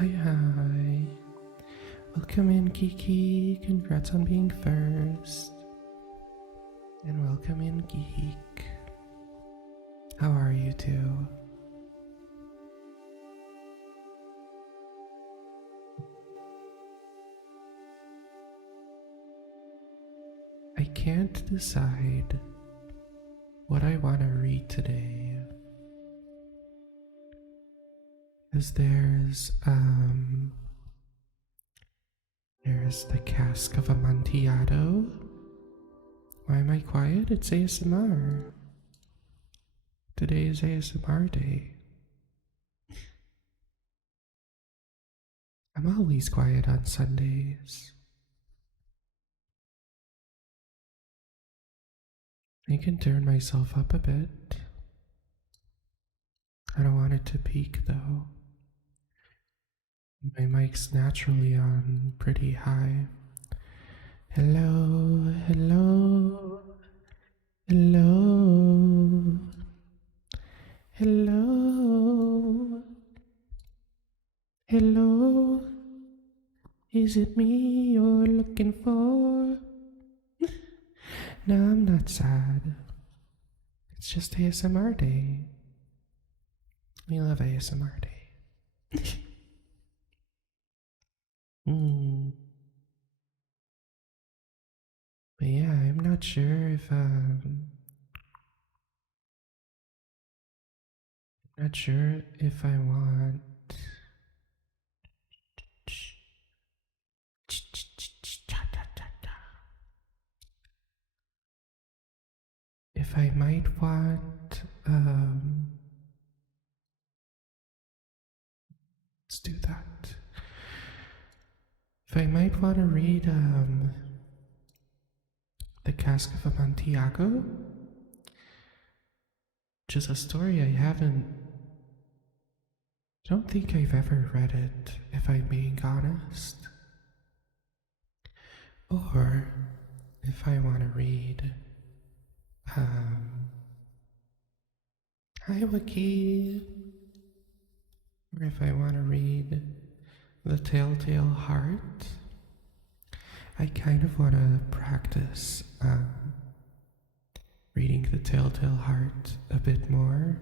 Hi, hi. Welcome in, Kiki. Congrats on being first. And welcome in, Geek. How are you two? can't decide what I want to read today. Because there's the cask of Amontillado. Why am I quiet? It's ASMR. Today is ASMR day. I'm always quiet on Sundays. I can turn myself up a bit. I don't want it to peak though. My mic's naturally on pretty high. Hello, hello, hello, hello, hello. Is it me you're looking for? No, I'm not sad. It's just ASMR day. We love ASMR day. But yeah, I'm not sure if I want if I might want let's do that. If I might want to read The Cask of Amontillado, which is a story I don't think I've ever read it, if I'm being honest. Or if I want to read Hi Wiki, or if I want to read The Telltale Heart. I kind of want to practice reading The Telltale Heart a bit more,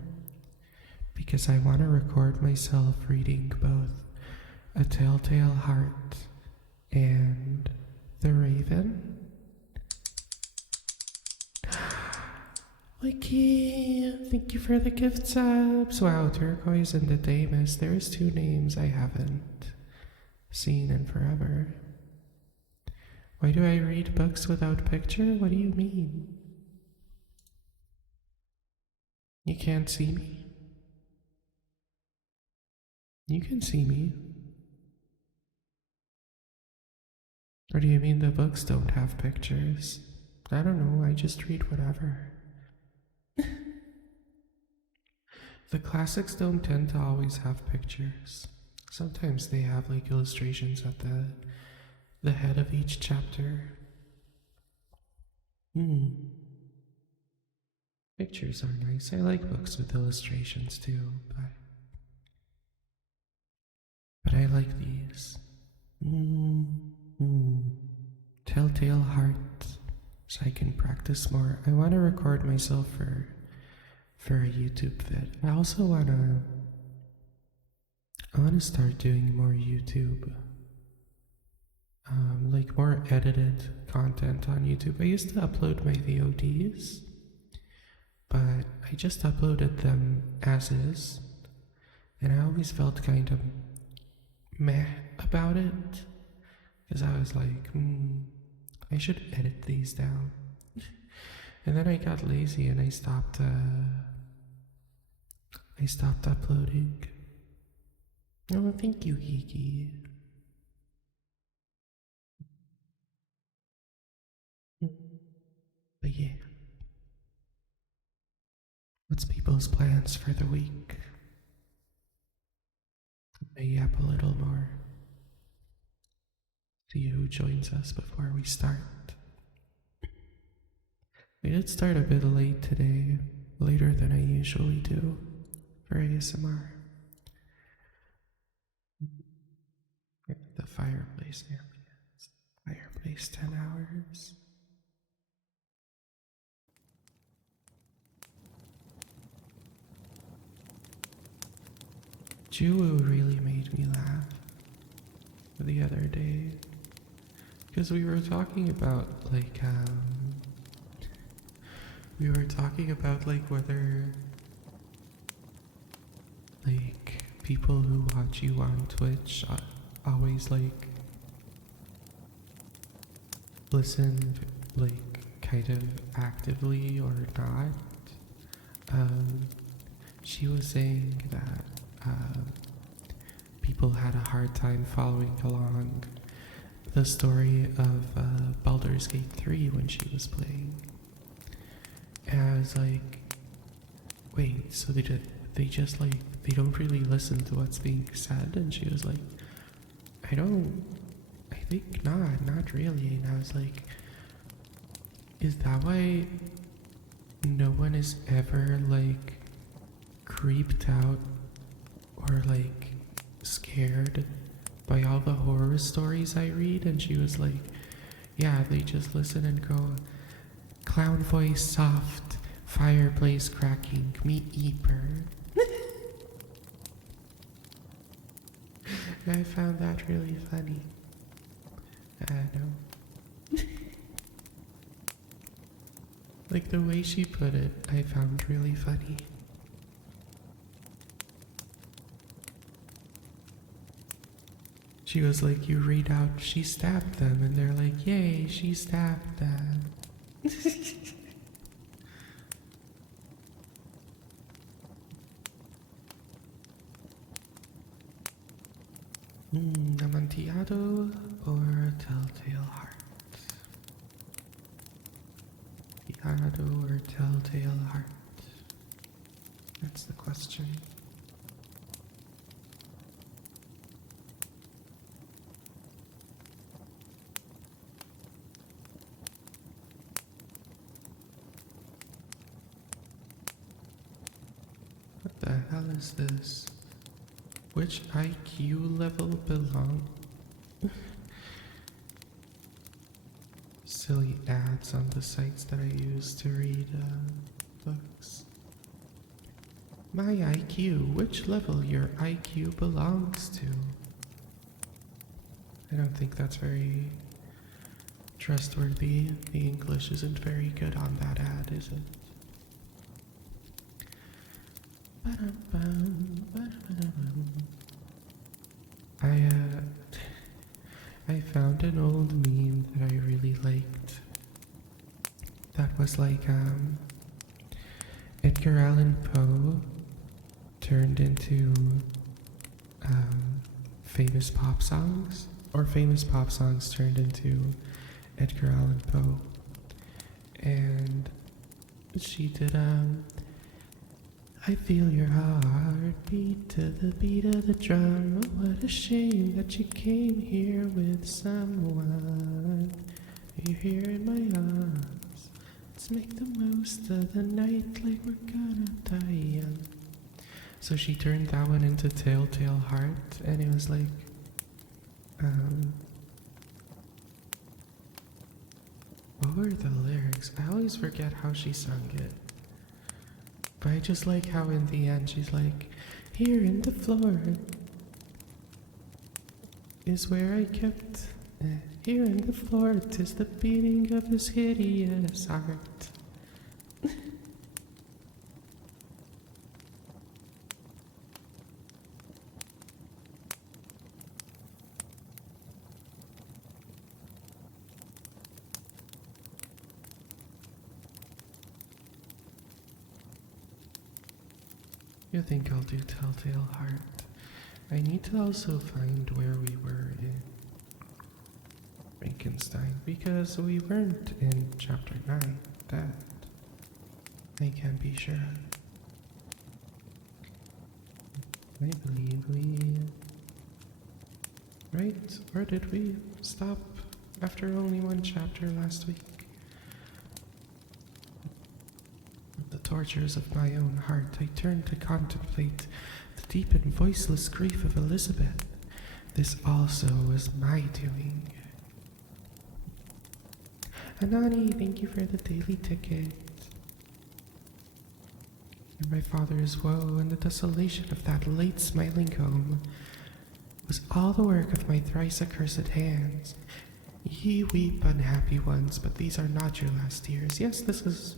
because I want to record myself reading both A Telltale Heart and The Raven. Wiki, thank you for the gift subs. Wow, Turquoise and the Damus. There's two names I haven't seen in forever. Why do I read books without picture? What do you mean? You can't see me? You can see me. Or do you mean the books don't have pictures? I don't know, I just read whatever. The classics don't tend to always have pictures. Sometimes they have like illustrations at the head of each chapter. Pictures are nice. I like books with illustrations too, but I like these. Telltale Heart, so I can practice more. I want to record myself for a YouTube vid. I also want to start doing more YouTube, like more edited content on YouTube. I used to upload my VODs, but I just uploaded them as is, and I always felt kind of meh about it, because I was like, I should edit these down. And then I got lazy and I stopped uploading. Oh, thank you, Kiki. But yeah. What's people's plans for the week? I yap a little more. See who joins us before we start. We did start a bit late today, later than I usually do for ASMR. The fireplace ambience. Fireplace 10 hours. Juwu really made me laugh the other day, because we were talking about like We were talking about like whether like people who watch you on Twitch always like listen like kind of actively or not. She was saying that people had a hard time following along the story of Baldur's Gate 3 when she was playing. And I was like, wait, so they just like, they don't really listen to what's being said? And she was like, I think not really. And I was like, is that why no one is ever like creeped out or like scared by all the horror stories I read? And she was like, yeah, they just listen and go, clown voice soft, fireplace cracking, meat eater. I found that really funny. I know. Like the way she put it, I found really funny. She was like, you read out, she stabbed them, and they're like, yay, she stabbed them. Amontillado or Telltale Heart? Amontillado or Telltale Heart? That's the question. What the hell is this? Which IQ level belong? Silly ads on the sites that I use to read books. My IQ, which level your IQ belongs to? I don't think that's very trustworthy. The English isn't very good on that ad, is it? I found an old meme that I really liked. That was like Edgar Allan Poe turned into famous pop songs, or famous pop songs turned into Edgar Allan Poe. And she did I feel your heart beat to the beat of the drum. Oh, what a shame that you came here with someone. You're here in my arms. Let's make the most of the night like we're gonna die young. So she turned that one into Telltale Heart, and it was like, what were the lyrics? I always forget how she sung it. But I just like how in the end she's like, here in the floor is where I kept, here in the floor 'tis the beating of his hideous heart. You think I'll do Telltale Heart? I need to also find where we were in Frankenstein, because we weren't in chapter 9. That I can be sure of. I believe we... Right? Or did we stop after only one chapter last week? The tortures of my own heart, I turn to contemplate the deep and voiceless grief of Elizabeth. This also was my doing. Anani, thank you for the daily ticket. And my father's woe and the desolation of that late smiling home was all the work of my thrice accursed hands. Ye weep, unhappy ones, but these are not your last tears. Yes, this is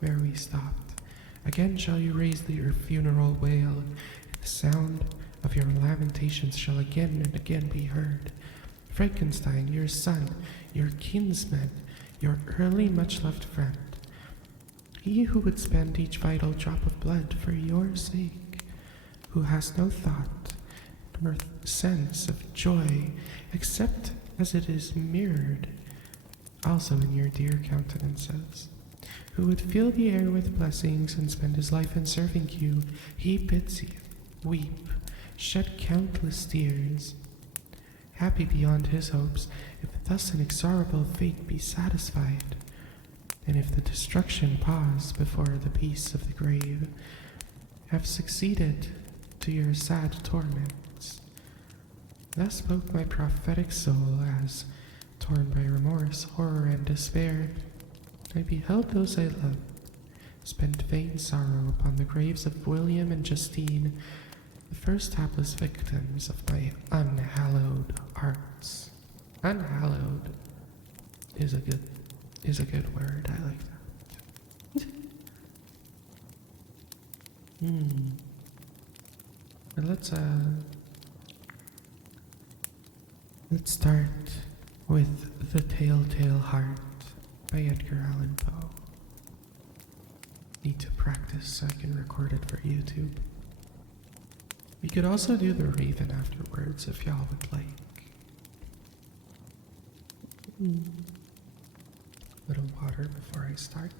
where we stopped. Again shall you raise your funeral wail, and the sound of your lamentations shall again and again be heard. Frankenstein, your son, your kinsman, your early much-loved friend, he who would spend each vital drop of blood for your sake, who has no thought nor sense of joy except as it is mirrored also in your dear countenances, who would fill the air with blessings and spend his life in serving you, he bids you weep, shed countless tears, happy beyond his hopes, if thus inexorable fate be satisfied, and if the destruction pause before the peace of the grave have succeeded to your sad torments. Thus spoke my prophetic soul as, torn by remorse, horror, and despair, I beheld those I loved spend vain sorrow upon the graves of William and Justine, the first hapless victims of my unhallowed arts. Unhallowed is a good word. I like that. But let's start with The Telltale Heart by Edgar Allan Poe. Need to practice so I can record it for YouTube. We could also do the Raven afterwards if y'all would like. Little water before I start.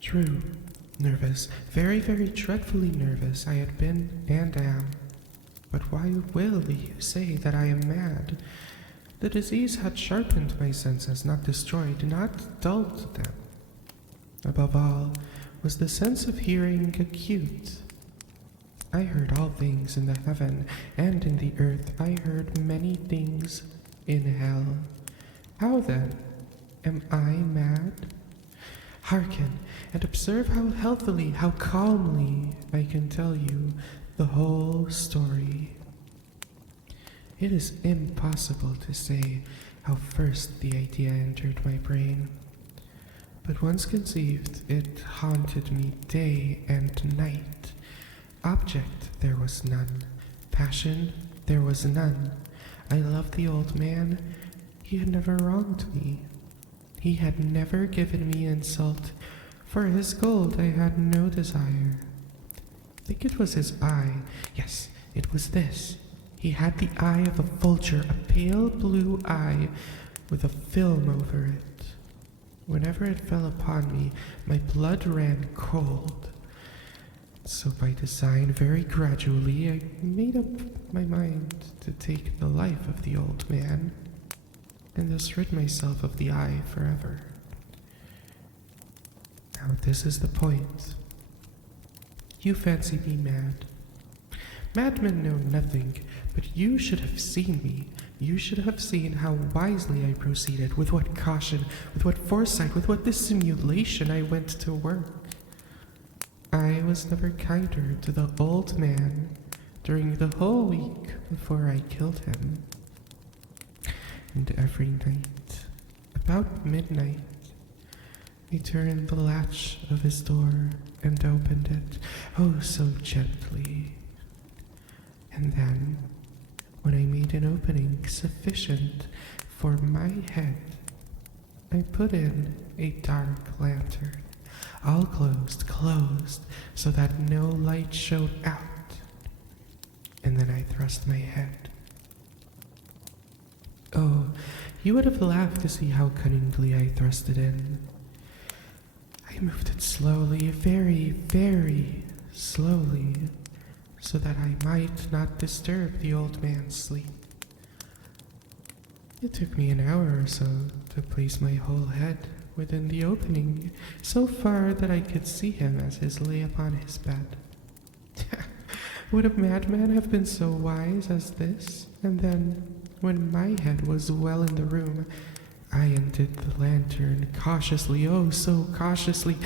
True. Nervous. Very, very dreadfully nervous I had been and am. But why will you say that I am mad? The disease had sharpened my senses, not destroyed, not dulled them. Above all, was the sense of hearing acute. I heard all things in the heaven and in the earth. I heard many things in hell. How then? Am I mad? Hearken, and observe how healthily, how calmly I can tell you the whole story. It is impossible to say how first the idea entered my brain, but once conceived, it haunted me day and night. Object there was none, passion there was none. I loved the old man. He had never wronged me. He had never given me insult. For his gold I had no desire. I think it was his eye. Yes, it was this. He had the eye of a vulture, a pale blue eye with a film over it. Whenever it fell upon me, my blood ran cold. So by design, very gradually, I made up my mind to take the life of the old man, and thus rid myself of the eye forever. Now this is the point. You fancy me mad. Madmen know nothing, but you should have seen me. You should have seen how wisely I proceeded, with what caution, with what foresight, with what dissimulation I went to work. I was never kinder to the old man during the whole week before I killed him. And every night, about midnight, I turned the latch of his door and opened it, oh so gently. And then, when I made an opening sufficient for my head, I put in a dark lantern, all closed, so that no light showed out. And then I thrust my head. Oh, you would have laughed to see how cunningly I thrust it in. I moved it slowly, very, very slowly, so that I might not disturb the old man's sleep. It took me an hour or so to place my whole head within the opening, so far that I could see him as he lay upon his bed. Would a madman have been so wise as this? And then, when my head was well in the room, I undid the lantern cautiously, oh so cautiously,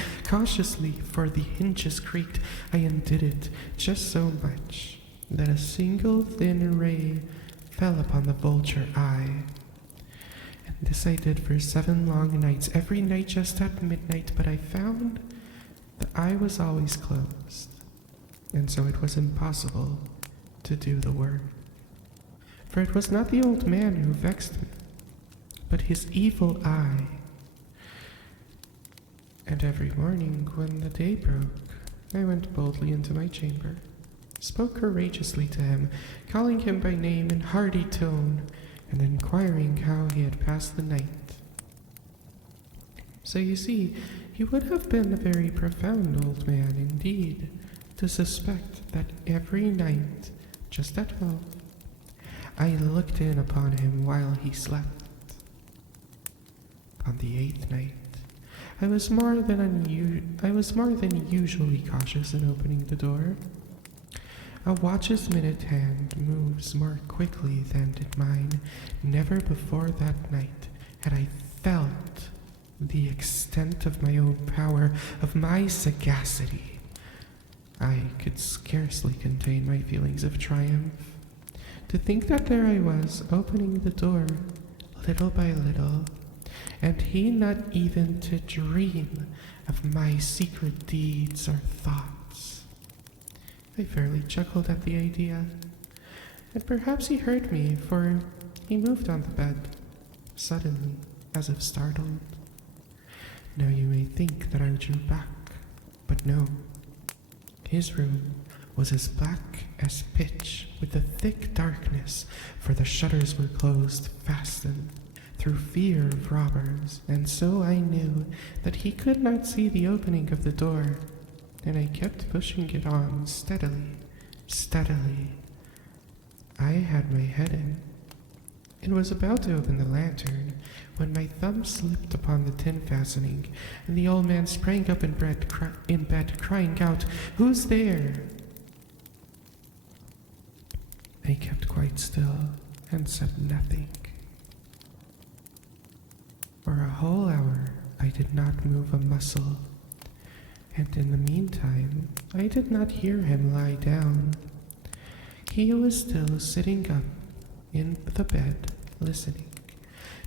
for the hinges creaked. I undid it just so much that a single thin ray fell upon the vulture eye. And this I did for 7 long nights, every night just at midnight, but I found the eye was always closed, and so it was impossible to do the work. For it was not the old man who vexed me, but his evil eye. And every morning when the day broke, I went boldly into my chamber, spoke courageously to him, calling him by name in hearty tone, and inquiring how he had passed the night. So you see, he would have been a very profound old man indeed, to suspect that every night, just at 12, I looked in upon him while he slept. On the 8th night, I was more than usually cautious in opening the door. A watch's minute hand moves more quickly than did mine. Never before that night had I felt the extent of my own power, of my sagacity. I could scarcely contain my feelings of triumph. To think that there I was, opening the door, little by little, and he not even to dream of my secret deeds or thoughts. I fairly chuckled at the idea, and perhaps he heard me, for he moved on the bed, suddenly, as if startled. Now you may think that I drew back, but no. His room was as black as pitch, with a thick darkness, for the shutters were closed, fastened, through fear of robbers, and so I knew that he could not see the opening of the door, and I kept pushing it on steadily. I had my head in, and was about to open the lantern, when my thumb slipped upon the tin fastening, and the old man sprang up in bed, crying out, "Who's there?" I kept quite still and said nothing. For a whole hour I did not move a muscle, and in the meantime I did not hear him lie down. He was still sitting up in the bed, listening,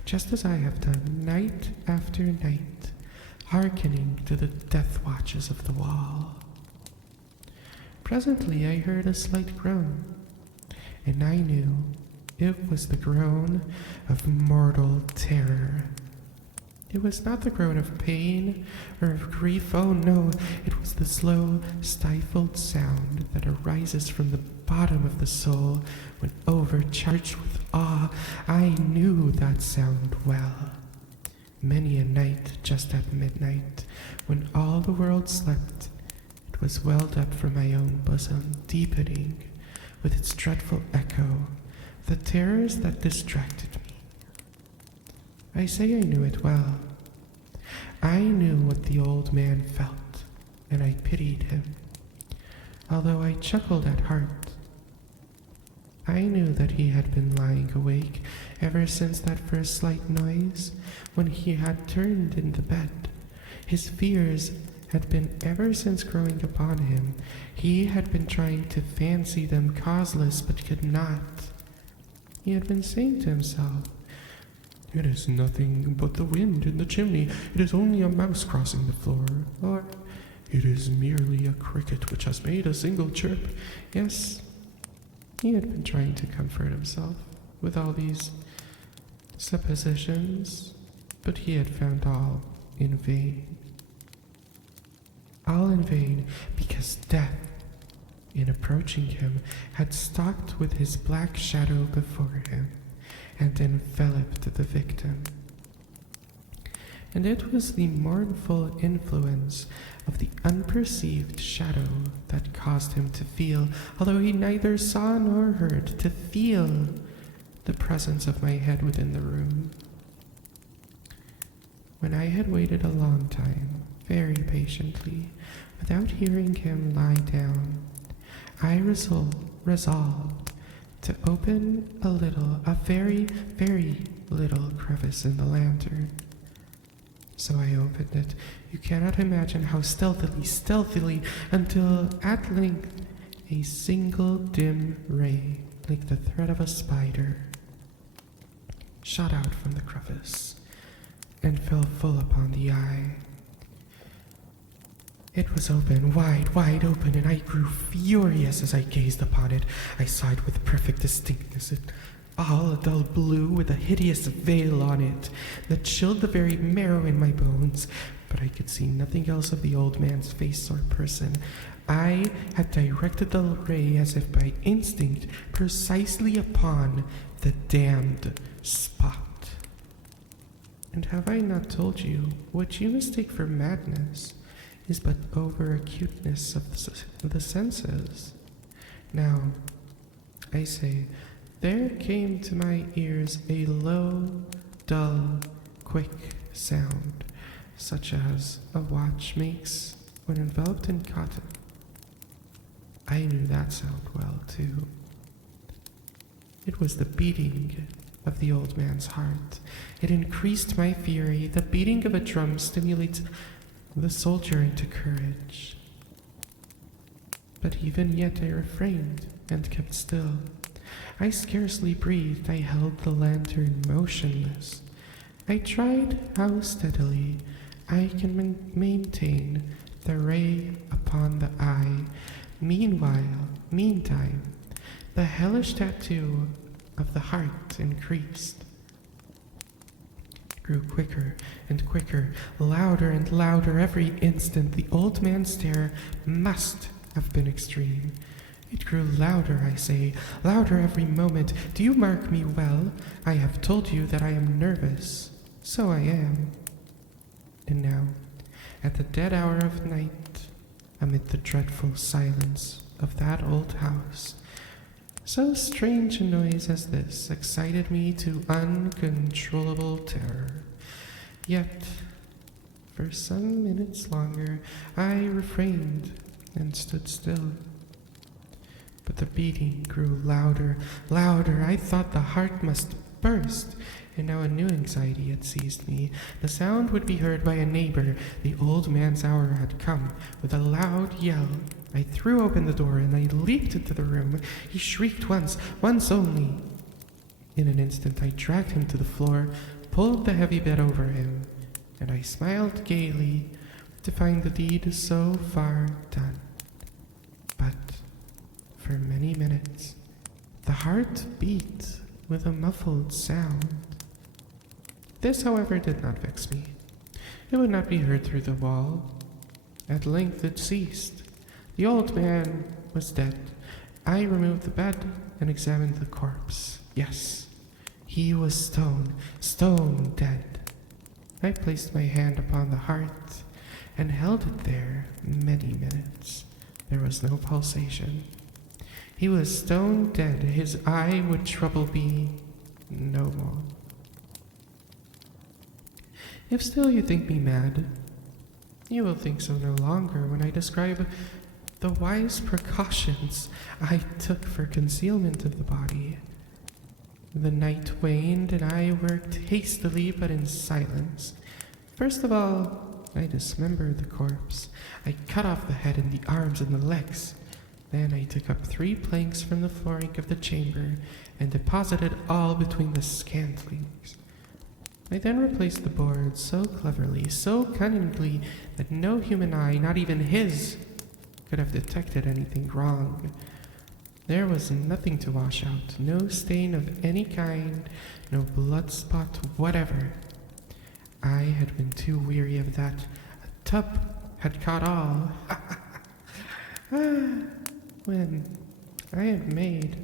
just as I have done night after night, hearkening to the death watches of the wall. Presently I heard a slight groan, and I knew it was the groan of mortal terror. It was not the groan of pain or of grief, oh no, it was the slow, stifled sound that arises from the bottom of the soul when overcharged with awe. I knew that sound well. Many a night, just at midnight, when all the world slept, it was welled up from my own bosom, deepening, with its dreadful echo, the terrors that distracted me. I say I knew it well. I knew what the old man felt, and I pitied him, although I chuckled at heart. I knew that he had been lying awake ever since that first slight noise, when he had turned in the bed. His fears had been ever since growing upon him. He had been trying to fancy them causeless, but could not. He had been saying to himself, "It is nothing but the wind in the chimney. It is only a mouse crossing the floor. Or it is merely a cricket which has made a single chirp." Yes, he had been trying to comfort himself with all these suppositions, but he had found all in vain. All in vain, because death, in approaching him, had stalked with his black shadow before him, and enveloped the victim. And it was the mournful influence of the unperceived shadow that caused him to feel, although he neither saw nor heard, to feel the presence of my head within the room. When I had waited a long time, very patiently, without hearing him lie down, I resolved to open a little, a very, very little crevice in the lantern. So I opened it. You cannot imagine how stealthily, until at length a single dim ray, like the thread of a spider, shot out from the crevice and fell full upon the eye. It was open, wide open, and I grew furious as I gazed upon it. I saw it with perfect distinctness, all a dull blue with a hideous veil on it that chilled the very marrow in my bones, but I could see nothing else of the old man's face or person. I had directed the ray as if by instinct precisely upon the damned spot. And have I not told you, what you mistake for madness is but over-acuteness of the senses? Now, I say, there came to my ears a low, dull, quick sound, such as a watch makes when enveloped in cotton. I knew that sound well, too. It was the beating of the old man's heart. It increased my fury. The beating of a drum stimulates the soldier into courage. But even yet I refrained and kept still. I scarcely breathed. I held the lantern motionless. I tried how steadily I can maintain the ray upon the eye. Meantime, the hellish tattoo of the heart increased. It grew quicker and quicker, louder and louder every instant. The old man's stare must have been extreme. It grew louder, I say, louder every moment. Do you mark me well? I have told you that I am nervous. So I am. And now, at the dead hour of night, amid the dreadful silence of that old house, so strange a noise as this excited me to uncontrollable terror. Yet, for some minutes longer, I refrained and stood still. But the beating grew louder. I thought the heart must burst, and now a new anxiety had seized me. The sound would be heard by a neighbor. The old man's hour had come. With a loud yell, I threw open the door and I leaped into the room. He shrieked once only. In an instant, I dragged him to the floor, pulled the heavy bed over him, and I smiled gaily to find the deed so far done. But for many minutes, the heart beat with a muffled sound. This, however, did not vex me. It would not be heard through the wall. At length it ceased. The old man was dead. I removed the bed and examined the corpse. Yes, he was stone dead. I placed my hand upon the heart and held it there many minutes. There was no pulsation. He was stone dead. His eye would trouble me no more. If still you think me mad, you will think so no longer when I describe the wise precautions I took for concealment of the body. The night waned and I worked hastily but in silence. First of all, I dismembered the corpse. I cut off the head and the arms and the legs. Then I took up 3 planks from the flooring of the chamber and deposited all between the scantlings. I then replaced the boards so cleverly, so cunningly, that no human eye, not even his, could have detected anything wrong. There was nothing to wash out, no stain of any kind, no blood spot whatever. I had been too weary of that. A tub had caught all. When I had made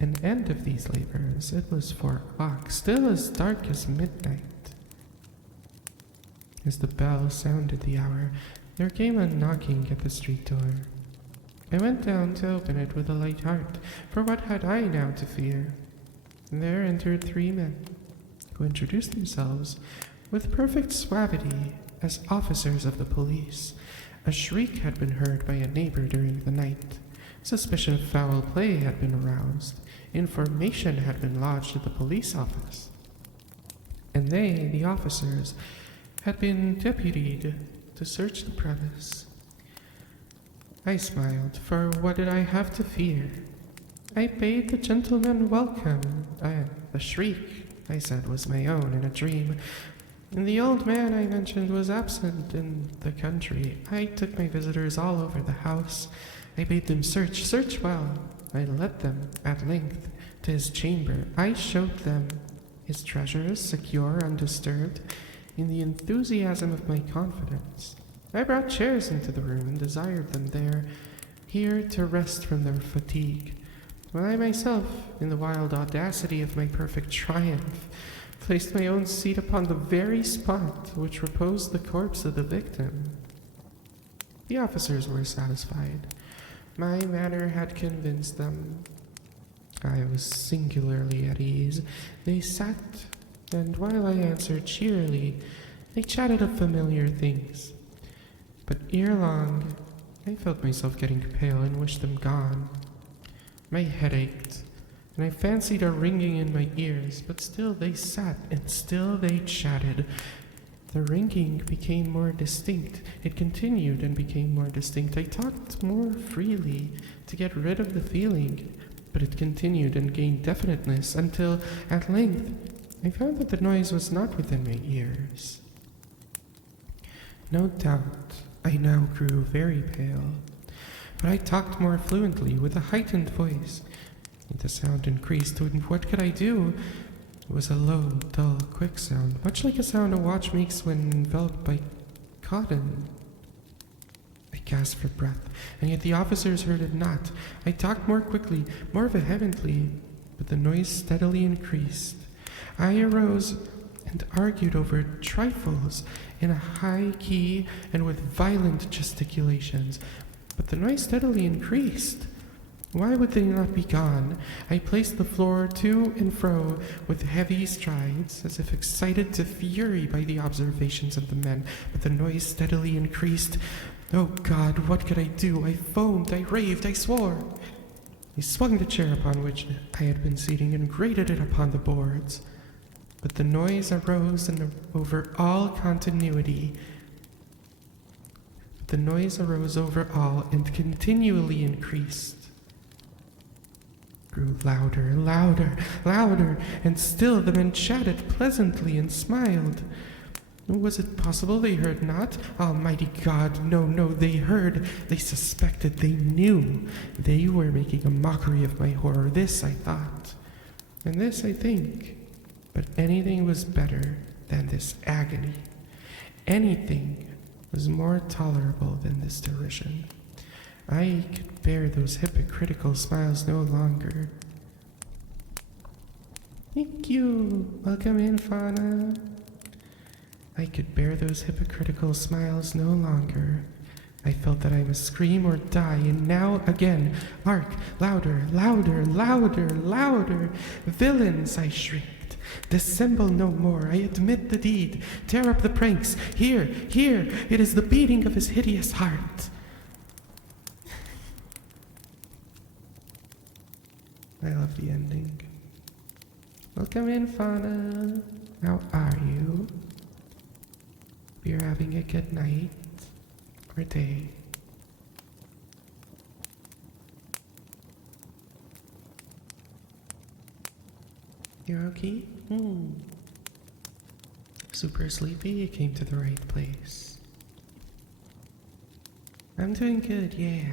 an end of these labors, it was 4 o'clock, still as dark as midnight. As the bell sounded the hour, there came a knocking at the street door. I went down to open it with a light heart, for what had I now to fear? There entered 3 men, who introduced themselves with perfect suavity as officers of the police. A shriek had been heard by a neighbor during the night. Suspicion of foul play had been aroused. Information had been lodged at the police office. and they, the officers, had been deputied to search the premise. I smiled, for what did I have to fear? I bade the gentleman welcome. The shriek, I said, was my own in a dream, and the old man I mentioned was absent in the country. I took my visitors all over the house. I bade them search well. I led them, at length, to his chamber. I showed them his treasures, secure, undisturbed, in the enthusiasm of my confidence. I brought chairs into the room and desired them there, here to rest from their fatigue, while I myself, in the wild audacity of my perfect triumph, placed my own seat upon the very spot which reposed the corpse of the victim. The officers were satisfied. My manner had convinced them. I was singularly at ease. They sat, and while I answered cheerily, they chatted of familiar things. But ere long, I felt myself getting pale and wished them gone. My head ached, and I fancied a ringing in my ears, but still they sat, and still they chatted. The ringing became more distinct. It continued and became more distinct. I talked more freely to get rid of the feeling, but it continued and gained definiteness until, at length, I found that the noise was not within my ears. No doubt, I now grew very pale, but I talked more fluently with a heightened voice. The sound increased, and what could I do? It was a low, dull, quick sound, much like a sound a watch makes when enveloped by cotton. I gasped for breath, and yet the officers heard it not. I talked more quickly, more vehemently, but the noise steadily increased. I arose and argued over trifles in a high key and with violent gesticulations, but the noise steadily increased. Why would they not be gone? I paced the floor to and fro with heavy strides, as if excited to fury by the observations of the men, but the noise steadily increased. Oh God, what could I do? I foamed, I raved, I swore. I swung the chair upon which I had been sitting and grated it upon the boards. But the noise arose over all continuity. The noise arose over all and continually increased. Grew louder, louder, louder, and still the men chatted pleasantly and smiled. Was it possible they heard not? Almighty God, no, they heard, they suspected, they knew. They were making a mockery of my horror. This I thought, and this I think. But anything was better than this agony. Anything was more tolerable than this derision. I could bear those hypocritical smiles no longer. Thank you. Welcome in, Fauna. I could bear those hypocritical smiles no longer. I felt that I must scream or die, and now again, hark, louder, louder, louder, louder. Villains, I shrieked. Dissemble no more. I admit the deed. Tear up the pranks. Here, it is the beating of his hideous heart. I love the ending. Welcome in, Fauna. How are you? Hope you're having a good night or day. You're okay? Super sleepy? You came to the right place. I'm doing good, yeah.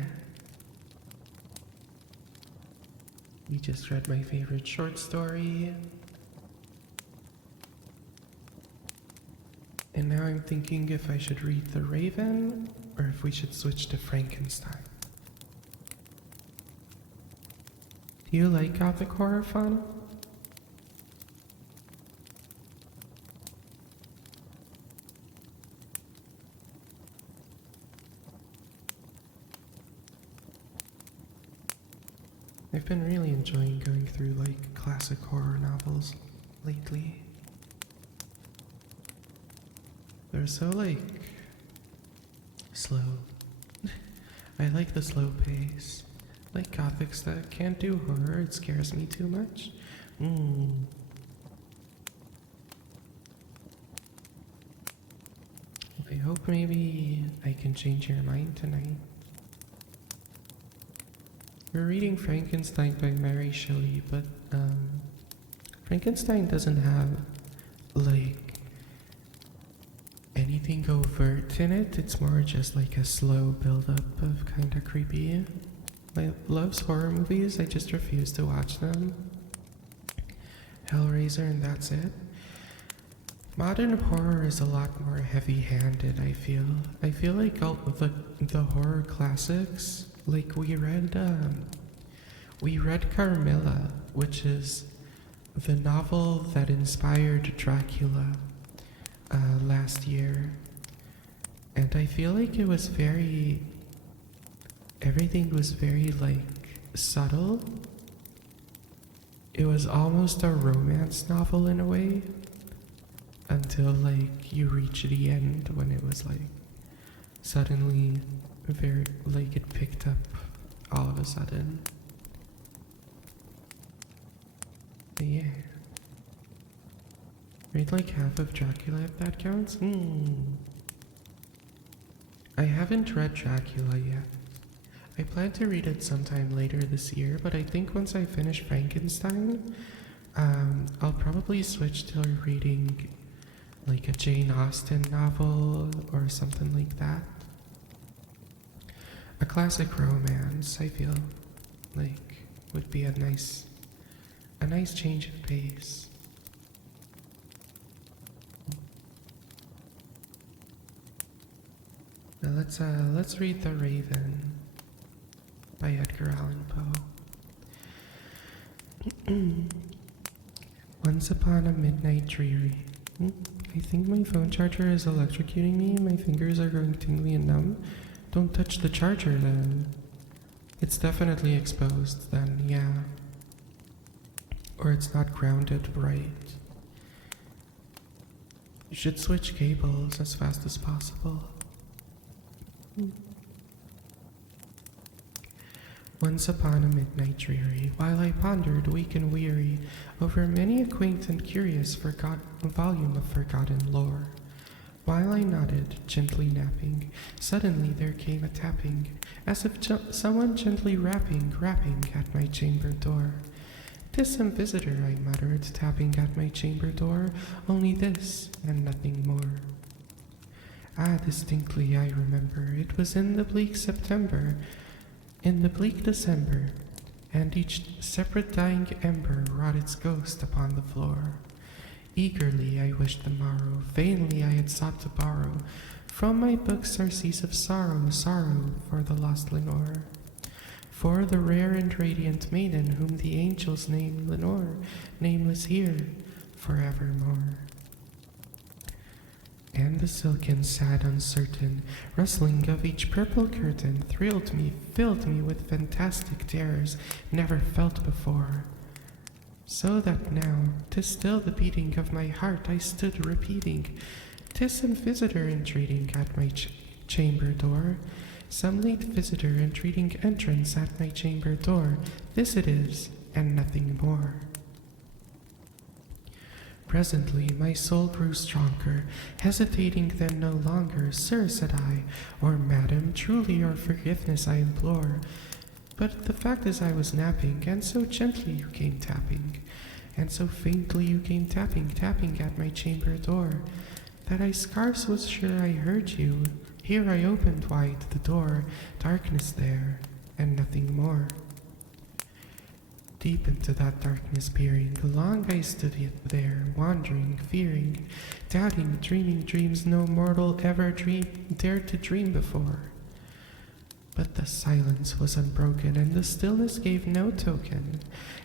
We just read my favorite short story. And now I'm thinking if I should read The Raven or if we should switch to Frankenstein. Do you like gothic horror, Fauna? I've been really enjoying going through like classic horror novels lately. They're so like slow. I like the slow pace. Like gothics that can't do horror, it scares me too much. I hope maybe I can change your mind tonight. We're reading Frankenstein by Mary Shelley, but Frankenstein doesn't have like anything overt in it. It's more just like a slow build-up of kind of creepy. I love horror movies, I just refuse to watch them. Hellraiser and that's it. Modern horror is a lot more heavy-handed, I feel. I feel like all the horror classics, like we read Carmilla, which is the novel that inspired Dracula last year. And I feel like it was everything was very like subtle. It was almost a romance novel in a way, until like you reach the end when it was like suddenly very like it picked up all of a sudden. But yeah. Read like half of Dracula if that counts? I haven't read Dracula yet. I plan to read it sometime later this year, but I think once I finish Frankenstein, I'll probably switch to reading like a Jane Austen novel or something like that. A classic romance, I feel like would be a nice change of pace. Now let's read The Raven by Edgar Allan Poe. Once upon a midnight dreary. I think my phone charger is electrocuting me. My fingers are going tingly and numb. Don't touch the charger then. It's definitely exposed then, yeah. Or it's not grounded right. You should switch cables as fast as possible. Once upon a midnight dreary, while I pondered, weak and weary, over many a quaint and curious volume of forgotten lore, while I nodded, gently napping, suddenly there came a tapping, as if someone gently rapping at my chamber door. "'Tis some visitor," I muttered, tapping at my chamber door, "only this, and nothing more." Ah, distinctly I remember, it was in the bleak September, in the bleak December, and each separate dying ember wrought its ghost upon the floor. Eagerly I wished the morrow, vainly I had sought to borrow from my books surcease of sorrow, sorrow for the lost Lenore, for the rare and radiant maiden whom the angels name Lenore, nameless here forevermore. And the silken, sad, uncertain rustling of each purple curtain thrilled me, filled me with fantastic terrors never felt before. So that now, 'tis still the beating of my heart I stood repeating, "'Tis some visitor entreating at my chamber door, some late visitor entreating entrance at my chamber door. This it is, and nothing more." Presently my soul grew stronger, hesitating then no longer. "Sir," said I, "or madam, truly your forgiveness I implore. But the fact is I was napping, and so gently you came tapping, and so faintly you came tapping at my chamber door, that I scarce was sure I heard you. Here I opened wide the door, darkness there, and nothing more." Deep into that darkness peering, long I stood there, wandering, fearing, doubting, dreaming dreams no mortal ever dared to dream before. But the silence was unbroken, and the stillness gave no token,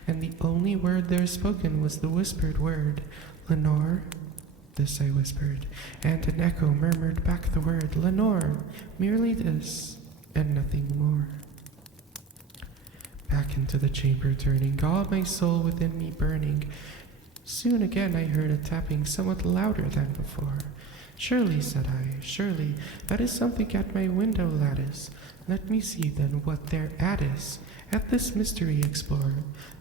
and the only word there spoken was the whispered word, "Lenore." This I whispered, and an echo murmured back the word, "Lenore," merely this, and nothing more. Back into the chamber turning, all my soul within me burning. Soon again I heard a tapping somewhat louder than before. "Surely," said I, "surely, that is something at my window lattice. Let me see then what thereat is. At this mystery explore.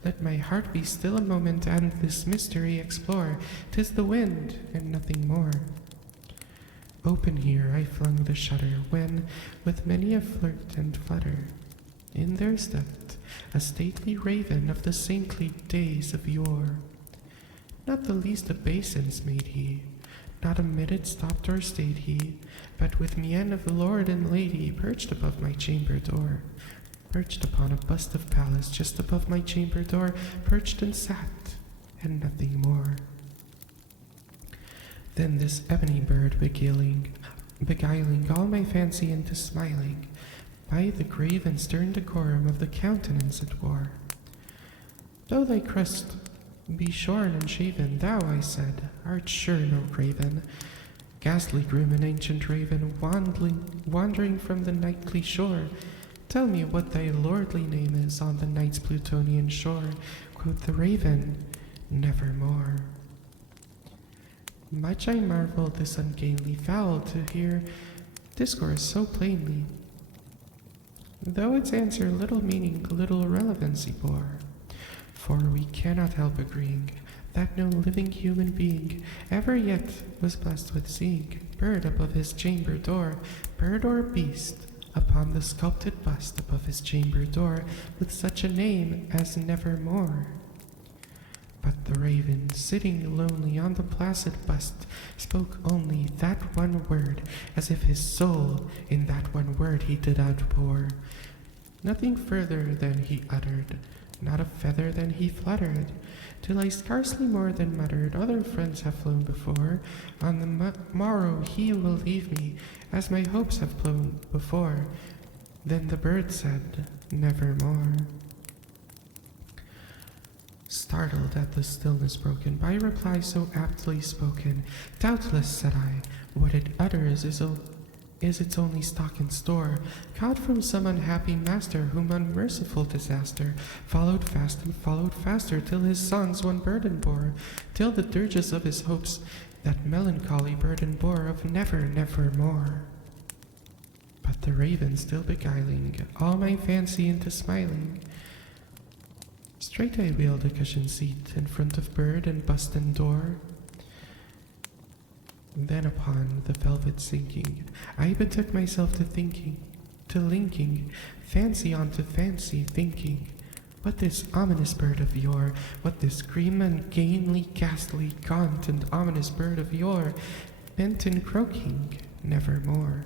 Let my heart be still a moment and this mystery explore. 'Tis the wind and nothing more." Open here I flung the shutter, when, with many a flirt and flutter, in there stepped a stately raven of the saintly days of yore. Not the least obeisance made he, not a minute stopped or stayed he, but with mien of lord and lady perched above my chamber door, perched upon a bust of Pallas just above my chamber door, perched and sat, and nothing more. Then this ebony bird beguiling all my fancy into smiling, by the grave and stern decorum of the countenance it wore. Though thy crest be shorn and shaven, thou, I said, art sure no craven, ghastly grim and ancient raven, wandering from the nightly shore. Tell me what thy lordly name is on the night's Plutonian shore. Quoth the raven, nevermore. Much I marvelled this ungainly fowl to hear discourse so plainly, though its answer little meaning, little relevancy bore. For we cannot help agreeing that no living human being ever yet was blessed with seeing bird above his chamber door, bird or beast, upon the sculpted bust above his chamber door, with such a name as nevermore. But the raven, sitting lonely on the placid bust, spoke only that one word, as if his soul in that one word he did outpour. Nothing further than he uttered, not a feather than he fluttered, till I scarcely more than muttered, other friends have flown before, on the morrow he will leave me, as my hopes have flown before. Then the bird said, nevermore. Startled at the stillness broken by reply so aptly spoken, doubtless, said I, what it utters is its only stock and store, caught from some unhappy master, whom unmerciful disaster followed fast and followed faster, till his songs one burden bore, till the dirges of his hopes that melancholy burden bore of never, nevermore. But the raven still beguiling all my fancy into smiling, straight I wheeled a cushioned seat in front of bird and bust and door. Then upon the velvet sinking, I betook myself to thinking, to linking fancy onto fancy, thinking what this ominous bird of yore, what this grim and gainly, ghastly, gaunt and ominous bird of yore meant in croaking nevermore.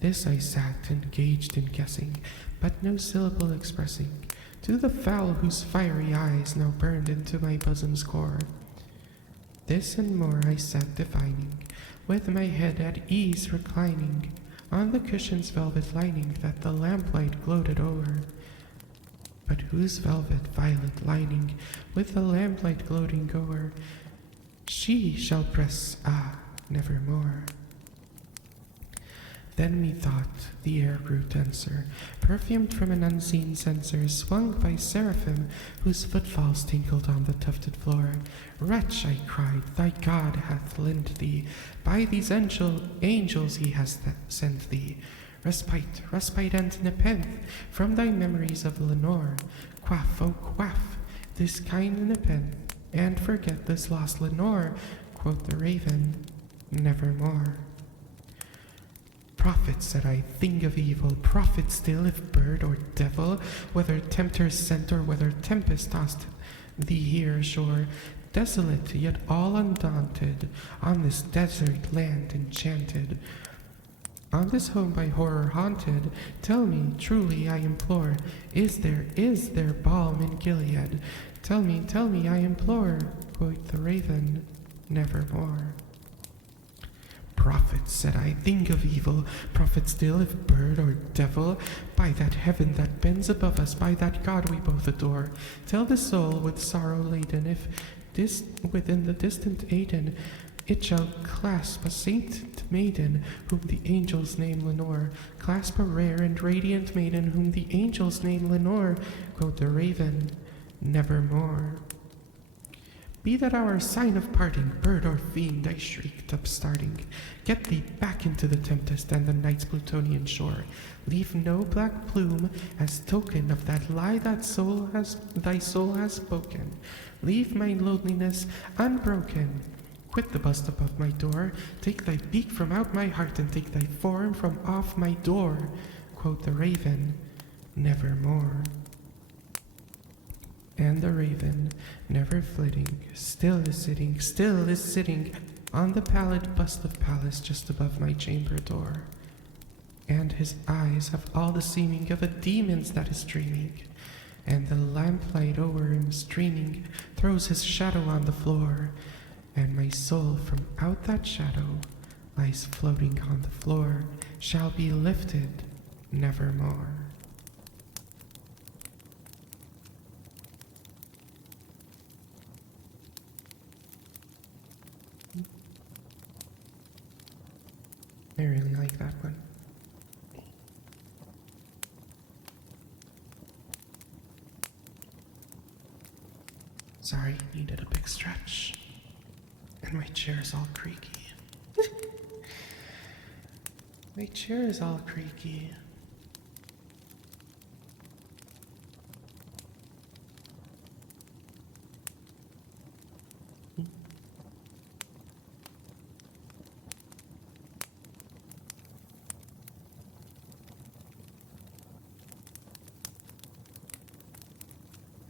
This I sat engaged in guessing, but no syllable expressing, to the fowl whose fiery eyes now burned into my bosom's core. This and more I sat divining, with my head at ease reclining, on the cushion's velvet lining that the lamplight gloated o'er. But whose velvet violet lining, with the lamplight gloating o'er, she shall press, nevermore. Then methought the air grew denser, perfumed from an unseen censer, swung by seraphim whose footfalls tinkled on the tufted floor. Wretch, I cried, thy God hath lent thee, by these angels he has sent thee, respite and nepenthe from thy memories of Lenore. Quaff, oh quaff, this kind nepenthe, and forget this lost Lenore. Quoth the raven, nevermore. Prophet, said I, thing of evil, prophet still, if bird or devil, whether tempter sent or whether tempest tossed thee here ashore, desolate yet all undaunted, on this desert land enchanted, on this home by horror haunted. Tell me, truly I implore, is there balm in Gilead? Tell me, I implore. Quoth the raven, nevermore. Prophet, said I, thing of evil, prophet still, if bird or devil, by that heaven that bends above us, by that God we both adore, tell the soul with sorrow laden, if this within the distant Aden it shall clasp a saint maiden, whom the angels name Lenore, clasp a rare and radiant maiden, whom the angels name Lenore. Quoth the raven, nevermore. Be that our sign of parting, bird or fiend, I shrieked, upstarting. Get thee back into the tempest and the night's Plutonian shore. Leave no black plume as token of that lie that thy soul has spoken. Leave my loneliness unbroken. Quit the bust above my door, take thy beak from out my heart, and take thy form from off my door. Quoth the raven, nevermore. And the raven, never flitting, still is sitting on the pallid bust of Pallas just above my chamber door. And his eyes have all the seeming of a demon's that is dreaming, and the lamplight o'er him streaming throws his shadow on the floor, and my soul from out that shadow lies floating on the floor, shall be lifted nevermore. I really like that one. Sorry, needed a big stretch. And my chair's all creaky. My chair is all creaky.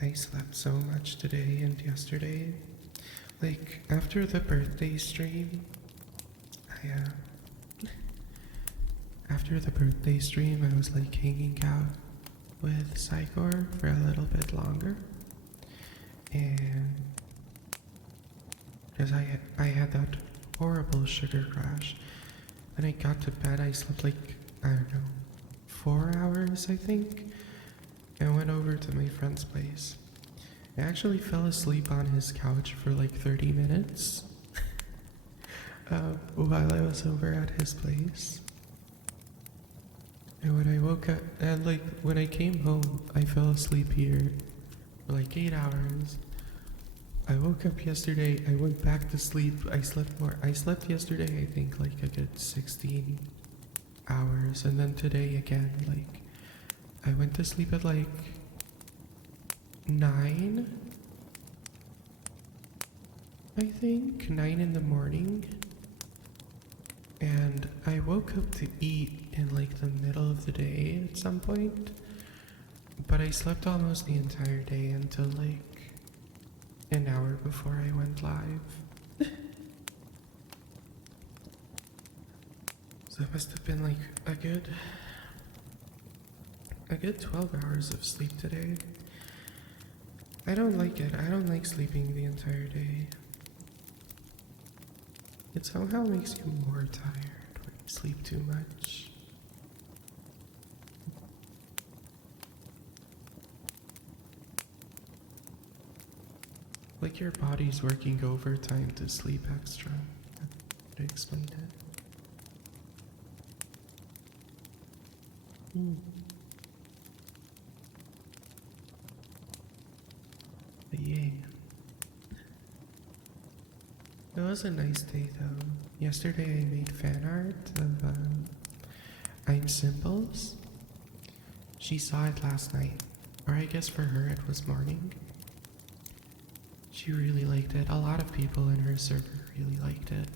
I slept so much today and yesterday. Like, after the birthday stream, I was like hanging out with Psychor for a little bit longer. And because I had that horrible sugar crash. Then I got to bed, I slept like, I don't know, 4 hours, I think. I went over to my friend's place. I actually fell asleep on his couch for like 30 minutes while I was over at his place. And when I woke up, and like when I came home, I fell asleep here for like 8 hours. I woke up yesterday, I went back to sleep, I slept more. I slept yesterday, I think like a good 16 hours, and then today again, like I went to sleep at like 9, I think, 9 in the morning, and I woke up to eat in like the middle of the day at some point, but I slept almost the entire day until like an hour before I went live. So it must have been like a good 12 hours of sleep today. I don't like it. I don't like sleeping the entire day. It somehow makes you more tired when you sleep too much. Like your body's working overtime to sleep extra. To explain it. But yeah. It was a nice day though. Yesterday I made fan art of I'm Simples. She saw it last night. Or I guess for her it was morning. She really liked it. A lot of people in her server really liked it,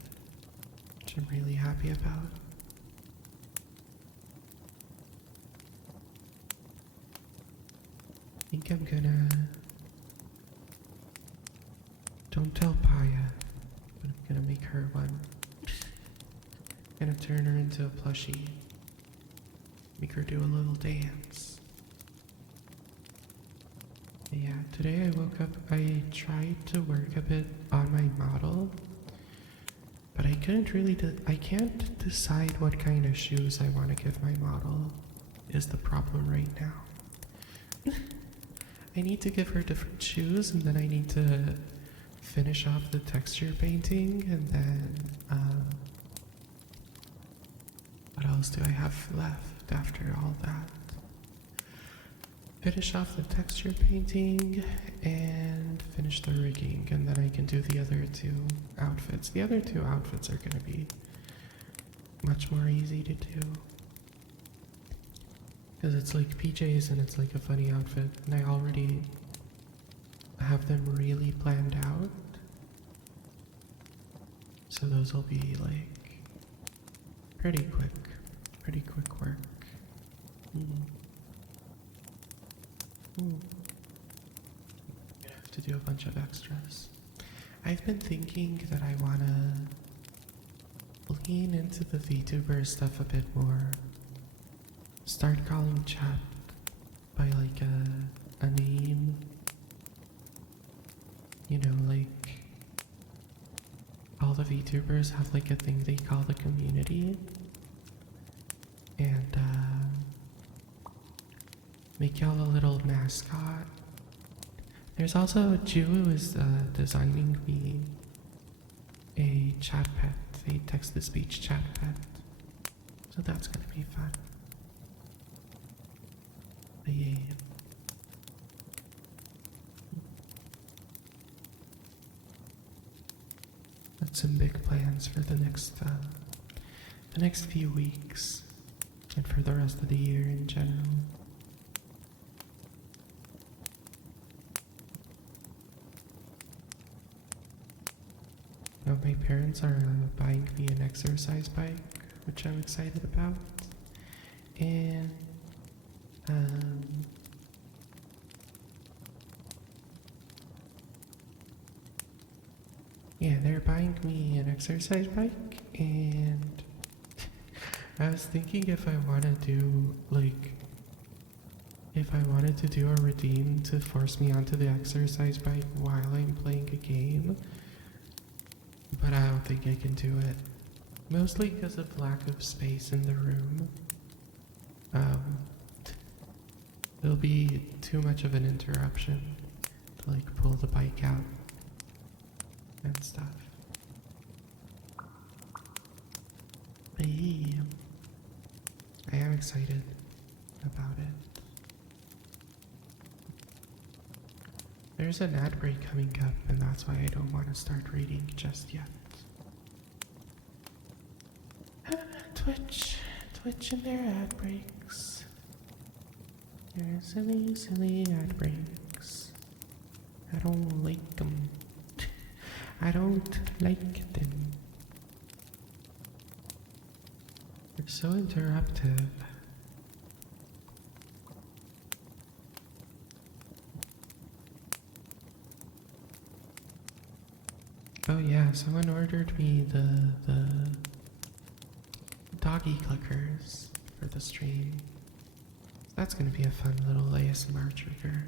which I'm really happy about. I think I'm gonna... Don't tell Paya, but I'm gonna make her one. Gonna turn her into a plushie. Make her do a little dance. Yeah, today I woke up, I tried to work a bit on my model, but I couldn't really, I can't decide what kind of shoes I want to give my model is the problem right now. I need to give her different shoes, and then I need to finish off the texture painting, and then, what else do I have left after all that? Finish off the texture painting and finish the rigging, and then I can do the other 2 outfits. The other 2 outfits are going to be much more easy to do. Because it's like PJs and it's like a funny outfit, and I already have them really planned out. So those will be like pretty quick work. Mm. Mm. I have to do a bunch of extras. I've been thinking that I wanna lean into the VTuber stuff a bit more. Start calling chat by like a name. You know, like all the VTubers have like a thing they call the community. And make y'all a little mascot. There's also Ju who is designing me a chat pet, a text-to-speech chat pet. So that's gonna be fun. But yeah. Got some big plans for the next few weeks, and for the rest of the year in general. Now my parents are buying me an exercise bike, which I'm excited about, and yeah, they're buying me an exercise bike, and I was thinking if I wanted to do a routine to force me onto the exercise bike while I'm playing a game, but I don't think I can do it. Mostly because of lack of space in the room. It'll be too much of an interruption to like pull the bike out and stuff. But yeah, I am excited about it. There's an ad break coming up, and that's why I don't want to start reading just yet. Twitch and their ad breaks. They're silly ad breaks. I don't like them. I don't like them. They're so interruptive. Oh yeah, someone ordered me the doggy clickers for the stream. That's gonna be a fun little ASMR trigger.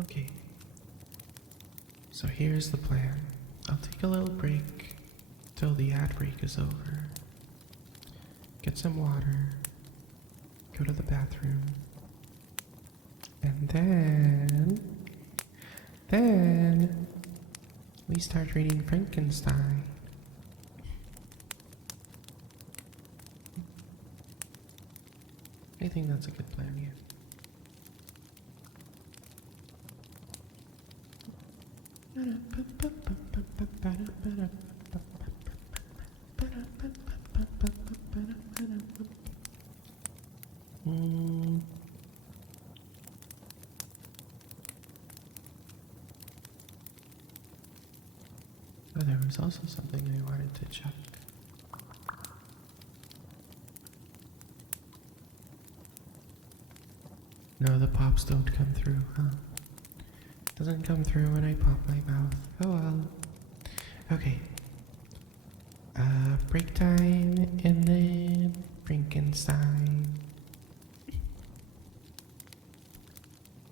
Okay, so here's the plan. I'll take a little break till the ad break is over. Get some water, go to the bathroom, and then we start reading Frankenstein. I think that's a good plan, yeah. Oh, there was also something I wanted to check. No, the pops don't come through, huh? Doesn't come through when I pop my mouth. Oh well. Okay. Break time and then Frankenstein.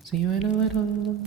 See you in a little.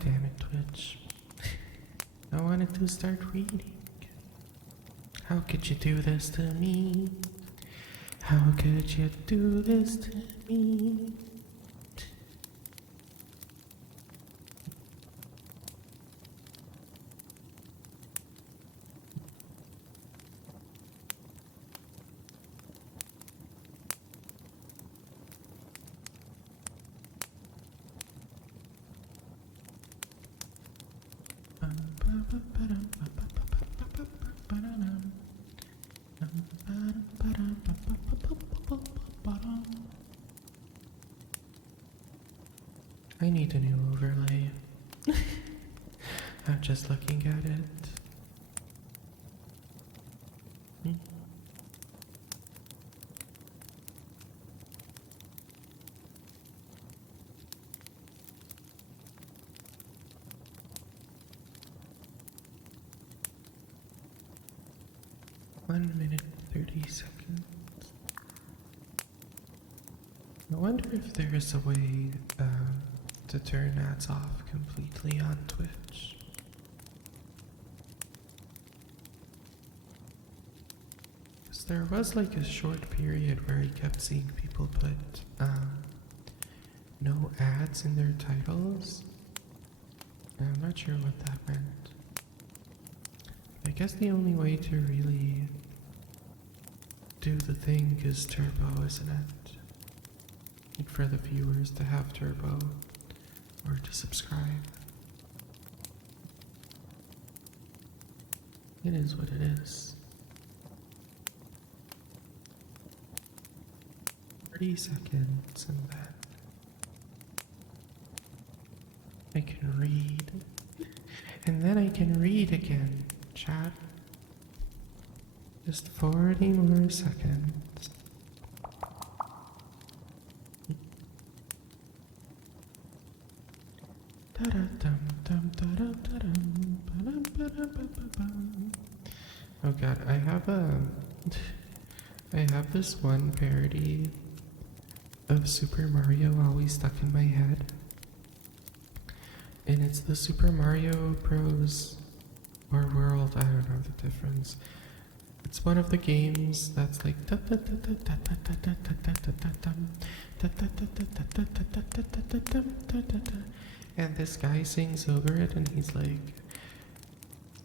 damn it, Twitch. I wanted to start reading. How could you do this to me? How could you do this to me? I need a new overlay. I'm just looking at it. 1 minute 30 seconds. I wonder if there is a way to turn ads off completely on Twitch. Because there was like a short period where I kept seeing people put no ads in their titles. And I'm not sure what that meant. I guess the only way to really do the thing is turbo, isn't it? Like for the viewers to have turbo or to subscribe. It is what it is. 30 seconds and then I can read. And then I can read again, chat. Just 40 more seconds. Oh god, I have this one parody of Super Mario always stuck in my head. And it's the Super Mario Bros. Or World, I don't know the difference. It's one of the games that's like and this guy sings over it and he's like,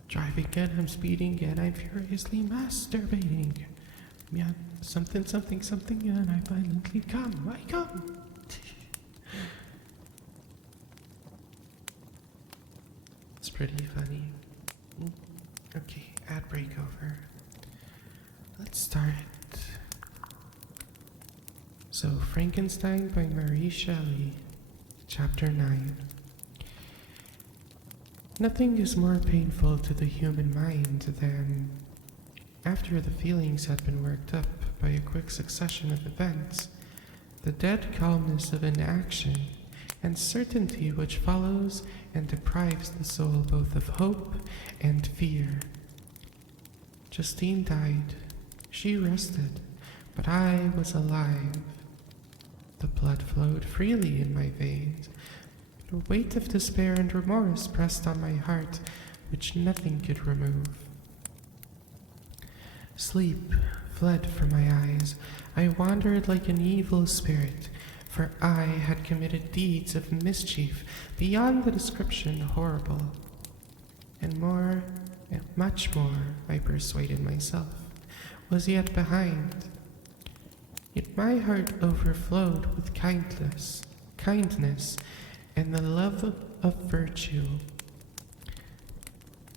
driving and I'm speeding and I'm furiously masturbating. Yeah, something, something, something, and I violently come. I come. It's pretty funny. Okay, ad break over. Let's start. So, Frankenstein by Mary Shelley, Chapter 9. Nothing is more painful to the human mind than, after the feelings had been worked up by a quick succession of events, the dead calmness of inaction and certainty which follows and deprives the soul both of hope and fear. Justine died. She rested, but I was alive. The blood flowed freely in my veins. A weight of despair and remorse pressed on my heart, which nothing could remove. Sleep fled from my eyes. I wandered like an evil spirit, for I had committed deeds of mischief beyond the description horrible. And more, and much more, I persuaded myself, was yet behind. Yet my heart overflowed with kindness, and the love of virtue.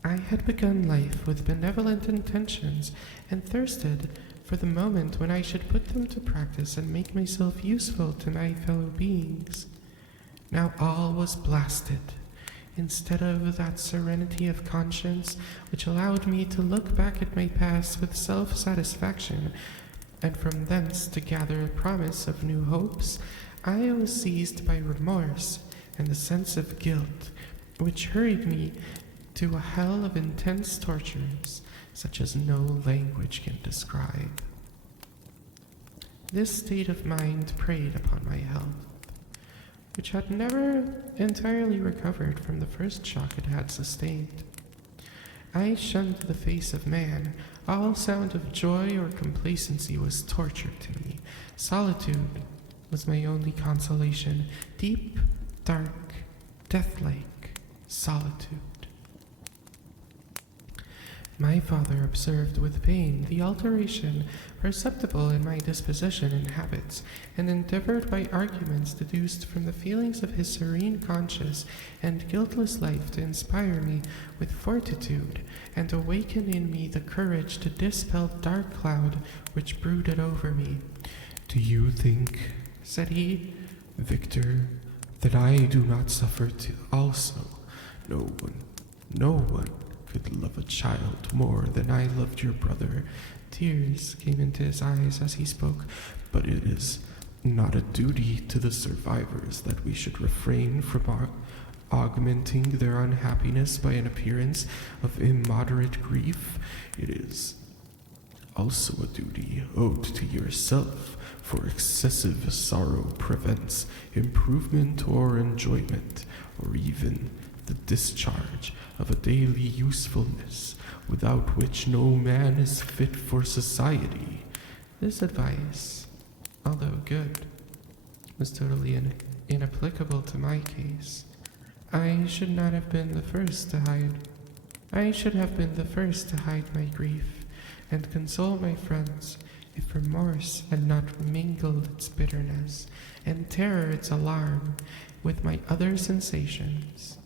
I had begun life with benevolent intentions and thirsted for the moment when I should put them to practice and make myself useful to my fellow beings. Now all was blasted. Instead of that serenity of conscience which allowed me to look back at my past with self-satisfaction, and from thence to gather a promise of new hopes, I was seized by remorse and the sense of guilt, which hurried me to a hell of intense tortures, such as no language can describe. This state of mind preyed upon my health. which had never entirely recovered from the first shock it had sustained. I shunned the face of man. All sound of joy or complacency was torture to me. Solitude was my only consolation. Deep, dark, death-like solitude. My father observed with pain the alteration perceptible in my disposition and habits, and endeavored by arguments deduced from the feelings of his serene conscience and guiltless life to inspire me with fortitude, and awaken in me the courage to dispel dark cloud which brooded over me. "Do you think," said he, "Victor, that I do not suffer too also? No one could love a child more than I loved your brother." Tears came into his eyes as he spoke. "But it is not a duty to the survivors that we should refrain from augmenting their unhappiness by an appearance of immoderate grief. It is also a duty owed to yourself, for excessive sorrow prevents improvement or enjoyment, or even the discharge of a daily usefulness, without which no man is fit for society." This advice, although good, was totally inapplicable to my case. I should not have been the first to hide. I should have been the first to hide my grief and console my friends if remorse had not mingled its bitterness and terror its alarm with my other sensations.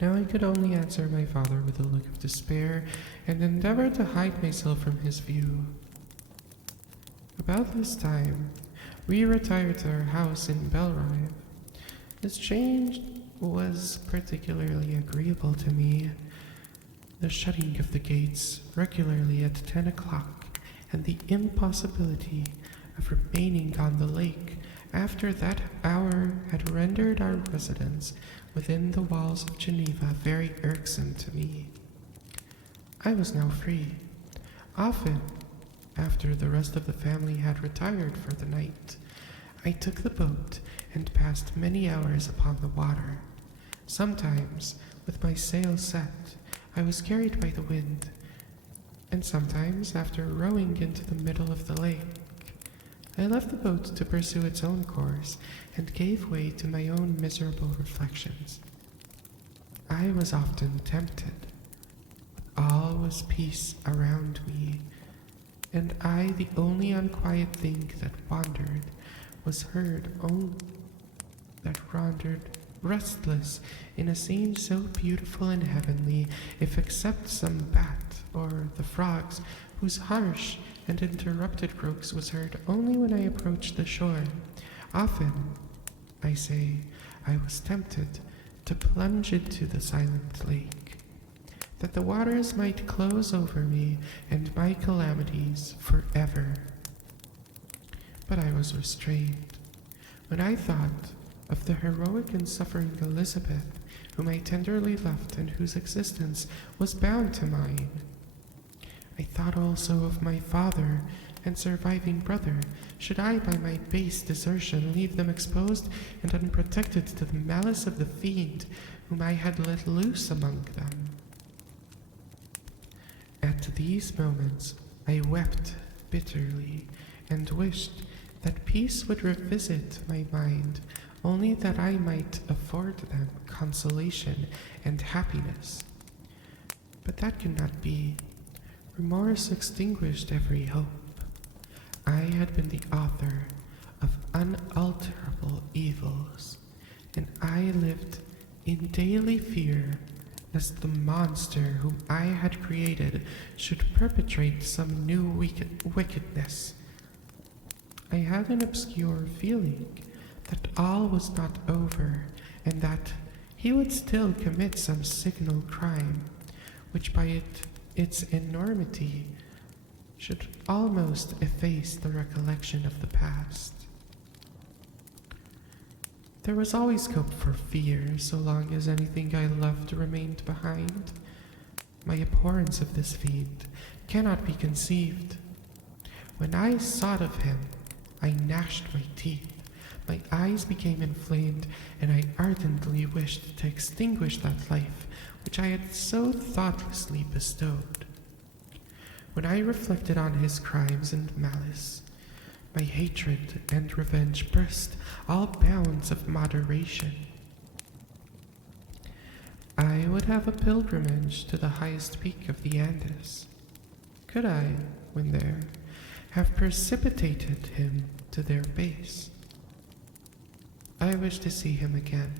Now I could only answer my father with a look of despair and endeavor to hide myself from his view. About this time, we retired to our house in Belrive. This change was particularly agreeable to me. The shutting of the gates regularly at 10 o'clock and the impossibility of remaining on the lake after that hour had rendered our residence within the walls of Geneva very irksome to me. I was now free. Often, after the rest of the family had retired for the night, I took the boat and passed many hours upon the water. Sometimes, with my sails set, I was carried by the wind, and sometimes, after rowing into the middle of the lake, I left the boat to pursue its own course and gave way to my own miserable reflections. I was often tempted, but all was peace around me, and I, the only unquiet thing that wandered, restless in a scene so beautiful and heavenly, if except some bat or the frogs, whose harsh and interrupted croaks was heard only when I approached the shore. Often, I say, I was tempted to plunge into the silent lake, that the waters might close over me and my calamities forever. But I was restrained. When I thought of the heroic and suffering Elizabeth, whom I tenderly loved and whose existence was bound to mine, I thought also of my father and surviving brother. Should I, by my base desertion, leave them exposed and unprotected to the malice of the fiend whom I had let loose among them? At these moments I wept bitterly and wished that peace would revisit my mind, only that I might afford them consolation and happiness. But that could not be. Remorse extinguished every hope. I had been the author of unalterable evils, and I lived in daily fear lest the monster whom I had created should perpetrate some new wickedness. I had an obscure feeling that all was not over, and that he would still commit some signal crime, which by its enormity should almost efface the recollection of the past. There was always scope for fear so long as anything I loved remained behind. My abhorrence of this fiend cannot be conceived. When I thought of him, I gnashed my teeth. My eyes became inflamed, and I ardently wished to extinguish that life which I had so thoughtlessly bestowed. When I reflected on his crimes and malice, my hatred and revenge burst all bounds of moderation. I would have a pilgrimage to the highest peak of the Andes. Could I, when there, have precipitated him to their base? I wish to see him again,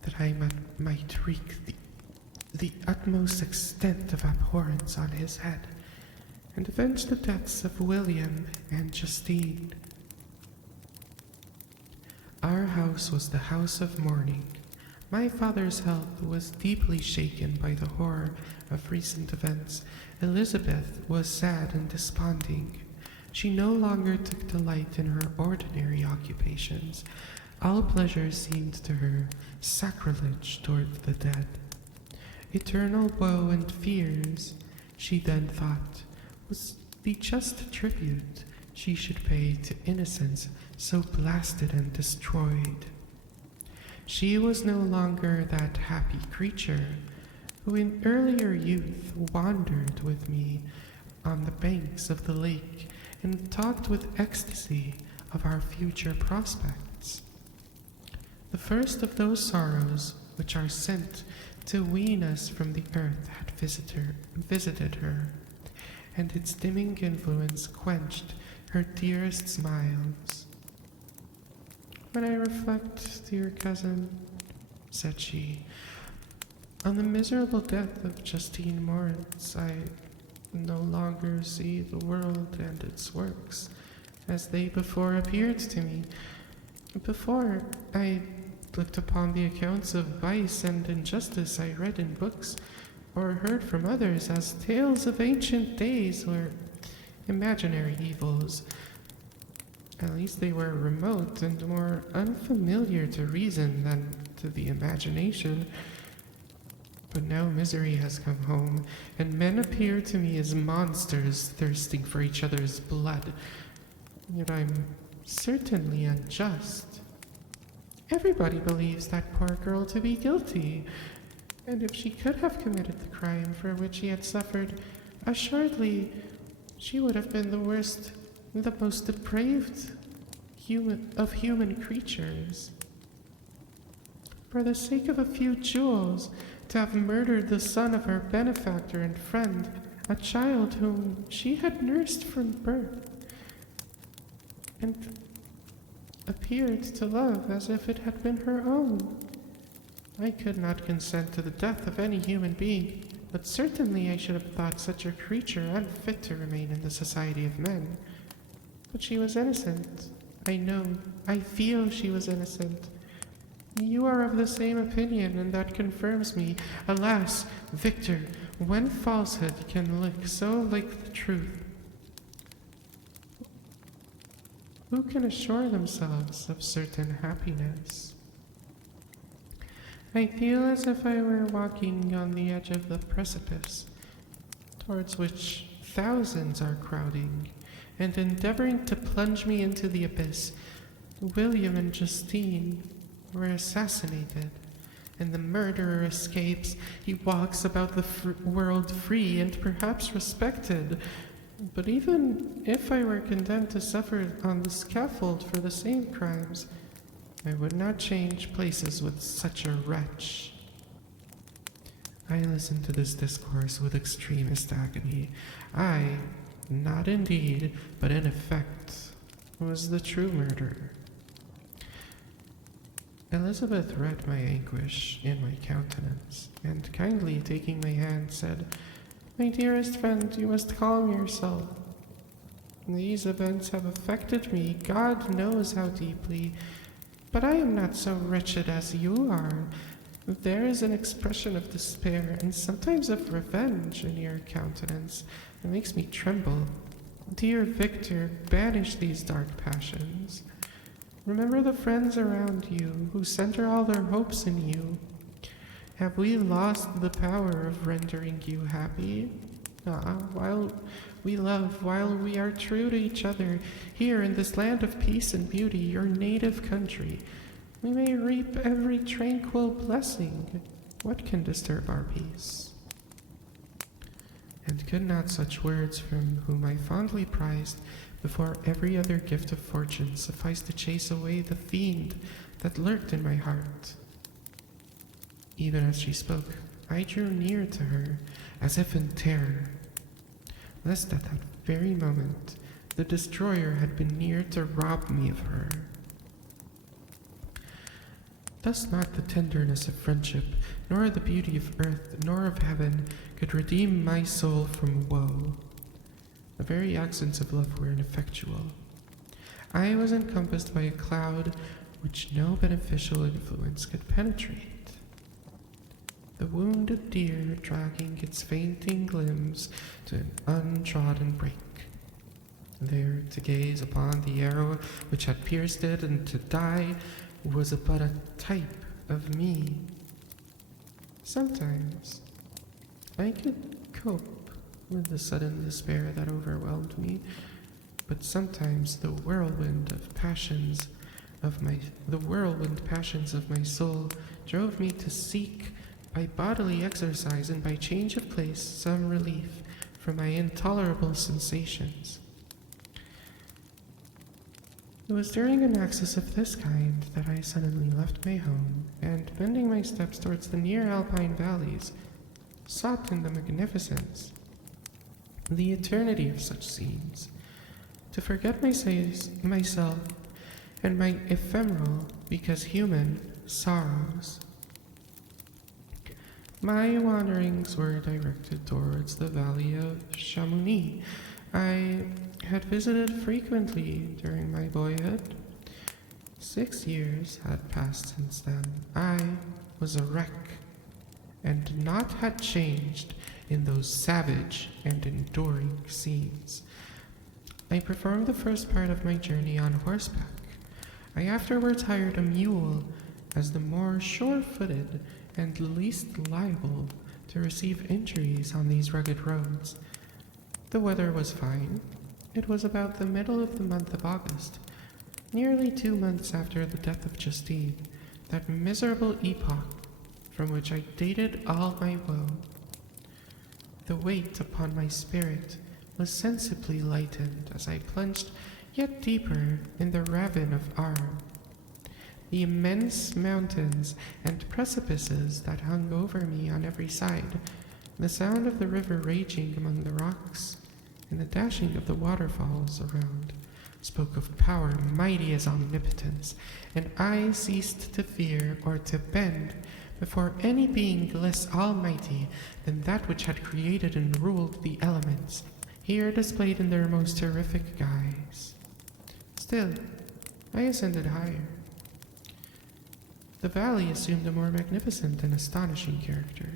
that I might wreak the utmost extent of abhorrence on his head, and avenge the deaths of William and Justine. Our house was the house of mourning. My father's health was deeply shaken by the horror of recent events. Elizabeth was sad and desponding. She no longer took delight in her ordinary occupations. All pleasure seemed to her sacrilege toward the dead. Eternal woe and fears, she then thought, was the just tribute she should pay to innocence so blasted and destroyed. She was no longer that happy creature who in earlier youth wandered with me on the banks of the lake and talked with ecstasy of our future prospects. The first of those sorrows which are sent to wean us from the earth had visited her, and its dimming influence quenched her dearest smiles. When I reflect, dear cousin, said she, on the miserable death of Justine Moritz, I no longer see the world and its works as they before appeared to me. Before, I looked upon the accounts of vice and injustice I read in books or heard from others as tales of ancient days or imaginary evils. At least they were remote and more unfamiliar to reason than to the imagination. But now misery has come home, and men appear to me as monsters thirsting for each other's blood. Yet I'm certainly unjust. Everybody believes that poor girl to be guilty, and if she could have committed the crime for which she had suffered, assuredly she would have been the worst, the most depraved human creatures. For the sake of a few jewels, to have murdered the son of her benefactor and friend, a child whom she had nursed from birth, and appeared to love as if it had been her own. I could not consent to the death of any human being, but certainly I should have thought such a creature unfit to remain in the society of men. But she was innocent. I know, I feel she was innocent. You are of the same opinion, and that confirms me. Alas, Victor, when falsehood can look so like the truth, who can assure themselves of certain happiness? I feel as if I were walking on the edge of the precipice, towards which thousands are crowding and endeavoring to plunge me into the abyss. William and Justine were assassinated, and the murderer escapes. He walks about the world free and perhaps respected. But even if I were condemned to suffer on the scaffold for the same crimes, I would not change places with such a wretch. I listened to this discourse with extremest agony. I, not in deed, but in effect, was the true murderer. Elizabeth read my anguish in my countenance, and kindly taking my hand said, "My dearest friend, you must calm yourself. These events have affected me, God knows how deeply, but I am not so wretched as you are. There is an expression of despair and sometimes of revenge in your countenance that makes me tremble. Dear Victor, banish these dark passions. Remember the friends around you who center all their hopes in you. Have we lost the power of rendering you happy? While we love, while we are true to each other, here in this land of peace and beauty, your native country, we may reap every tranquil blessing. What can disturb our peace? And could not such words from whom I fondly prized before every other gift of fortune suffice to chase away the fiend that lurked in my heart? Even as she spoke, I drew near to her, as if in terror, lest at that very moment the destroyer had been near to rob me of her. Thus not the tenderness of friendship, nor the beauty of earth, nor of heaven, could redeem my soul from woe. The very accents of love were ineffectual. I was encompassed by a cloud which no beneficial influence could penetrate. The wounded deer dragging its fainting limbs to an untrodden brake, there to gaze upon the arrow which had pierced it, and to die was but a type of me. Sometimes I could cope with the sudden despair that overwhelmed me, but sometimes the whirlwind passions of my soul drove me to seek by bodily exercise and by change of place some relief from my intolerable sensations. It was during an access of this kind that I suddenly left my home, and bending my steps towards the near alpine valleys, sought in the magnificence, the eternity of such scenes, to forget myself and my ephemeral, because human, sorrows. My wanderings were directed towards the valley of Chamonix. I had visited frequently during my boyhood. 6 years had passed since then. I was a wreck, and naught had changed in those savage and enduring scenes. I performed the first part of my journey on horseback. I afterwards hired a mule as the more sure-footed and least liable to receive injuries on these rugged roads. The weather was fine. It was about the middle of the month of August, nearly 2 months after the death of Justine, that miserable epoch from which I dated all my woe. The weight upon my spirit was sensibly lightened as I plunged yet deeper in the ravine of Arm. The immense mountains and precipices that hung over me on every side, the sound of the river raging among the rocks, and the dashing of the waterfalls around, spoke of power mighty as omnipotence, and I ceased to fear or to bend before any being less almighty than that which had created and ruled the elements, here displayed in their most terrific guise. Still, I ascended higher. The valley assumed a more magnificent and astonishing character.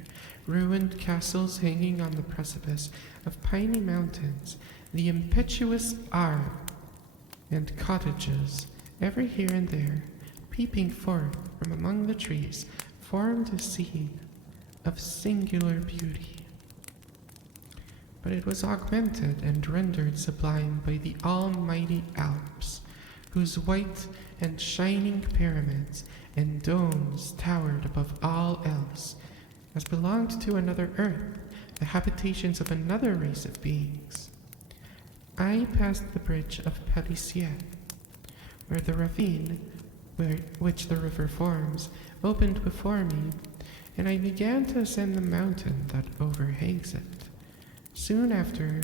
Ruined castles hanging on the precipice of piney mountains, the impetuous Arm, and cottages, every here and there, peeping forth from among the trees, formed a scene of singular beauty. But it was augmented and rendered sublime by the almighty Alps, whose white and shining pyramids and domes towered above all else, as belonged to another earth, the habitations of another race of beings. I passed the bridge of Pellicier, where the ravine, which the river forms, opened before me, and I began to ascend the mountain that overhangs it. Soon after,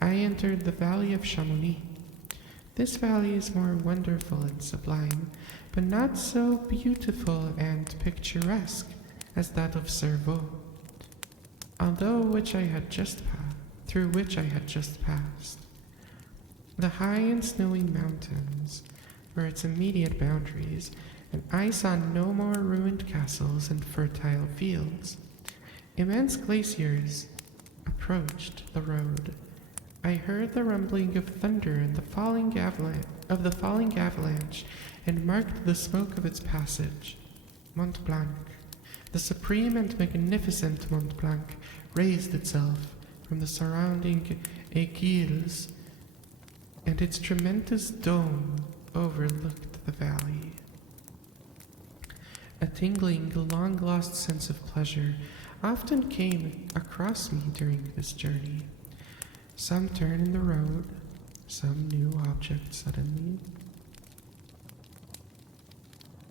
I entered the valley of Chamonix. This valley is more wonderful and sublime, but not so beautiful and picturesque as that of Cerveau, through which I had just passed. The high and snowy mountains were its immediate boundaries, and I saw no more ruined castles and fertile fields. Immense glaciers approached the road. I heard the rumbling of thunder and the falling avalanche, and marked the smoke of its passage. Mont Blanc, the supreme and magnificent Mont Blanc, raised itself from the surrounding aiguilles, and its tremendous dome overlooked the valley. A tingling, long-lost sense of pleasure often came across me during this journey. Some turn in the road, some new object suddenly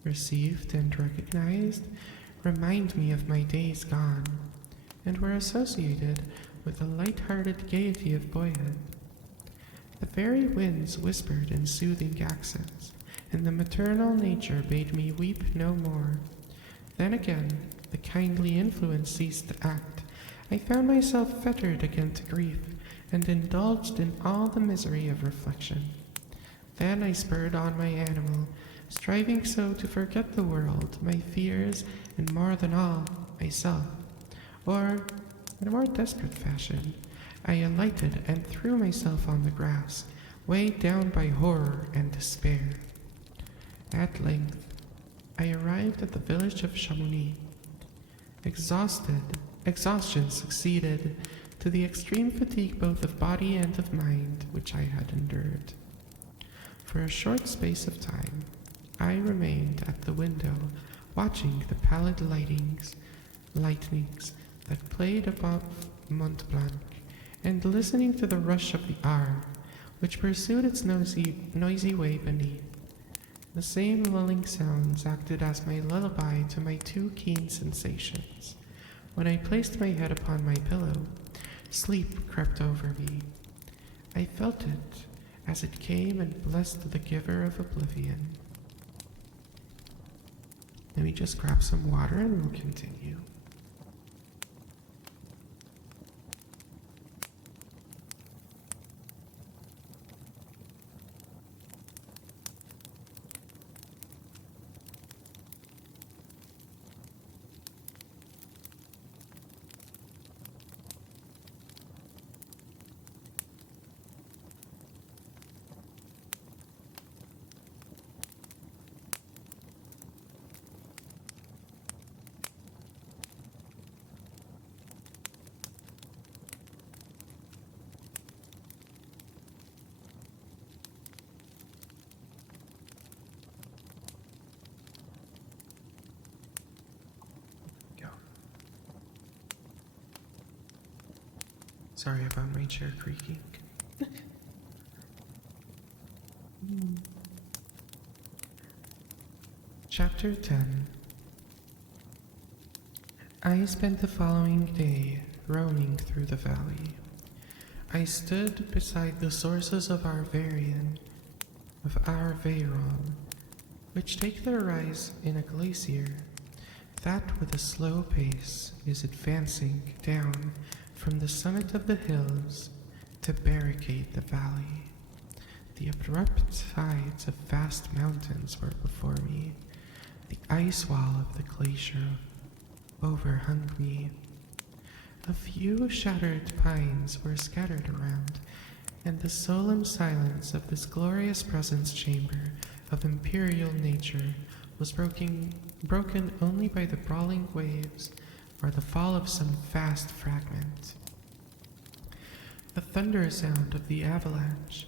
received and recognized remind me of my days gone, and were associated with the light-hearted gaiety of boyhood. The very winds whispered in soothing accents, and the maternal nature bade me weep no more. Then again, the kindly influence ceased to act. I found myself fettered against grief, and indulged in all the misery of reflection. Then I spurred on my animal, striving so to forget the world, my fears, and more than all, myself. Or, in a more desperate fashion, I alighted and threw myself on the grass, weighed down by horror and despair. At length, I arrived at the village of Chamonix. Exhaustion succeeded to the extreme fatigue both of body and of mind which I had endured. For a short space of time, I remained at the window, watching the pallid lightnings that played above Mont Blanc, and listening to the rush of the Arve, which pursued its noisy way beneath. The same lulling sounds acted as my lullaby to my too keen sensations. When I placed my head upon my pillow, sleep crept over me. I felt it as it came and blessed the giver of oblivion. Let me just grab some water and we'll continue. Sorry about my chair creaking. Chapter 10. I spent the following day roaming through the valley. I stood beside the sources of our Veyron, which take their rise in a glacier that with a slow pace is advancing down from the summit of the hills to barricade the valley. The abrupt sides of vast mountains were before me. The ice wall of the glacier overhung me. A few shattered pines were scattered around, and the solemn silence of this glorious presence chamber of imperial nature was broken only by the brawling waves or the fall of some vast fragment. The thunder sound of the avalanche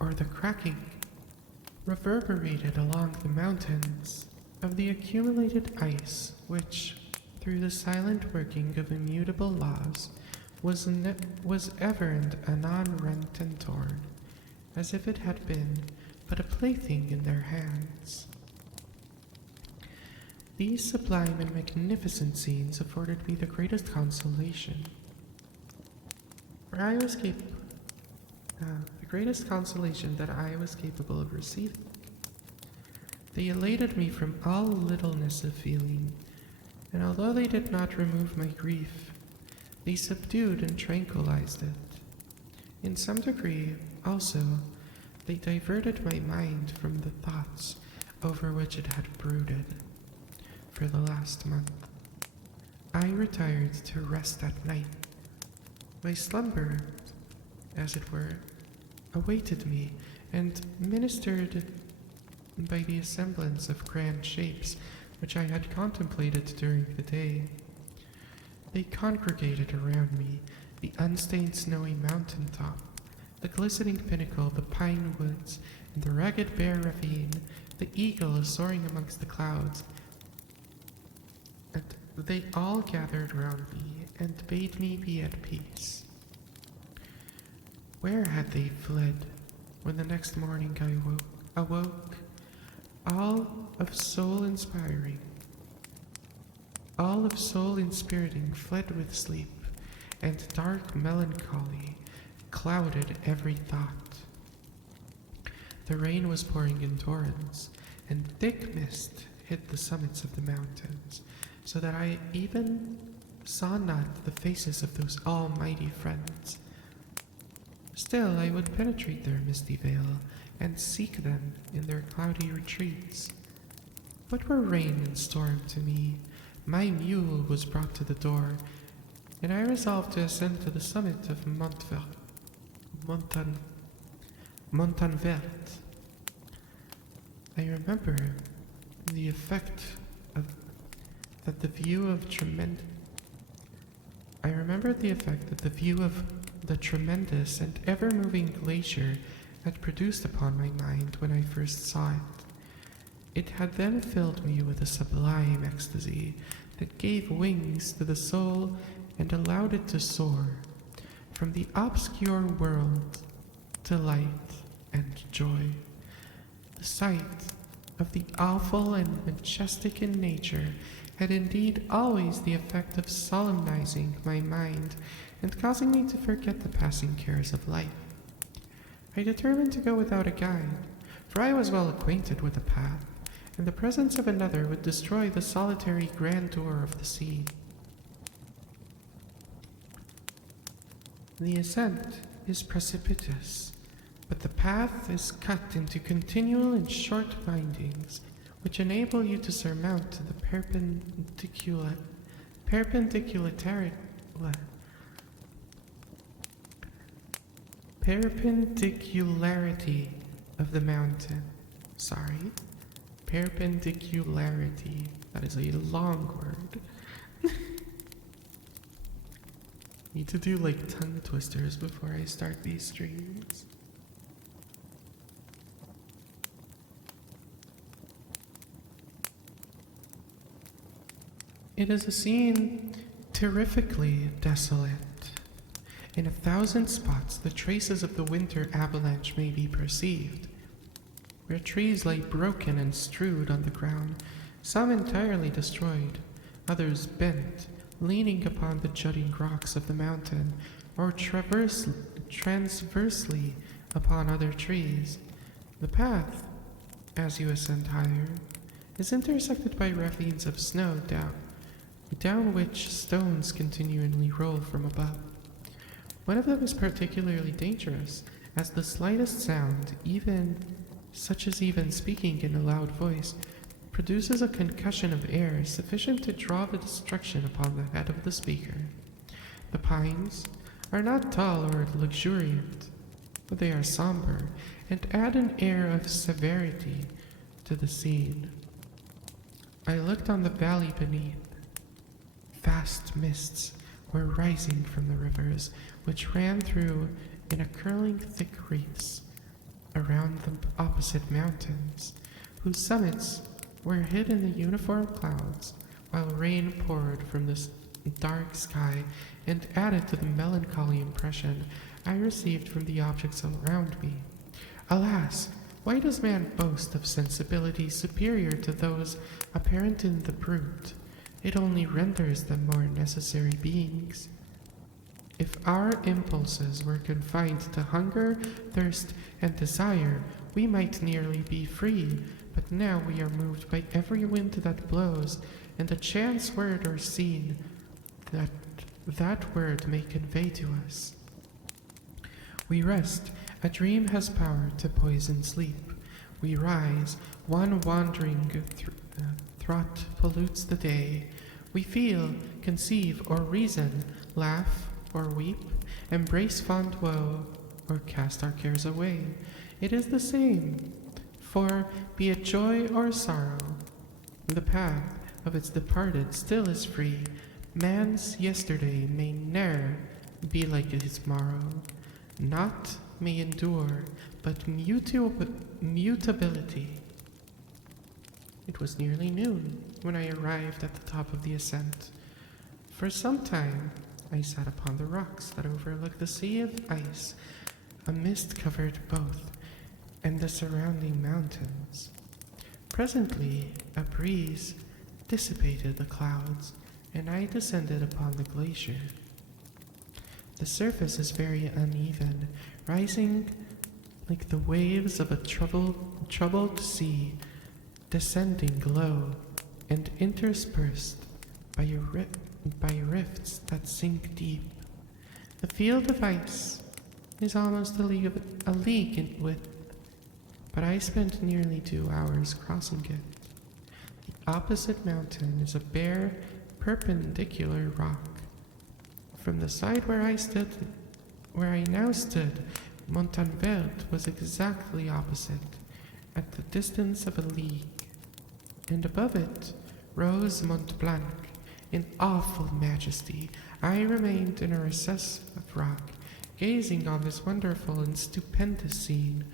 or the cracking reverberated along the mountains of the accumulated ice which, through the silent working of immutable laws, was ever and anon rent and torn, as if it had been but a plaything in their hands. These sublime and magnificent scenes afforded me the greatest consolation. For the greatest consolation that I was capable of receiving. They elated me from all littleness of feeling, and although they did not remove my grief, they subdued and tranquilized it. In some degree, also, they diverted my mind from the thoughts over which it had brooded for the last month. I retired to rest at night. My slumber, as it were, awaited me and ministered by the semblance of grand shapes which I had contemplated during the day. They congregated around me, the unstained snowy mountain top, the glistening pinnacle, the pine woods, and the rugged bare ravine, the eagle soaring amongst the clouds. And they all gathered round me and bade me be at peace. Where had they fled when the next morning I awoke, all of soul inspiriting, fled with sleep, and dark melancholy clouded every thought. The rain was pouring in torrents, and thick mist hid the summits of the mountains, so that I even saw not the faces of those almighty friends. Still, I would penetrate their misty veil and seek them in their cloudy retreats. What were rain and storm to me? My mule was brought to the door, and I resolved to ascend to the summit of Montanvert. I remember the effect of that the view of the tremendous and ever-moving glacier had produced upon my mind when I first saw it. It had then filled me with a sublime ecstasy that gave wings to the soul and allowed it to soar from the obscure world to light and joy. The sight of the awful and majestic in nature had indeed always the effect of solemnizing my mind and causing me to forget the passing cares of life. I determined to go without a guide, for I was well acquainted with the path, and the presence of another would destroy the solitary grandeur of the scene. The ascent is precipitous, but the path is cut into continual and short windings, which enable you to surmount the perpendicularity of the mountain. Perpendicularity. That is a long word. Need to do like tongue twisters before I start these streams. It is a scene terrifically desolate. In 1,000 spots, the traces of the winter avalanche may be perceived, where trees lay broken and strewed on the ground, some entirely destroyed, others bent, leaning upon the jutting rocks of the mountain, or transversely upon other trees. The path, as you ascend higher, is intersected by ravines of snow down which stones continually roll from above. One of them is particularly dangerous, as the slightest sound, such as even speaking in a loud voice, produces a concussion of air sufficient to draw the destruction upon the head of the speaker. The pines are not tall or luxuriant, but they are somber and add an air of severity to the scene. I looked on the valley beneath. Vast mists were rising from the rivers, which ran through in a curling thick wreaths around the opposite mountains, whose summits were hid in the uniform clouds, while rain poured from the dark sky and added to the melancholy impression I received from the objects around me. Alas, why does man boast of sensibility superior to those apparent in the brute? It only renders them more necessary beings. If our impulses were confined to hunger, thirst, and desire, we might nearly be free, but now we are moved by every wind that blows, and a chance word or scene that word may convey to us. We rest, a dream has power to poison sleep. We rise, one wandering thought pollutes the day. We feel, conceive, or reason, laugh or weep, embrace fond woe, or cast our cares away. It is the same, for be it joy or sorrow, the path of its departed still is free. Man's yesterday may ne'er be like his morrow. Not may endure, but mutability. It was nearly noon when I arrived at the top of the ascent. For some time, I sat upon the rocks that overlook the sea of ice. A mist covered both and the surrounding mountains. Presently, a breeze dissipated the clouds, and I descended upon the glacier. The surface is very uneven, rising like the waves of a troubled sea, descending low and interspersed by rifts that sink deep. The field of ice is almost a league in width, but I spent nearly 2 hours crossing it. The opposite mountain is a bare, perpendicular rock. From the side where I now stood, Montanvert was exactly opposite, at the distance of a league, and above it rose Mont Blanc in awful majesty. I remained in a recess of rock, gazing on this wonderful and stupendous scene.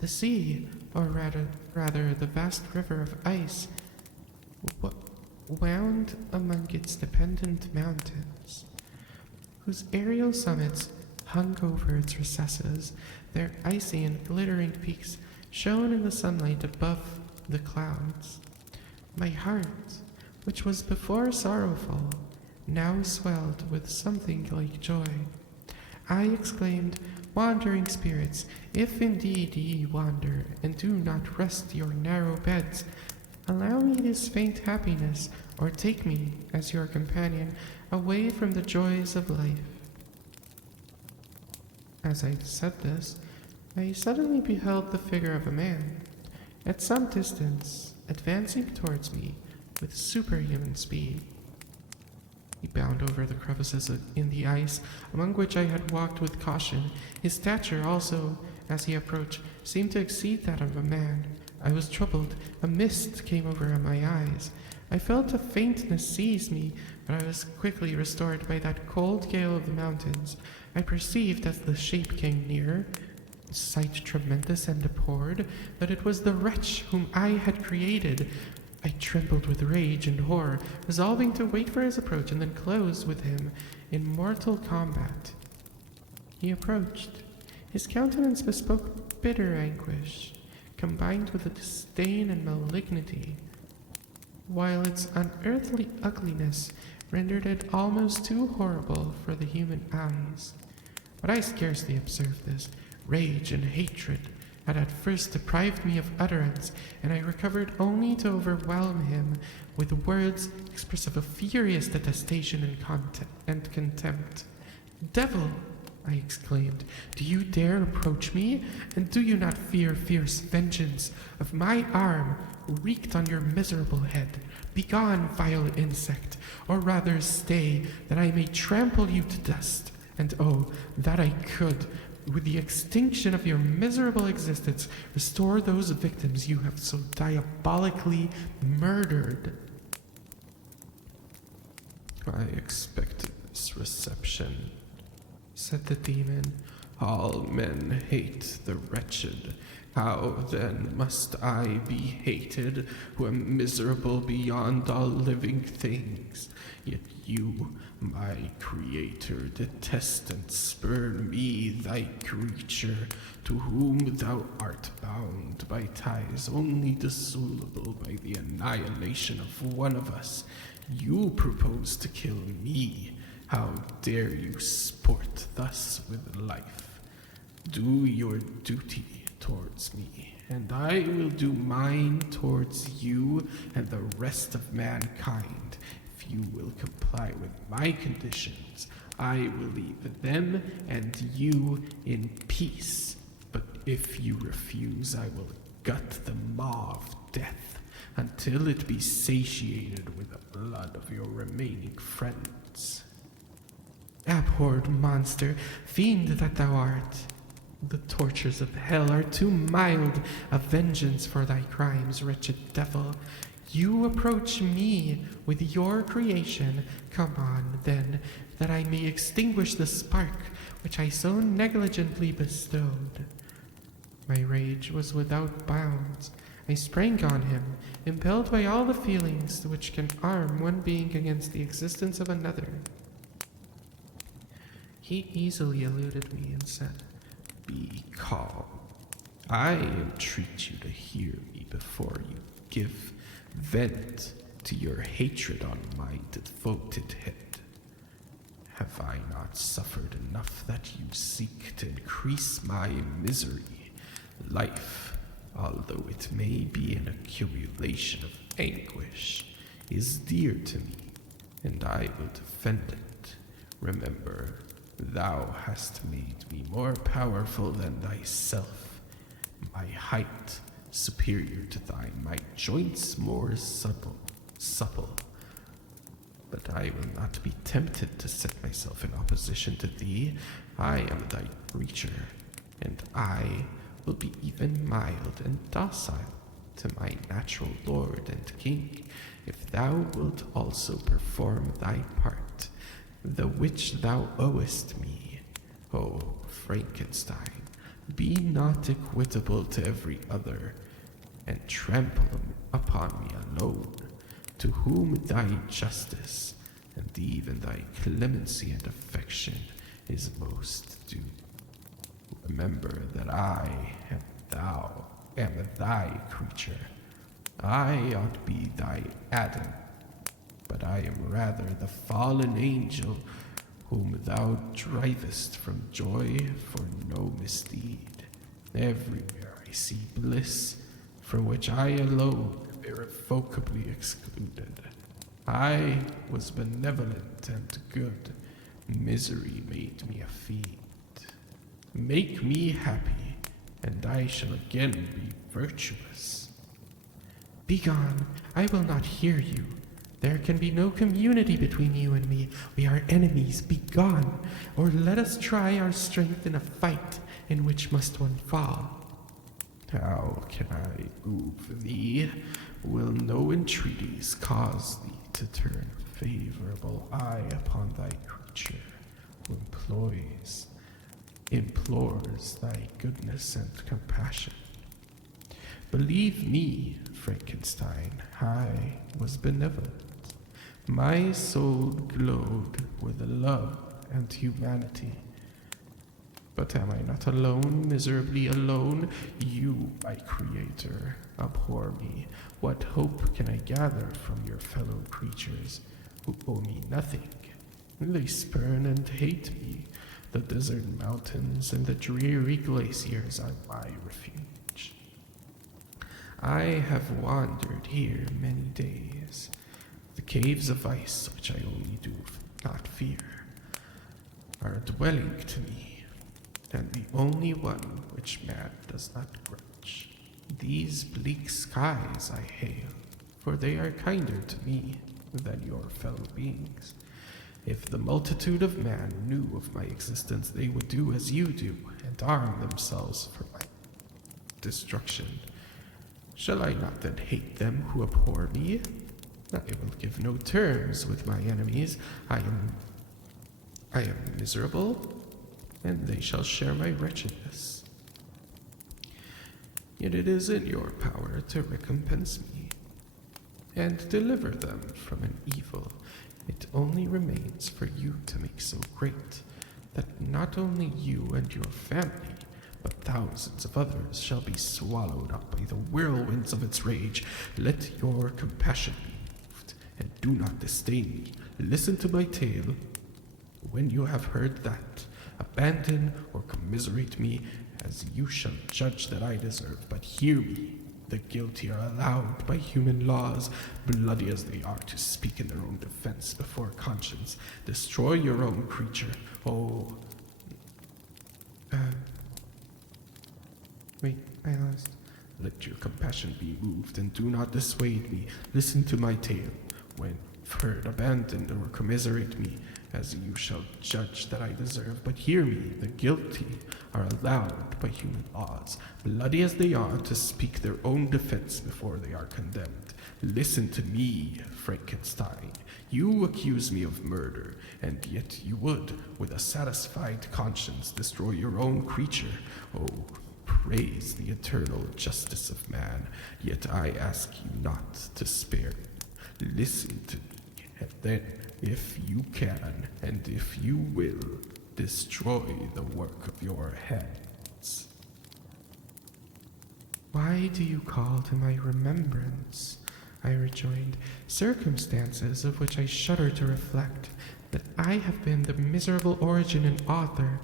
The sea, or rather the vast river of ice, wound among its dependent mountains, whose aerial summits hung over its recesses. Their icy and glittering peaks shone in the sunlight above the clouds. My heart, which was before sorrowful, now swelled with something like joy. I exclaimed, "Wandering spirits, if indeed ye wander, and do not rest your narrow beds, allow me this faint happiness, or take me, as your companion, away from the joys of life." As I said this, I suddenly beheld the figure of a man, at some distance, advancing towards me with superhuman speed. He bounded over the crevices in the ice, among which I had walked with caution. His stature also, as he approached, seemed to exceed that of a man. I was troubled. A mist came over my eyes. I felt a faintness seize me, but I was quickly restored by that cold gale of the mountains. I perceived, as the shape came nearer, sight tremendous and abhorred, that it was the wretch whom I had created. I trembled with rage and horror, resolving to wait for his approach and then close with him in mortal combat. He approached. His countenance bespoke bitter anguish, combined with a disdain and malignity, while its unearthly ugliness rendered it almost too horrible for the human eyes. But I scarcely observed this. Rage and hatred had at first deprived me of utterance, and I recovered only to overwhelm him with words expressive of furious detestation and contempt. "Devil!" I exclaimed, "do you dare approach me? And do you not fear fierce vengeance of my arm wreaked on your miserable head? Begone, vile insect, or rather stay, that I may trample you to dust. And oh, that I could, with the extinction of your miserable existence, restore those victims you have so diabolically murdered." I expected this reception, said the demon. "All men hate the wretched. How then must I be hated, who am miserable beyond all living things? Yet you, my creator, detest and spurn me, thy creature, to whom thou art bound by ties only dissoluble by the annihilation of one of us. You propose to kill me. How dare you sport thus with life? Do your duty towards me, and I will do mine towards you and the rest of mankind. If you will comply with my conditions, I will leave them and you in peace. But if you refuse, I will gut the maw of death until it be satiated with the blood of your remaining friends." "Abhorred monster, fiend that thou art! The tortures of hell are too mild a vengeance for thy crimes, wretched devil. You approach me with your creation. Come on, then, that I may extinguish the spark which I so negligently bestowed. My rage was without bounds. I sprang on him, impelled by all the feelings which can arm one being against the existence of another. He easily eluded me and said, Be calm. I entreat you to hear me before you give vent to your hatred on my devoted head. Have I not suffered enough that you seek to increase my misery? Life, although it may be an accumulation of anguish, is dear to me, and I will defend it. Remember, thou hast made me more powerful than thyself, my height superior to thine, my joints more supple. But I will not be tempted to set myself in opposition to thee. I am thy creature, and I will be even mild and docile to my natural lord and king, if thou wilt also perform thy part, the which thou owest me. O Frankenstein, be not equitable to every other, and trample upon me alone, to whom thy justice and even thy clemency and affection is most due. Remember that I am thy creature. I ought to be thy Adam, but I am rather the fallen angel whom thou drivest from joy for no misdeed. Everywhere I see bliss, from which I alone am irrevocably excluded. I was benevolent and good. Misery made me a fiend. Make me happy, and I shall again be virtuous. Begone, I will not hear you. There can be no community between you and me. We are enemies. Begone, or let us try our strength in a fight in which must one fall. How can I move thee? Will no entreaties cause thee to turn a favorable eye upon thy creature, who implores thy goodness and compassion? Believe me, Frankenstein, I was benevolent. My soul glowed with love and humanity. But am I not alone, miserably alone? You, my creator, abhor me. What hope can I gather from your fellow creatures who owe me nothing? They spurn and hate me. The desert mountains and the dreary glaciers are my refuge. I have wandered here many days. The caves of ice, which I only do not fear, are a dwelling to me, and the only one which man does not grudge. These bleak skies I hail, for they are kinder to me than your fellow beings. If the multitude of man knew of my existence, they would do as you do, and arm themselves for my destruction. Shall I not then hate them who abhor me? I will give no terms with my enemies. I am miserable, and they shall share my wretchedness. Yet it is in your power to recompense me and deliver them from an evil. It only remains for you to make so great that not only you and your family, but thousands of others shall be swallowed up by the whirlwinds of its rage. Let your compassion be moved, and do not disdain me. Listen to my tale. When you have heard that, abandon or commiserate me as you shall judge that I deserve. But hear me. The guilty are allowed by human laws, bloody as they are, to speak in their own defense before conscience. Destroy your own creature. Wait, I lost. Let your compassion be moved, and do not dissuade me. Listen to my tale. When you've heard, abandon or commiserate me, as you shall judge that I deserve. But hear me, the guilty are allowed by human laws, bloody as they are, to speak their own defense before they are condemned. Listen to me, Frankenstein. You accuse me of murder, and yet you would, with a satisfied conscience, destroy your own creature. Oh, praise the eternal justice of man, yet I ask you not to spare me. Listen to me, and then, if you can, and if you will, destroy the work of your hands. Why do you call to my remembrance, I rejoined, circumstances of which I shudder to reflect, that I have been the miserable origin and author?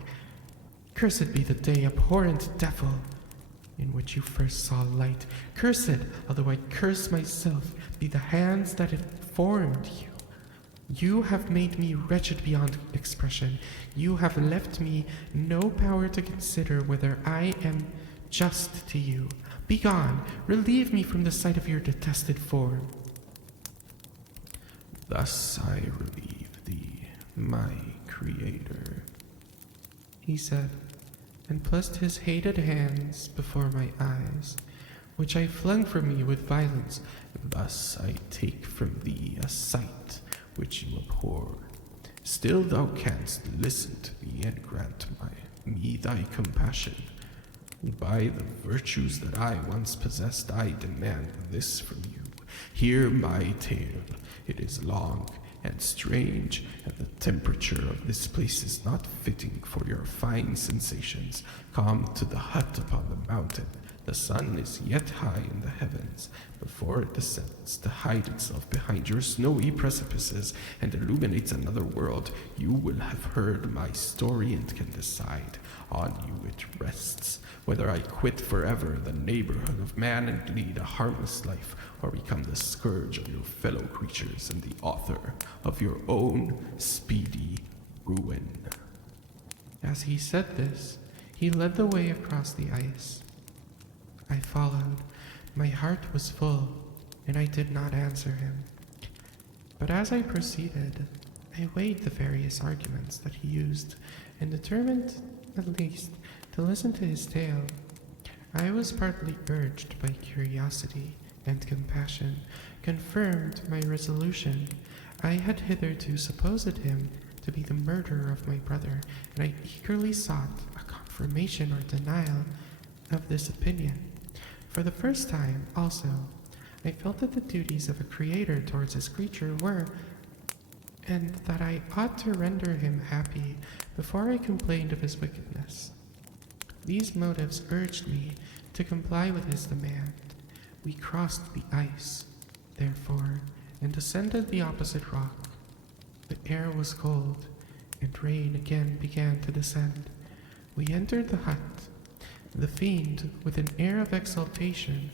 Cursed be the day, abhorrent devil, in which you first saw light. Cursed, although I curse myself, be the hands that have formed you. You have made me wretched beyond expression. You have left me no power to consider whether I am just to you. Begone, relieve me from the sight of your detested form. Thus I relieve thee, my creator, He said, and pressed his hated hands before my eyes, which I flung from me with violence. Thus I take from thee a sight which you abhor. Still thou canst listen to me and grant me thy compassion. By the virtues that I once possessed, I demand this from you. Hear my tale. It is long and strange, and the temperature of this place is not fitting for your fine sensations. Come to the hut upon the mountain. The sun is yet high in the heavens. Before it descends to hide itself behind your snowy precipices and illuminates another world, you will have heard my story and can decide. On you it rests, whether I quit forever the neighborhood of man and lead a harmless life, or become the scourge of your fellow creatures and the author of your own speedy ruin. As he said this, he led the way across the ice. I followed. My heart was full, and I did not answer him. But as I proceeded, I weighed the various arguments that he used, and determined, at least, to listen to his tale. I was partly urged by curiosity and compassion, confirmed my resolution. I had hitherto supposed him to be the murderer of my brother, and I eagerly sought a confirmation or denial of this opinion. For the first time, also, I felt that the duties of a creator towards his creature were, and that I ought to render him happy before I complained of his wickedness. These motives urged me to comply with his demand. We crossed the ice, therefore, and descended the opposite rock. The air was cold, and rain again began to descend. We entered the hut, the fiend with an air of exultation,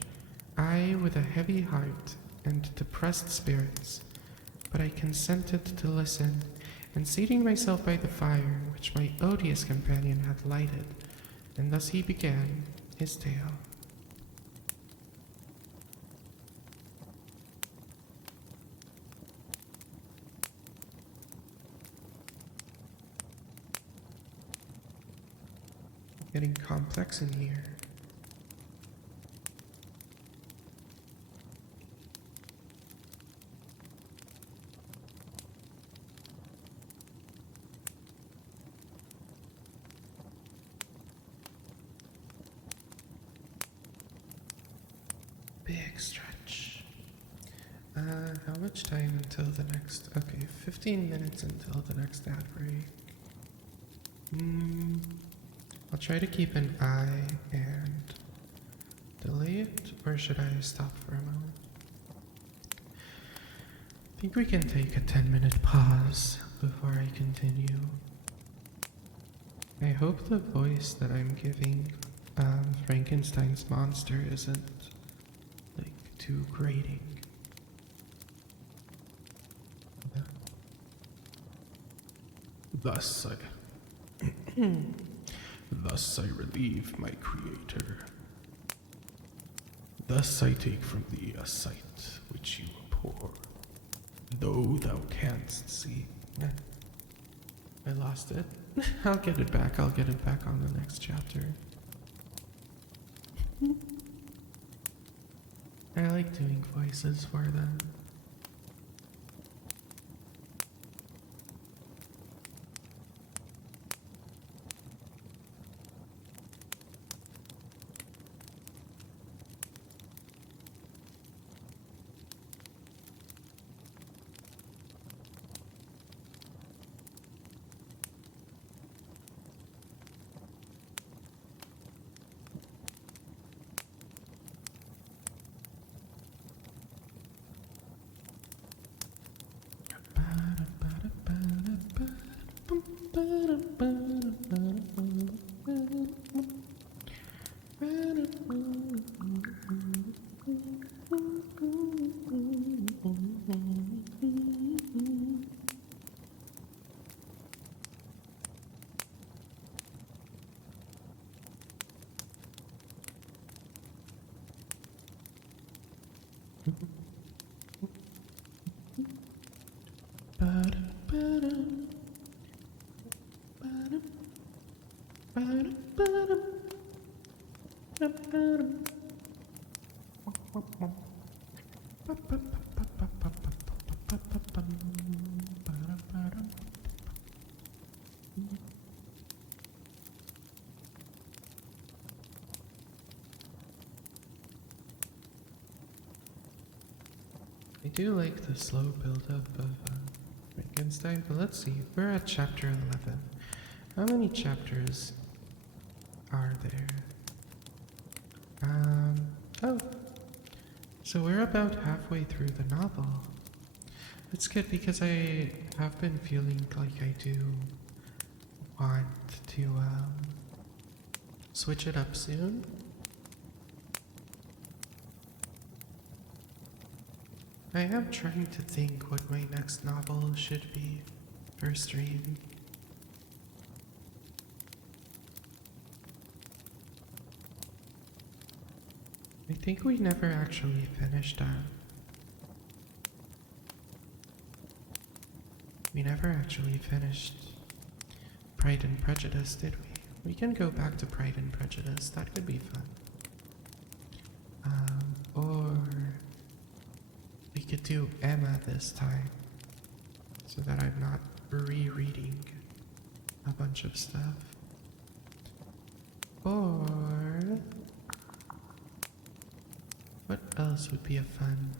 I with a heavy heart and depressed spirits. But I consented to listen, and seating myself by the fire which my odious companion had lighted, and thus he began his tale. Getting complex in here. Big stretch. How much time until the next? Okay, 15 minutes until the next ad break. I'll try to keep an eye and delay it, or should I stop for a moment? I think we can take a 10-minute pause before I continue. I hope the voice that I'm giving Frankenstein's monster isn't too grating. Thus I relieve my creator. Thus I take from thee a sight which you abhor, though thou canst see. I lost it. I'll get it back. I'll get it back on the next chapter. I like doing voices for them. I do like the slow build-up of Frankenstein, but let's see. We're at chapter 11. How many chapters are there? Oh. So we're about halfway through the novel. It's good because I have been feeling like I do want to switch it up soon. I am trying to think what my next novel should be for stream. I think we never actually finished we never actually finished Pride and Prejudice, did we? We can go back to Pride and Prejudice, that could be fun. Or we could do Emma this time, so that I'm not rereading a bunch of stuff. Or what else would be a fun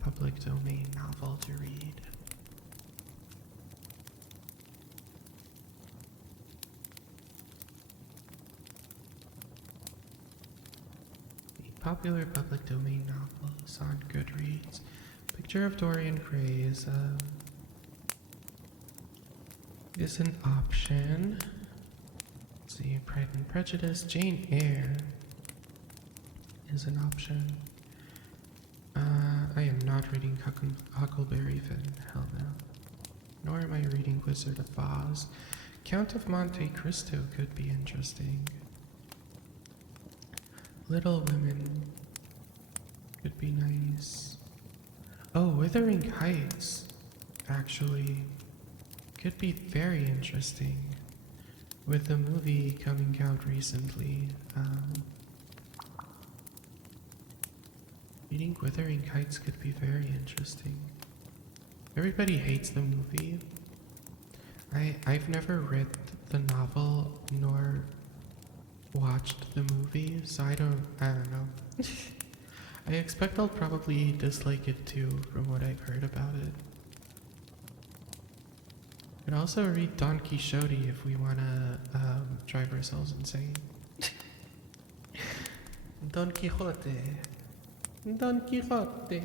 public domain novel to read? The popular public domain novels on Goodreads. Picture of Dorian Gray is an option. Let's see, Pride and Prejudice, Jane Eyre is an option. I am not reading Huckleberry Finn, hell no. Nor am I reading Wizard of Oz. Count of Monte Cristo could be interesting. Little Women could be nice. Oh, Wuthering Heights actually could be very interesting with the movie coming out recently. Reading Wuthering Heights could be very interesting. Everybody hates the movie. I've never read the novel nor watched the movie, so I don't know. I expect I'll probably dislike it too, from what I've heard about it. And also read Don Quixote if we wanna drive ourselves insane. Don Quixote. Don Quixote.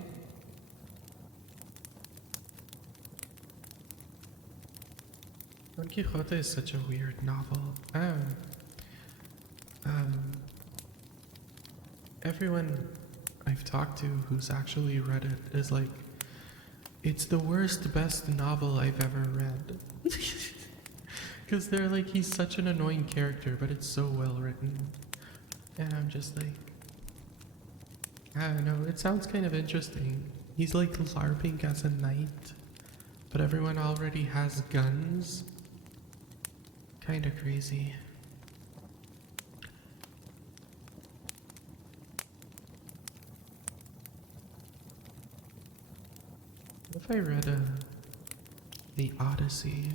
Don Quixote is such a weird novel. Everyone I've talked to who's actually read it is like, it's the worst, best novel I've ever read. Because they're like, he's such an annoying character, but it's so well written. And I'm just like, I don't know, it sounds kind of interesting. He's like LARPing as a knight, but everyone already has guns, kinda crazy. What if I read the Odyssey?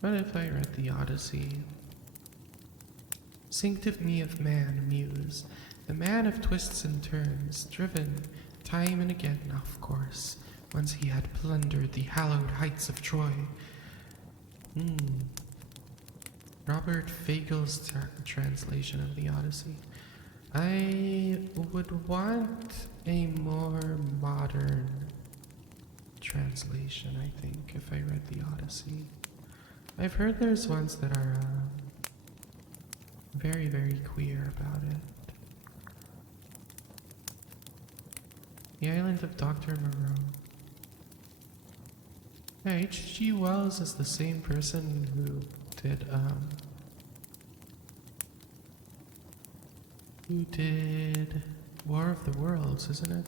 What if I read the Odyssey? Think of me of man, muse, the man of twists and turns, driven time and again off course, once he had plundered the hallowed heights of Troy. Robert Fagel's translation of the Odyssey. I would want a more modern translation, I think, if I read the Odyssey. I've heard there's ones that are very, very queer about it. The Island of Dr. Moreau. Yeah, H.G. Wells is the same person who did War of the Worlds, isn't it?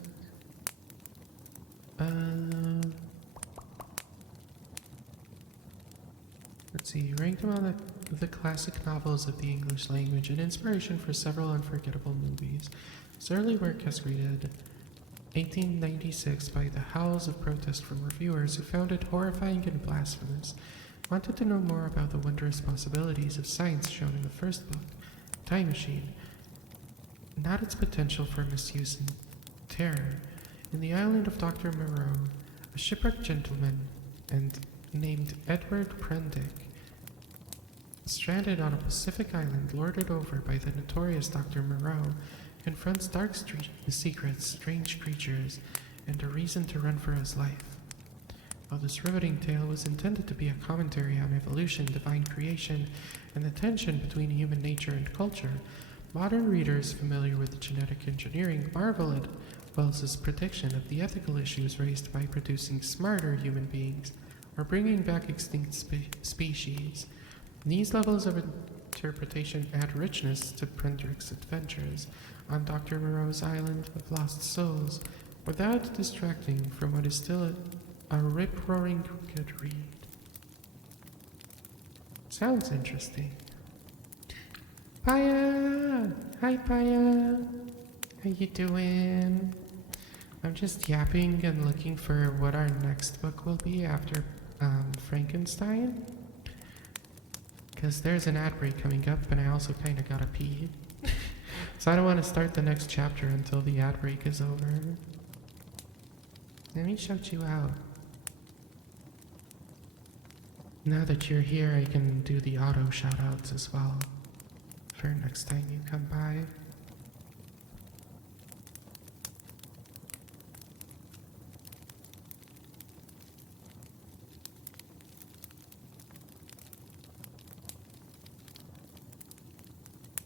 Let's see, he ranked among the classic novels of the English language and inspiration for several unforgettable movies. His early work has greeted 1896 by the howls of protest from reviewers who found it horrifying and blasphemous, wanted to know more about the wondrous possibilities of science shown in the first book, Time Machine, not its potential for misuse and terror. In the island of Dr. Moreau, a shipwrecked gentleman named Edward Prendick, stranded on a Pacific island lorded over by the notorious Dr. Moreau, confronts dark secrets, strange creatures, and a reason to run for his life. While this riveting tale was intended to be a commentary on evolution, divine creation, and the tension between human nature and culture, modern readers familiar with genetic engineering marvel at Wells's prediction of the ethical issues raised by producing smarter human beings or bringing back extinct species. These levels of interpretation add richness to Prendick's adventures on Dr. Moreau's island of lost souls, without distracting from what is still a rip-roaring good read. Sounds interesting. Paya! Hi, Paya! How you doing? I'm just yapping and looking for what our next book will be after Frankenstein. Because there's an ad break coming up, and I also kind of gotta pee. So I don't want to start the next chapter until the ad break is over. Let me shout you out. Now that you're here, I can do the auto shoutouts as well for next time you come by.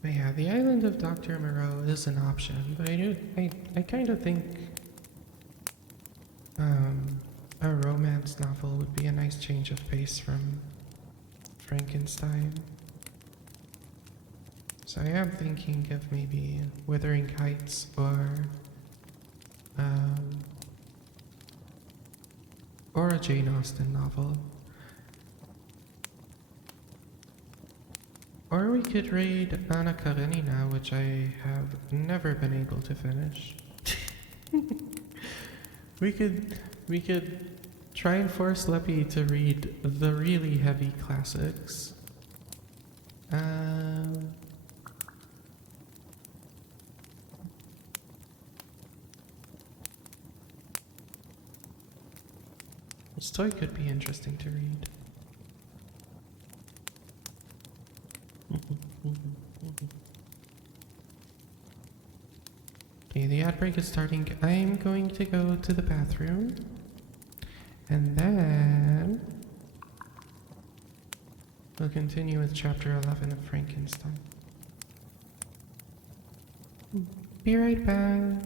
But yeah, the island of Dr. Moreau is an option, but I kind of think a romance novel would be a nice change of pace from Frankenstein. So I am thinking of maybe Wuthering Heights or a Jane Austen novel. Or we could read Anna Karenina, which I have never been able to finish. We could try and force Leppy to read the really heavy classics. This toy could be interesting to read. Okay, the ad break is starting. I'm going to go to the bathroom. And then we'll continue with chapter 11 of Frankenstein. Be right back.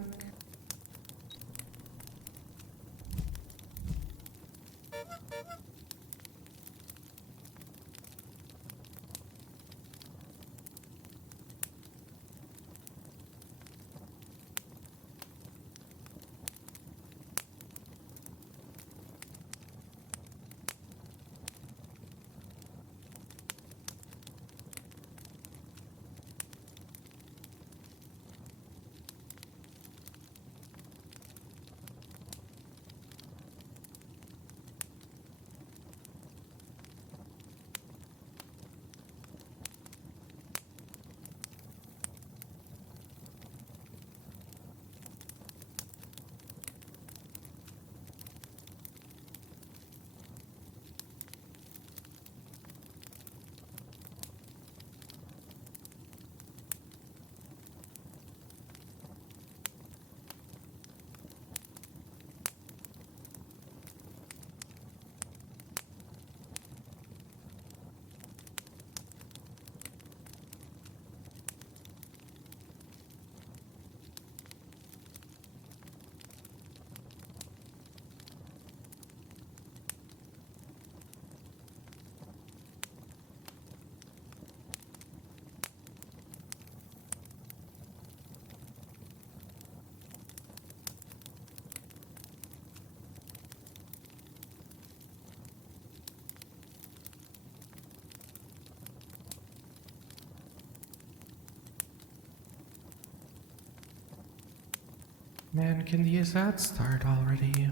Man, can these ads start already?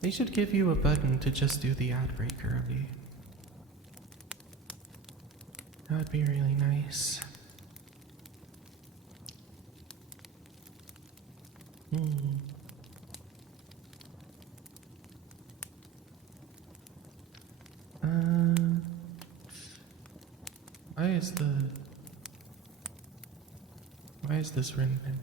They should give you a button to just do the ad break early. That would be really nice. Why is this written in?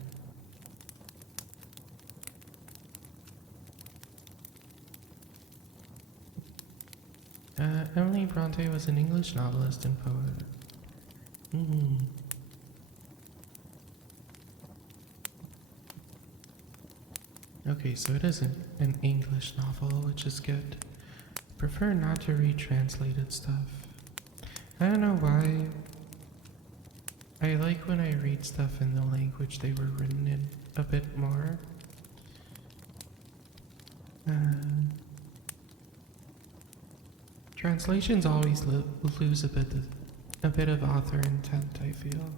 Emily Bronte was an English novelist and poet. Okay, so it isn't an English novel, which is good. Prefer not to read translated stuff. I don't know why. I like when I read stuff in the language they were written in a bit more. Translations always lose a bit of author intent, I feel.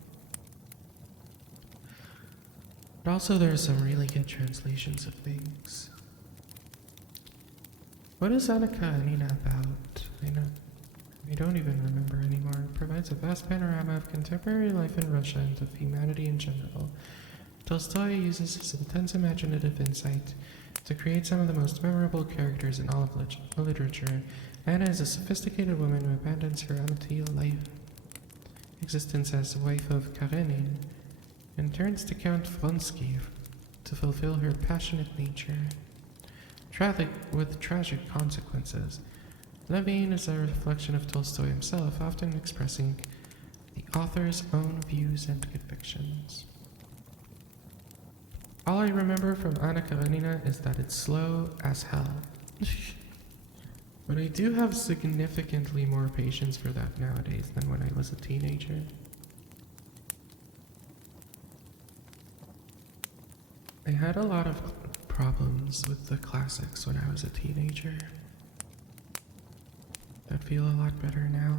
But also there are some really good translations of things. What is Anna Karenina about? I don't even remember anymore. It provides a vast panorama of contemporary life in Russia and of humanity in general. Tolstoy uses his intense imaginative insight to create some of the most memorable characters in all of literature. Anna is a sophisticated woman who abandons her empty life existence as wife of Karenin and turns to Count Vronsky to fulfill her passionate nature. With tragic consequences. Levine is a reflection of Tolstoy himself, often expressing the author's own views and convictions. All I remember from Anna Karenina is that it's slow as hell. But I do have significantly more patience for that nowadays than when I was a teenager. I had a lot of problems with the classics when I was a teenager. I feel a lot better now.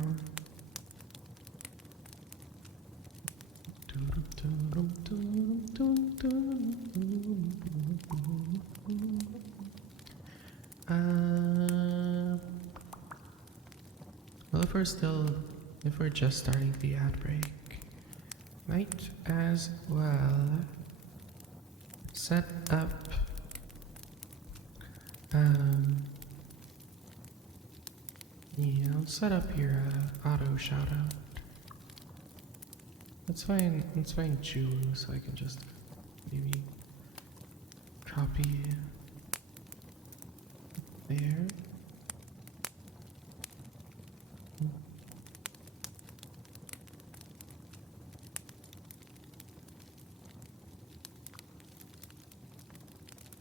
Well, if we're just starting the ad break, might as well set up I'll set up your auto shoutout. Let's find Chu so I can just maybe copy there.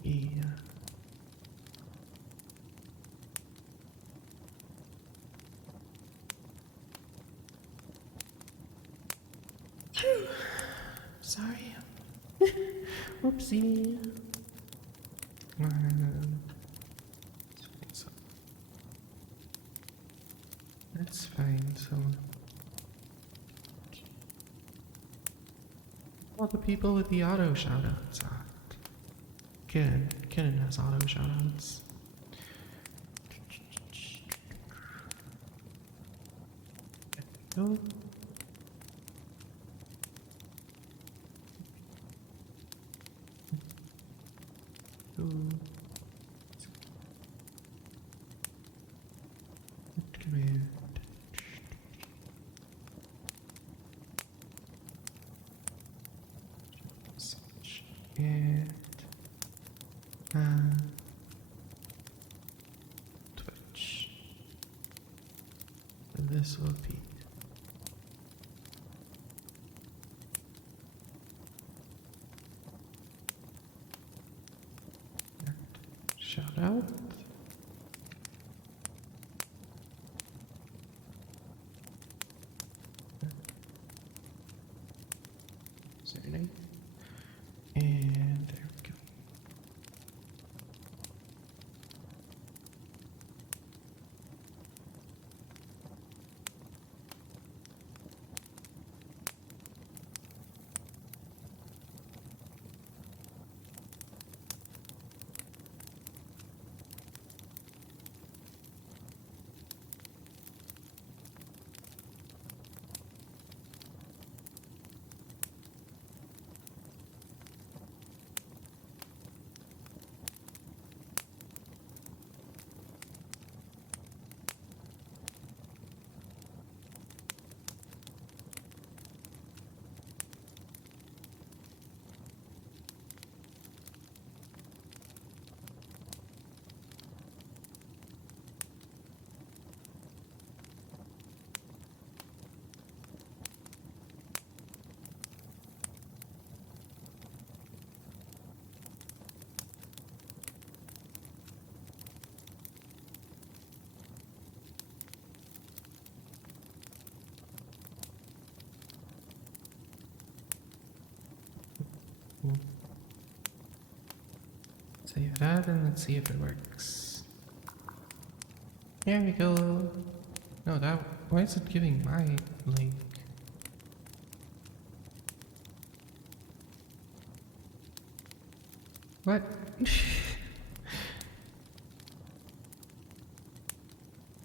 Yeah. Sorry. Whoopsie. That's fine. So all the people with the auto shoutouts. Kitten has auto shoutouts. Go. Command. Search and Twitch. And this will be shout out. Surname. And there we go. Save that and let's see if it works. There we go. No, why is it giving my link? What?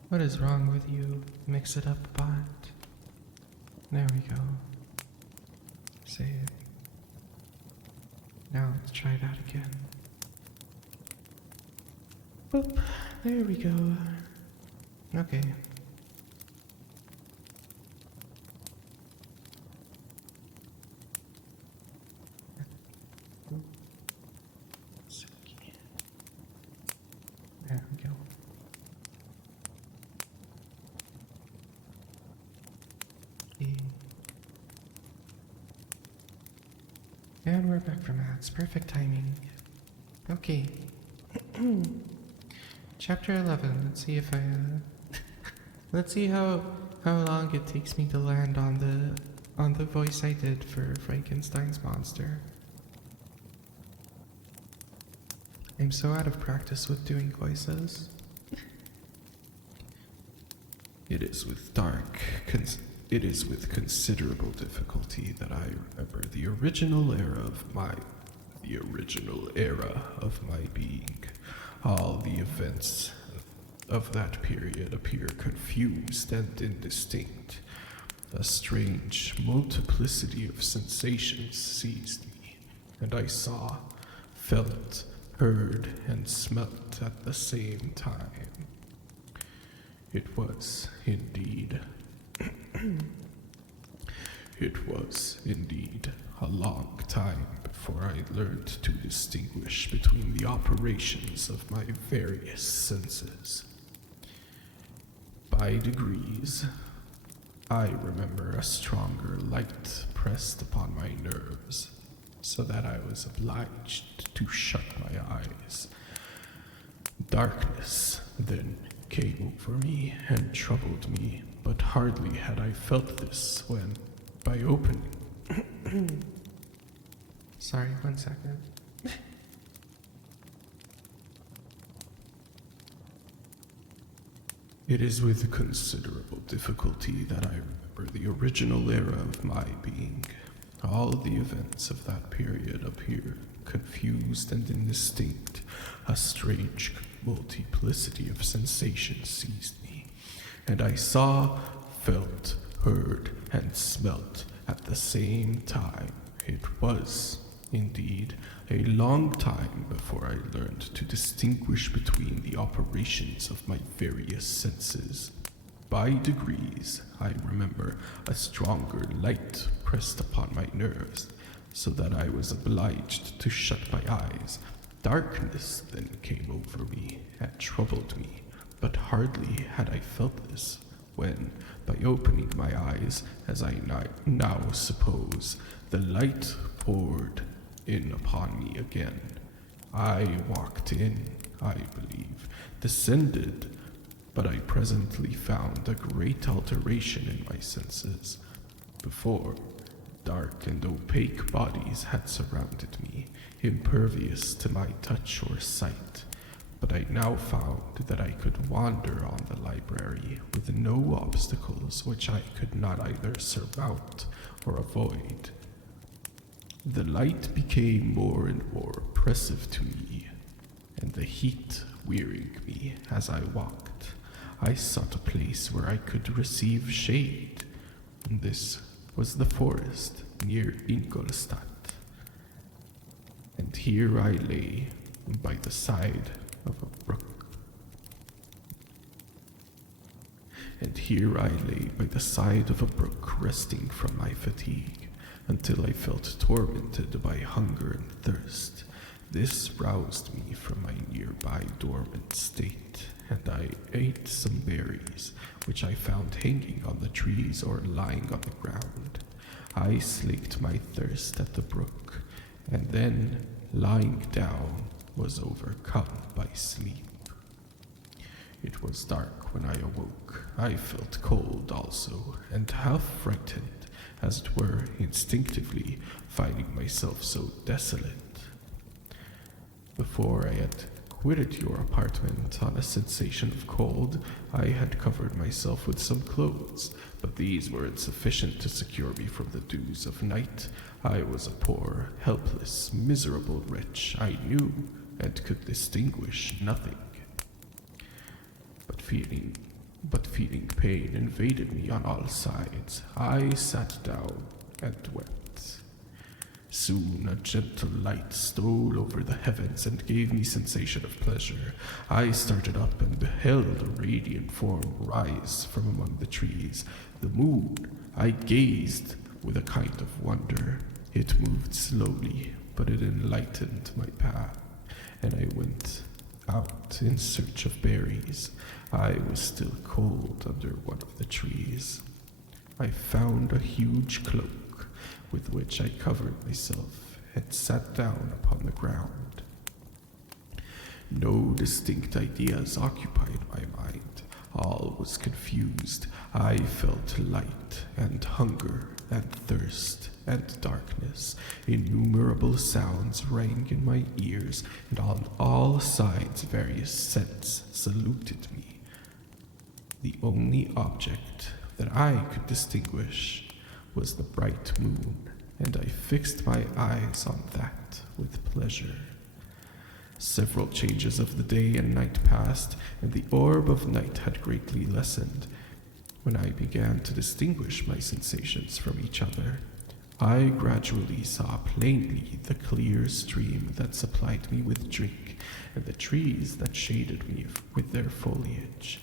What is wrong with you? Mix it up, bot. There we go. Save. Now let's try that again. Boop. There we go. Okay. There we go. Okay. And we're back from ads. Perfect timing. Okay. Chapter 11. Let's see if I let's see how long it takes me to land on the voice I did for Frankenstein's monster. I'm so out of practice with doing voices. It is with considerable difficulty that I remember the original era of my being. All the events of that period appear confused and indistinct. A strange multiplicity of sensations seized me, and I saw, felt, heard, and smelt at the same time. It was indeed a long time before I learned to distinguish between the operations of my various senses. By degrees, I remember a stronger light pressed upon my nerves, so that I was obliged to shut my eyes. Darkness then came over me and troubled me, but hardly had I felt this when, by opening... Sorry, 1 second. It is with considerable difficulty that I remember the original era of my being. All the events of that period appear confused and indistinct. A strange multiplicity of sensations seized me, and I saw, felt, heard, and smelt at the same time. It was, indeed, a long time before I learned to distinguish between the operations of my various senses. By degrees, I remember a stronger light pressed upon my nerves, so that I was obliged to shut my eyes. Darkness then came over me and troubled me, but hardly had I felt this when, by opening my eyes, as I now suppose, the light poured in upon me again. I walked in, I believe, descended, but I presently found a great alteration in my senses. Before, dark and opaque bodies had surrounded me, impervious to my touch or sight, but I now found that I could wander on the library with no obstacles which I could not either surmount or avoid. The light became more and more oppressive to me, and the heat wearying me as I walked, I sought a place where I could receive shade. This was the forest near Ingolstadt, and here I lay by the side of a brook. Resting from my fatigue, until I felt tormented by hunger and thirst. This roused me from my nearby dormant state, and I ate some berries, which I found hanging on the trees or lying on the ground. I slaked my thirst at the brook, and then, lying down, was overcome by sleep. It was dark when I awoke. I felt cold also, and half frightened, as it were, instinctively, finding myself so desolate. Before I had quitted your apartment on a sensation of cold, I had covered myself with some clothes, but these were insufficient to secure me from the dews of night. I was a poor, helpless, miserable wretch. I knew and could distinguish nothing. But feeling pain invaded me on all sides. I sat down and wept. Soon a gentle light stole over the heavens and gave me sensation of pleasure. I started up and beheld a radiant form rise from among the trees. The moon. I gazed with a kind of wonder. It moved slowly, but it enlightened my path, and I went out in search of berries. I was still cold under one of the trees. I found a huge cloak with which I covered myself and sat down upon the ground. No distinct ideas occupied my mind. All was confused. I felt light and hunger and thirst and darkness. Innumerable sounds rang in my ears, and on all sides various scents saluted me. The only object that I could distinguish was the bright moon, and I fixed my eyes on that with pleasure. Several changes of the day and night passed, and the orb of night had greatly lessened. When I began to distinguish my sensations from each other, I gradually saw plainly the clear stream that supplied me with drink, and the trees that shaded me with their foliage.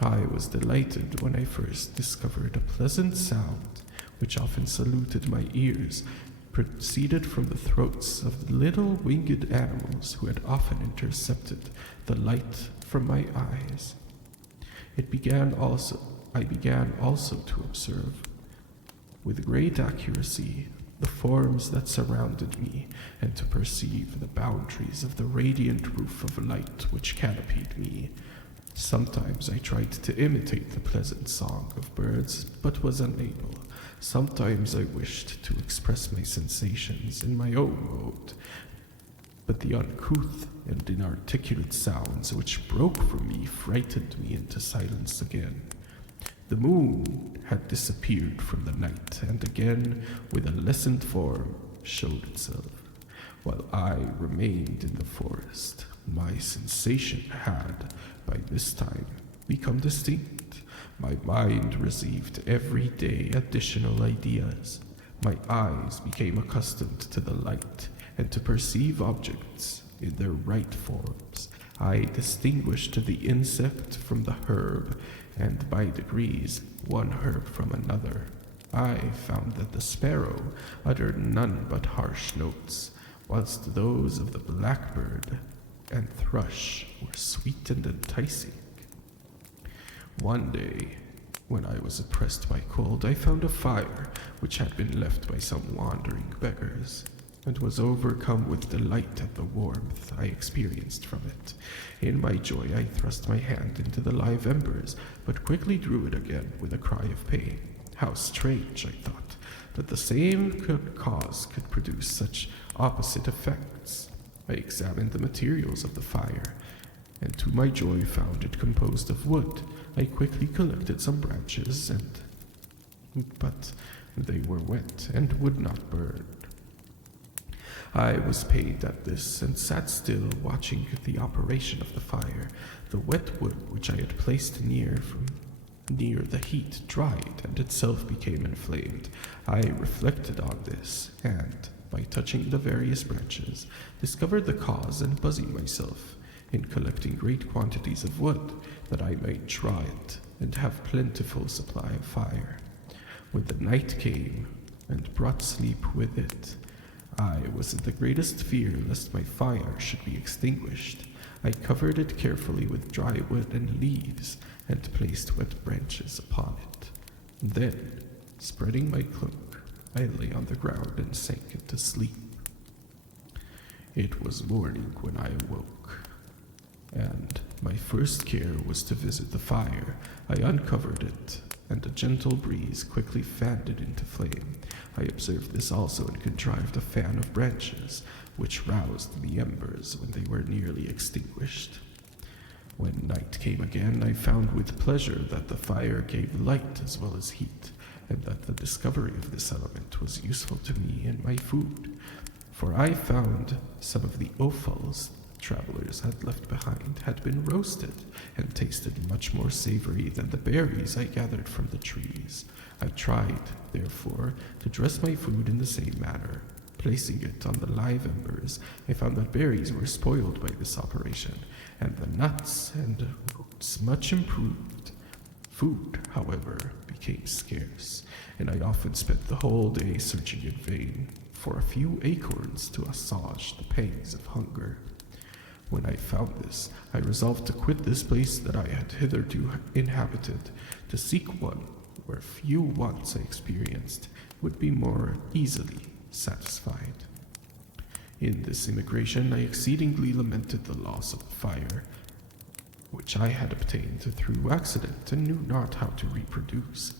I was delighted when I first discovered a pleasant sound, which often saluted my ears, proceeded from the throats of the little winged animals who had often intercepted the light from my eyes. I began also to observe, with great accuracy, the forms that surrounded me, and to perceive the boundaries of the radiant roof of light which canopied me. Sometimes I tried to imitate the pleasant song of birds, but was unable. Sometimes I wished to express my sensations in my own mode, but the uncouth and inarticulate sounds which broke from me frightened me into silence again. The moon had disappeared from the night, and again, with a lessened form, showed itself, while I remained in the forest. My sensation had, by this time, become distinct. My mind received every day additional ideas. My eyes became accustomed to the light and to perceive objects in their right forms. I distinguished the insect from the herb, and by degrees one herb from another. I found that the sparrow uttered none but harsh notes, whilst those of the blackbird and thrush were sweet and enticing. One day, when I was oppressed by cold, I found a fire which had been left by some wandering beggars, and was overcome with delight at the warmth I experienced from it. In my joy, I thrust my hand into the live embers, but quickly drew it again with a cry of pain. How strange, I thought, that the same cause could produce such opposite effects. I examined the materials of the fire, and to my joy found it composed of wood. I quickly collected some branches, but they were wet and would not burn. I was pained at this, and sat still, watching the operation of the fire. The wet wood which I had placed near the heat dried, and itself became inflamed. I reflected on this, and, by touching the various branches, discovered the cause, and busied myself in collecting great quantities of wood, that I might try it, and have plentiful supply of fire. When the night came, and brought sleep with it, I was in the greatest fear lest my fire should be extinguished. I covered it carefully with dry wood and leaves, and placed wet branches upon it. Then, spreading my cloak, I lay on the ground and sank into sleep. It was morning when I awoke, and my first care was to visit the fire. I uncovered it, and a gentle breeze quickly fanned it into flame. I observed this also and contrived a fan of branches, which roused the embers when they were nearly extinguished. When night came again, I found with pleasure that the fire gave light as well as heat, and that the discovery of this element was useful to me in my food, for I found some of the offals travelers had left behind had been roasted and tasted much more savory than the berries I gathered from the trees. I tried, therefore, to dress my food in the same manner. Placing it on the live embers, I found that berries were spoiled by this operation, and the nuts and roots much improved. Food, however, became scarce, and I often spent the whole day searching in vain for a few acorns to assuage the pangs of hunger. When I found this, I resolved to quit this place that I had hitherto inhabited, to seek one where few wants I experienced would be more easily satisfied. In this immigration, I exceedingly lamented the loss of the fire, which I had obtained through accident and knew not how to reproduce it.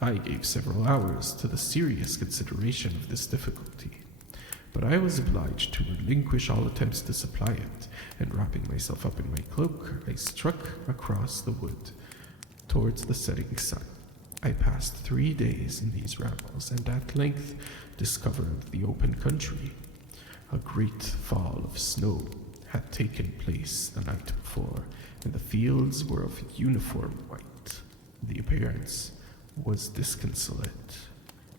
I gave several hours to the serious consideration of this difficulty, but I was obliged to relinquish all attempts to supply it, and wrapping myself up in my cloak, I struck across the wood towards the setting sun. I passed 3 days in these rambles, and at length discovered the open country. A great fall of snow had taken place the night before, and the fields were of uniform white. The appearance was disconsolate,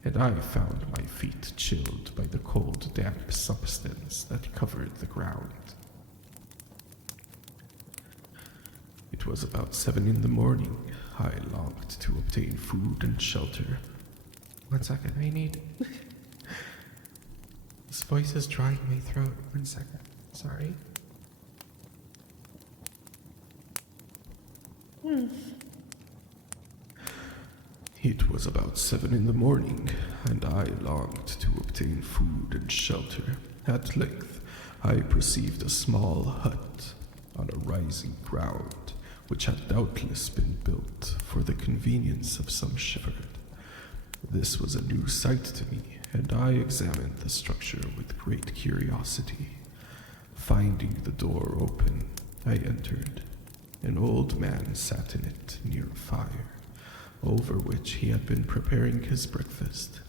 and I found my feet chilled by the cold, damp substance that covered the ground. It was about 7 in the morning. I longed to obtain food and shelter. 1 second, I need... This voice is drying my throat. 1 second. Sorry. It was about 7 in the morning, and I longed to obtain food and shelter. At length, I perceived a small hut on a rising ground, which had doubtless been built for the convenience of some shepherd. This was a new sight to me, and I examined the structure with great curiosity. Finding the door open, I entered. An old man sat in it near a fire, over which he had been preparing his breakfast.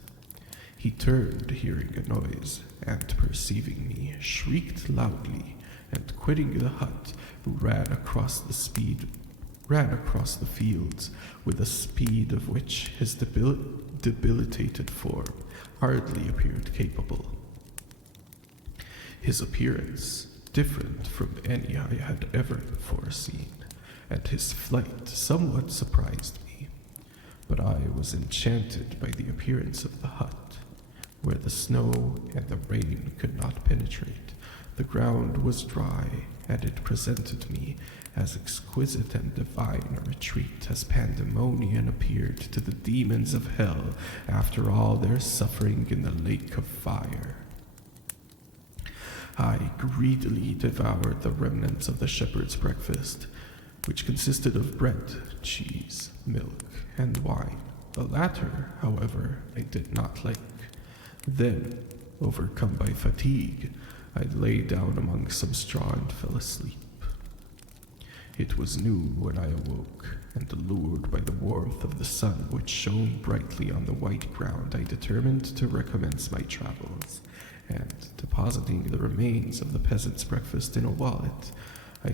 He turned, hearing a noise, and perceiving me, shrieked loudly, and quitting the hut, ran across the fields with a speed of which his debilitated form hardly appeared capable. His appearance different from any I had ever before seen, and his flight somewhat surprised me. But I was enchanted by the appearance of the hut, where the snow and the rain could not penetrate. The ground was dry, and it presented me as exquisite and divine a retreat as Pandemonium appeared to the demons of hell after all their suffering in the lake of fire. I greedily devoured the remnants of the shepherd's breakfast, which consisted of bread, cheese, milk, and wine. The latter, however, I did not like. Then, overcome by fatigue, I lay down among some straw and fell asleep. It was noon when I awoke, and allured by the warmth of the sun which shone brightly on the white ground, I determined to recommence my travels, and, depositing the remains of the peasant's breakfast in a wallet, I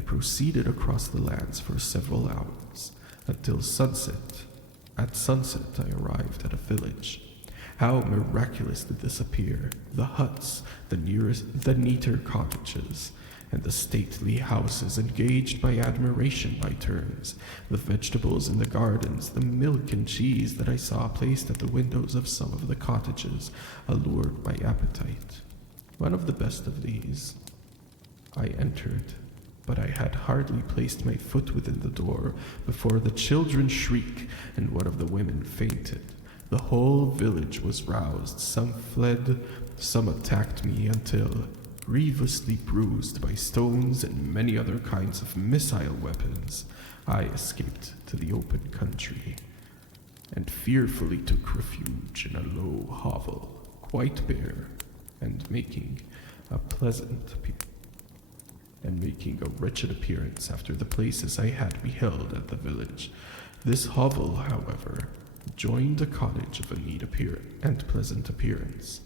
proceeded across the lands for several hours, until sunset. At sunset I arrived at a village. How miraculous did this appear! The huts, the neater cottages, and the stately houses engaged my admiration by turns, the vegetables in the gardens, the milk and cheese that I saw placed at the windows of some of the cottages, allured my appetite. One of the best of these I entered, but I had hardly placed my foot within the door before the children shrieked and one of the women fainted. The whole village was roused. Some fled, some attacked me until, grievously bruised by stones and many other kinds of missile weapons, I escaped to the open country, and fearfully took refuge in a low hovel, quite bare, and making a wretched appearance after the places I had beheld at the village. This hovel, however, joined a cottage of a neat and pleasant appearance,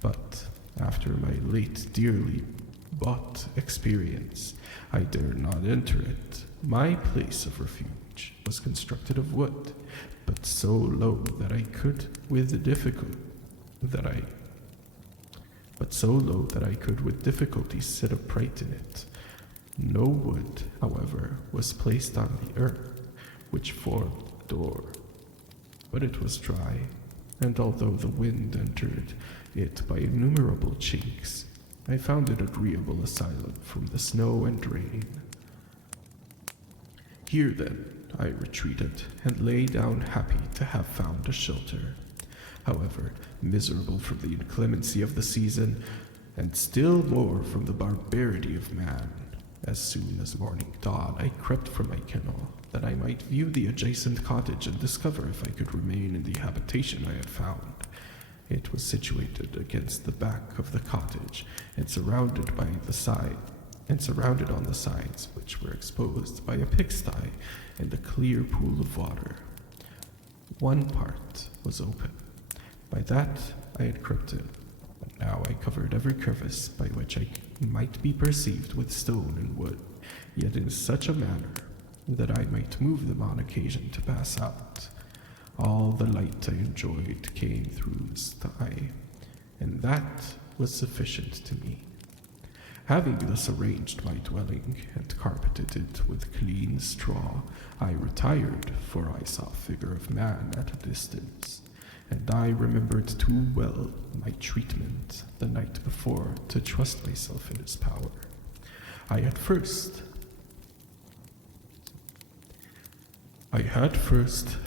but after my late dearly bought experience, I dare not enter it. My place of refuge was constructed of wood, but so low that I could with difficulty sit upright in it. No wood, however, was placed on the earth, which formed a door, but it was dry, and although the wind entered it by innumerable chinks, I found it agreeable asylum from the snow and rain. Here, then, I retreated and lay down happy to have found a shelter. However, miserable from the inclemency of the season, and still more from the barbarity of man, as soon as morning dawned, I crept from my kennel, that I might view the adjacent cottage and discover if I could remain in the habitation I had found. It was situated against the back of the cottage, and surrounded on the sides, which were exposed by a pigsty and a clear pool of water. One part was open. By that I had crept in, but now I covered every crevice by which I might be perceived with stone and wood, yet in such a manner that I might move them on occasion to pass out. All the light I enjoyed came through the sty, and that was sufficient to me. Having thus arranged my dwelling and carpeted it with clean straw, I retired, for I saw a figure of man at a distance, and I remembered too well my treatment the night before to trust myself in his power. I had first,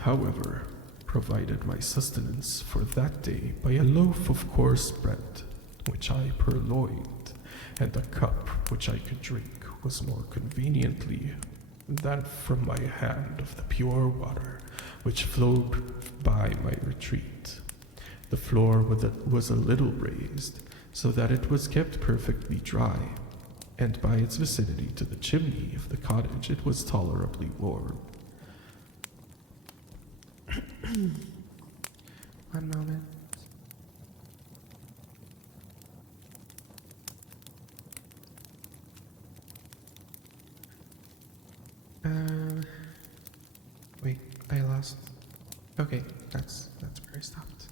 however, provided my sustenance for that day by a loaf of coarse bread, which I purloined, and a cup which I could drink was more conveniently than from my hand of the pure water which flowed by my retreat. The floor was a little raised, so that it was kept perfectly dry, and by its vicinity to the chimney of the cottage it was tolerably warm. One moment. Wait, I lost. Okay, that's where I stopped.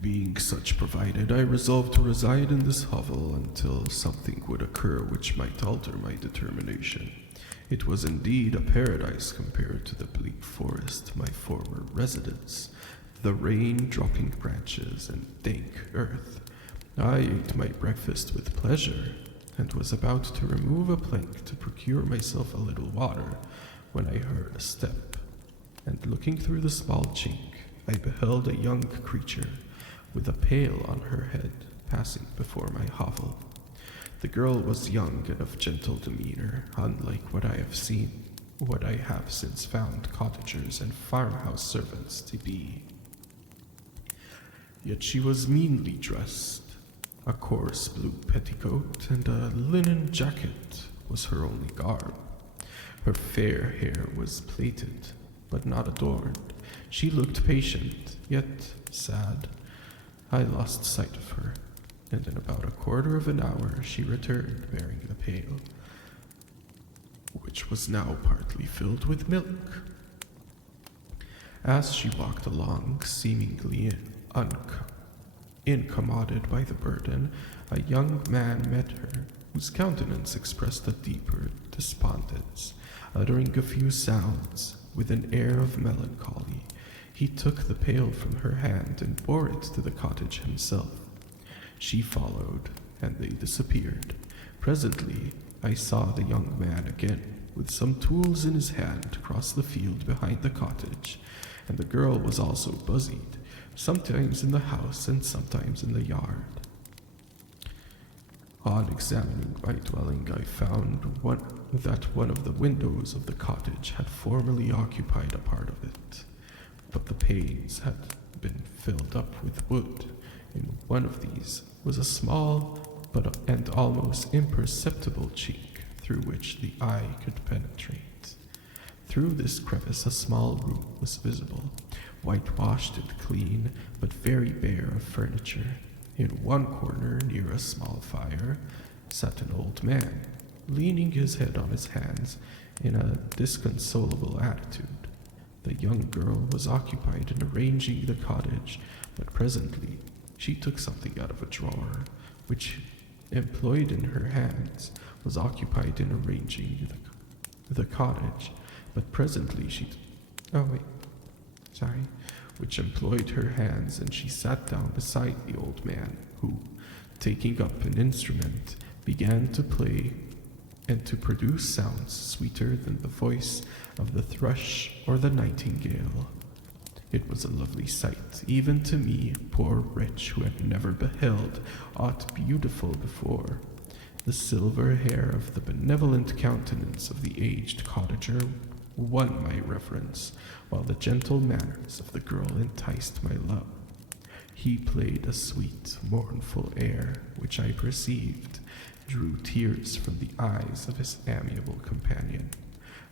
Being such provided, I resolved to reside in this hovel until something would occur which might alter my determination. It was indeed a paradise compared to the bleak forest, my former residence, the rain-dropping branches and dank earth. I ate my breakfast with pleasure, and was about to remove a plank to procure myself a little water, when I heard a step, and looking through the small chink, I beheld a young creature, with a pail on her head, passing before my hovel. The girl was young and of gentle demeanor, unlike what I have since found cottagers and farmhouse servants to be. Yet she was meanly dressed. A coarse blue petticoat and a linen jacket was her only garb. Her fair hair was plaited, but not adorned. She looked patient, yet sad. I lost sight of her, and in about a quarter of an hour she returned bearing the pail, which was now partly filled with milk. As she walked along, seemingly incommoded by the burden, a young man met her, whose countenance expressed a deeper despondence. Uttering a few sounds, with an air of melancholy, he took the pail from her hand and bore it to the cottage himself. She followed, and they disappeared. Presently, I saw the young man again, with some tools in his hand, cross the field behind the cottage, and the girl was also busied, sometimes in the house and sometimes in the yard. On examining my dwelling, I found that one of the windows of the cottage had formerly occupied a part of it, but the panes had been filled up with wood. In one of these was a small and almost imperceptible chink through which the eye could penetrate. Through this crevice a small room was visible, whitewashed and clean, but very bare of furniture. In one corner, near a small fire, sat an old man, leaning his head on his hands in a disconsolable attitude. The young girl was occupied in arranging the cottage, but presently she took something out of a drawer, which, employed in her hands, was occupied in arranging the cottage, but presently which employed her hands, and she sat down beside the old man, who, taking up an instrument, began to play and to produce sounds sweeter than the voice of the thrush or the nightingale. It was a lovely sight, even to me, poor wretch who had never beheld aught beautiful before. The silver hair of the benevolent countenance of the aged cottager won my reverence, while the gentle manners of the girl enticed my love. He played a sweet, mournful air, which I perceived drew tears from the eyes of his amiable companion,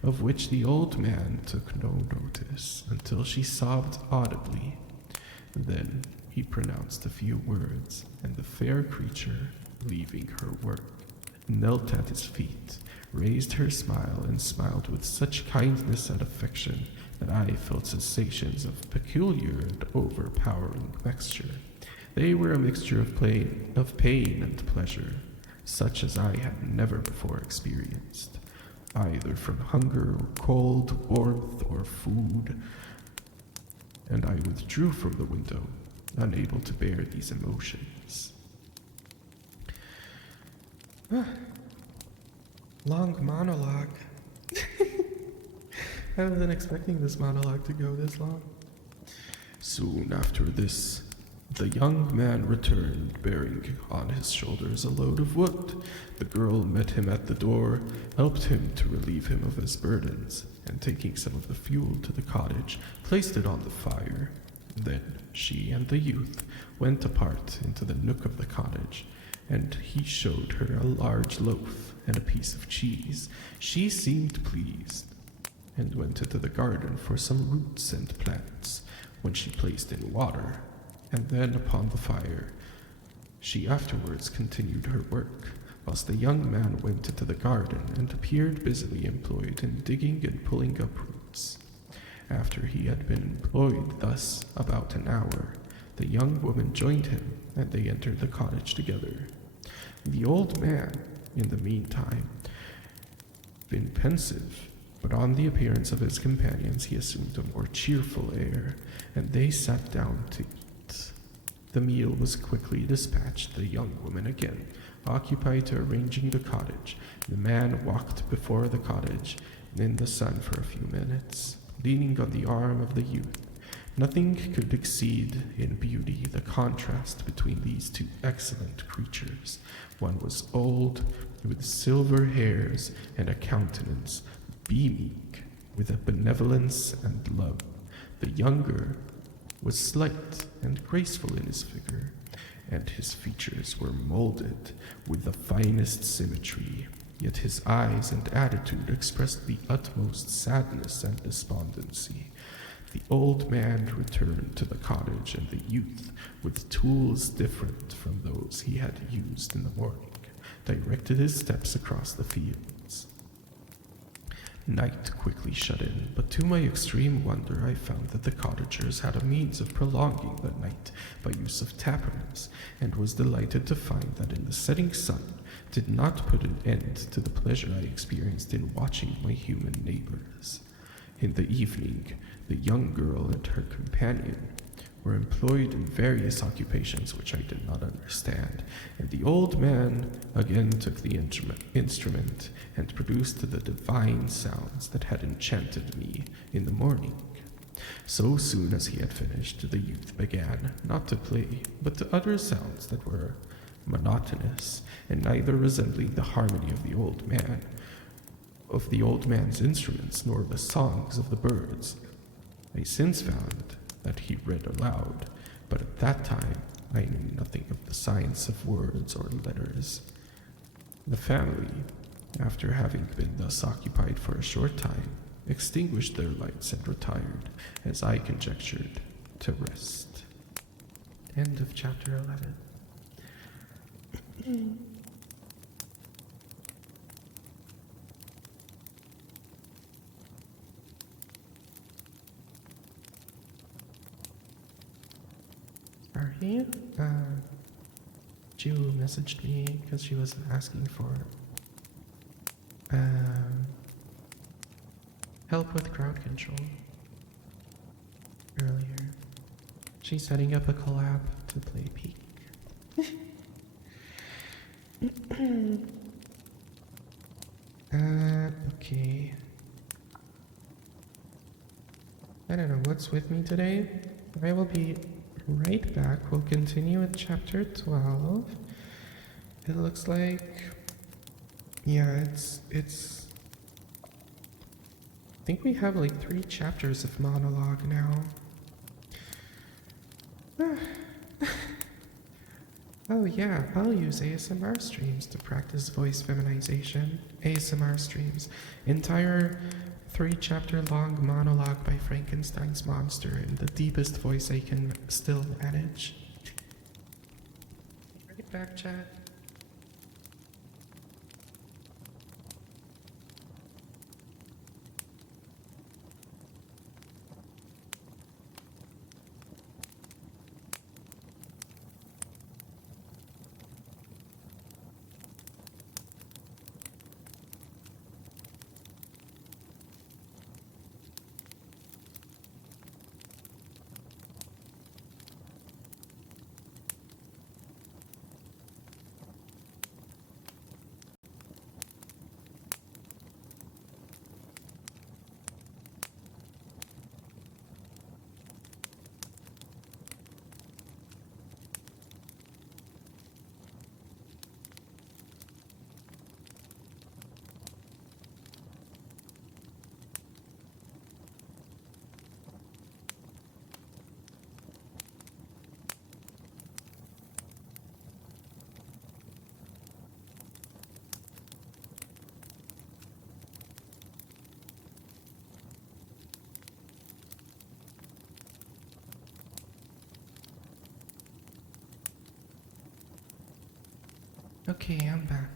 of which the old man took no notice until she sobbed audibly. Then he pronounced a few words, and the fair creature, leaving her work, knelt at his feet, raised her smile, and smiled with such kindness and affection that I felt sensations of peculiar and overpowering mixture. They were a mixture of pain and pleasure, such as I had never before experienced, either from hunger or cold, warmth or food, and I withdrew from the window, unable to bear these emotions. Long monologue. I wasn't expecting this monologue to go this long. Soon after this, the young man returned, bearing on his shoulders a load of wood. The girl met him at the door, helped him to relieve him of his burdens, and taking some of the fuel to the cottage, placed it on the fire. Then she and the youth went apart into the nook of the cottage, and he showed her a large loaf and a piece of cheese. She seemed pleased, and went into the garden for some roots and plants, when she placed in water, and then upon the fire. She afterwards continued her work, whilst the young man went into the garden and appeared busily employed in digging and pulling up roots. After he had been employed thus about an hour, the young woman joined him, and they entered the cottage together. The old man, in the meantime, been pensive, but on the appearance of his companions he assumed a more cheerful air, and they sat down to eat. The meal was quickly dispatched, the young woman again occupied arranging the cottage. The man walked before the cottage in the sun for a few minutes, leaning on the arm of the youth. Nothing could exceed in beauty the contrast between these two excellent creatures. One was old, with silver hairs and a countenance beaming with a benevolence and love. The younger was slight and graceful in his figure, and his features were molded with the finest symmetry, yet his eyes and attitude expressed the utmost sadness and despondency. The old man returned to the cottage, and the youth, with tools different from those he had used in the morning, directed his steps across the fields. Night quickly shut in, but to my extreme wonder I found that the cottagers had a means of prolonging the night by use of taperns, and was delighted to find that in the setting sun did not put an end to the pleasure I experienced in watching my human neighbors. In the evening, the young girl and her companion were employed in various occupations which I did not understand, and the old man again took the instrument and produced the divine sounds that had enchanted me in the morning. So soon as he had finished, the youth began, not to play, but to utter sounds that were monotonous, and neither resembling the harmony of the old man's instruments, nor the songs of the birds. I since found that he read aloud, but at that time I knew nothing of the science of words or letters. The family, after having been thus occupied for a short time, extinguished their lights and retired, as I conjectured, to rest. End of chapter 11. Sorry, Ju messaged me because she was asking for help with crowd control earlier. She's setting up a collab to play Peak. Okay. I don't know what's with me today. I will be right back. We'll continue with chapter 12. It looks like, yeah, it's I think we have like 3 chapters of monologue now. Oh yeah, I'll use ASMR streams to practice voice feminization. ASMR streams. Entire 3-chapter long monologue by Frankenstein's monster in the deepest voice I can still manage. Right back, chat. Okay, I'm back.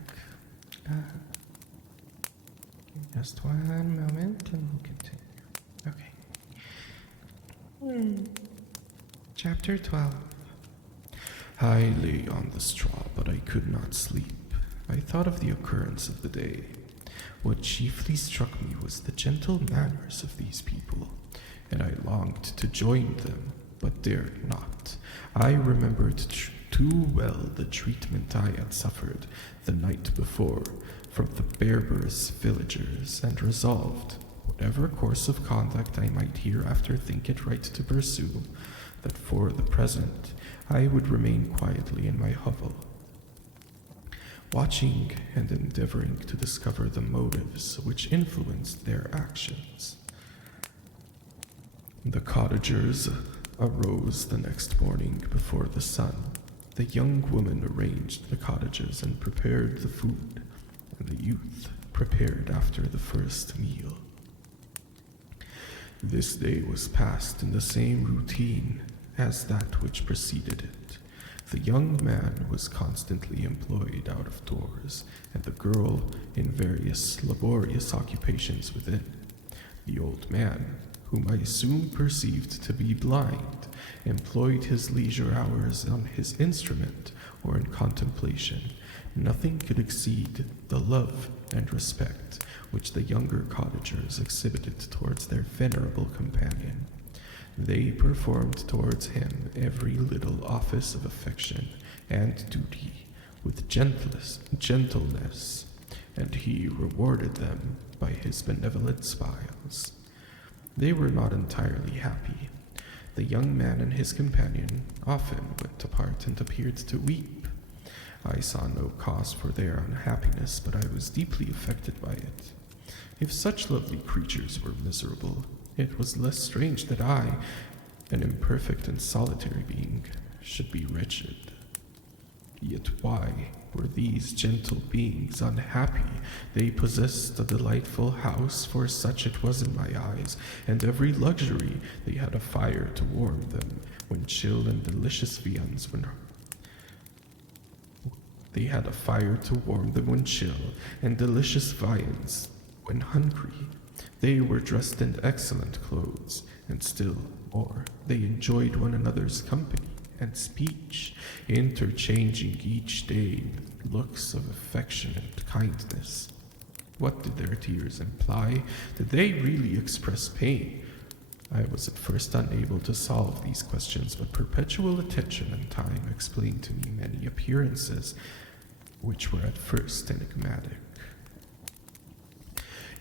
Just one moment and we'll continue. Okay. Chapter 12. I lay on the straw, but I could not sleep. I thought of the occurrence of the day. What chiefly struck me was the gentle manners of these people, and I longed to join them, but dared not. I remembered too well the treatment I had suffered the night before from the barbarous villagers, and resolved, whatever course of conduct I might hereafter think it right to pursue, that for the present I would remain quietly in my hovel, watching and endeavoring to discover the motives which influenced their actions. The cottagers arose the next morning before the sun. The young woman arranged the cottages and prepared the food, and the youth prepared after the first meal. This day was passed in the same routine as that which preceded it. The young man was constantly employed out of doors, and the girl in various laborious occupations within. The old man, whom I soon perceived to be blind, employed his leisure hours on his instrument or in contemplation. Nothing could exceed the love and respect which the younger cottagers exhibited towards their venerable companion. They performed towards him every little office of affection and duty with gentleness, and he rewarded them by his benevolent smiles. They were not entirely happy. The young man and his companion often went apart and appeared to weep. I saw no cause for their unhappiness, but I was deeply affected by it. If such lovely creatures were miserable, it was less strange that I, an imperfect and solitary being, should be wretched. Yet why were these gentle beings unhappy? They possessed a delightful house, for such it was in my eyes, and every luxury. They had a fire to warm them when chill, and delicious viands when they had a fire to warm them when chill, and delicious viands when hungry. They were dressed in excellent clothes, and still more, they enjoyed one another's company and speech, interchanging each day looks of affection and kindness. What did their tears imply? Did they really express pain? I was at first unable to solve these questions, but perpetual attention and time explained to me many appearances which were at first enigmatic.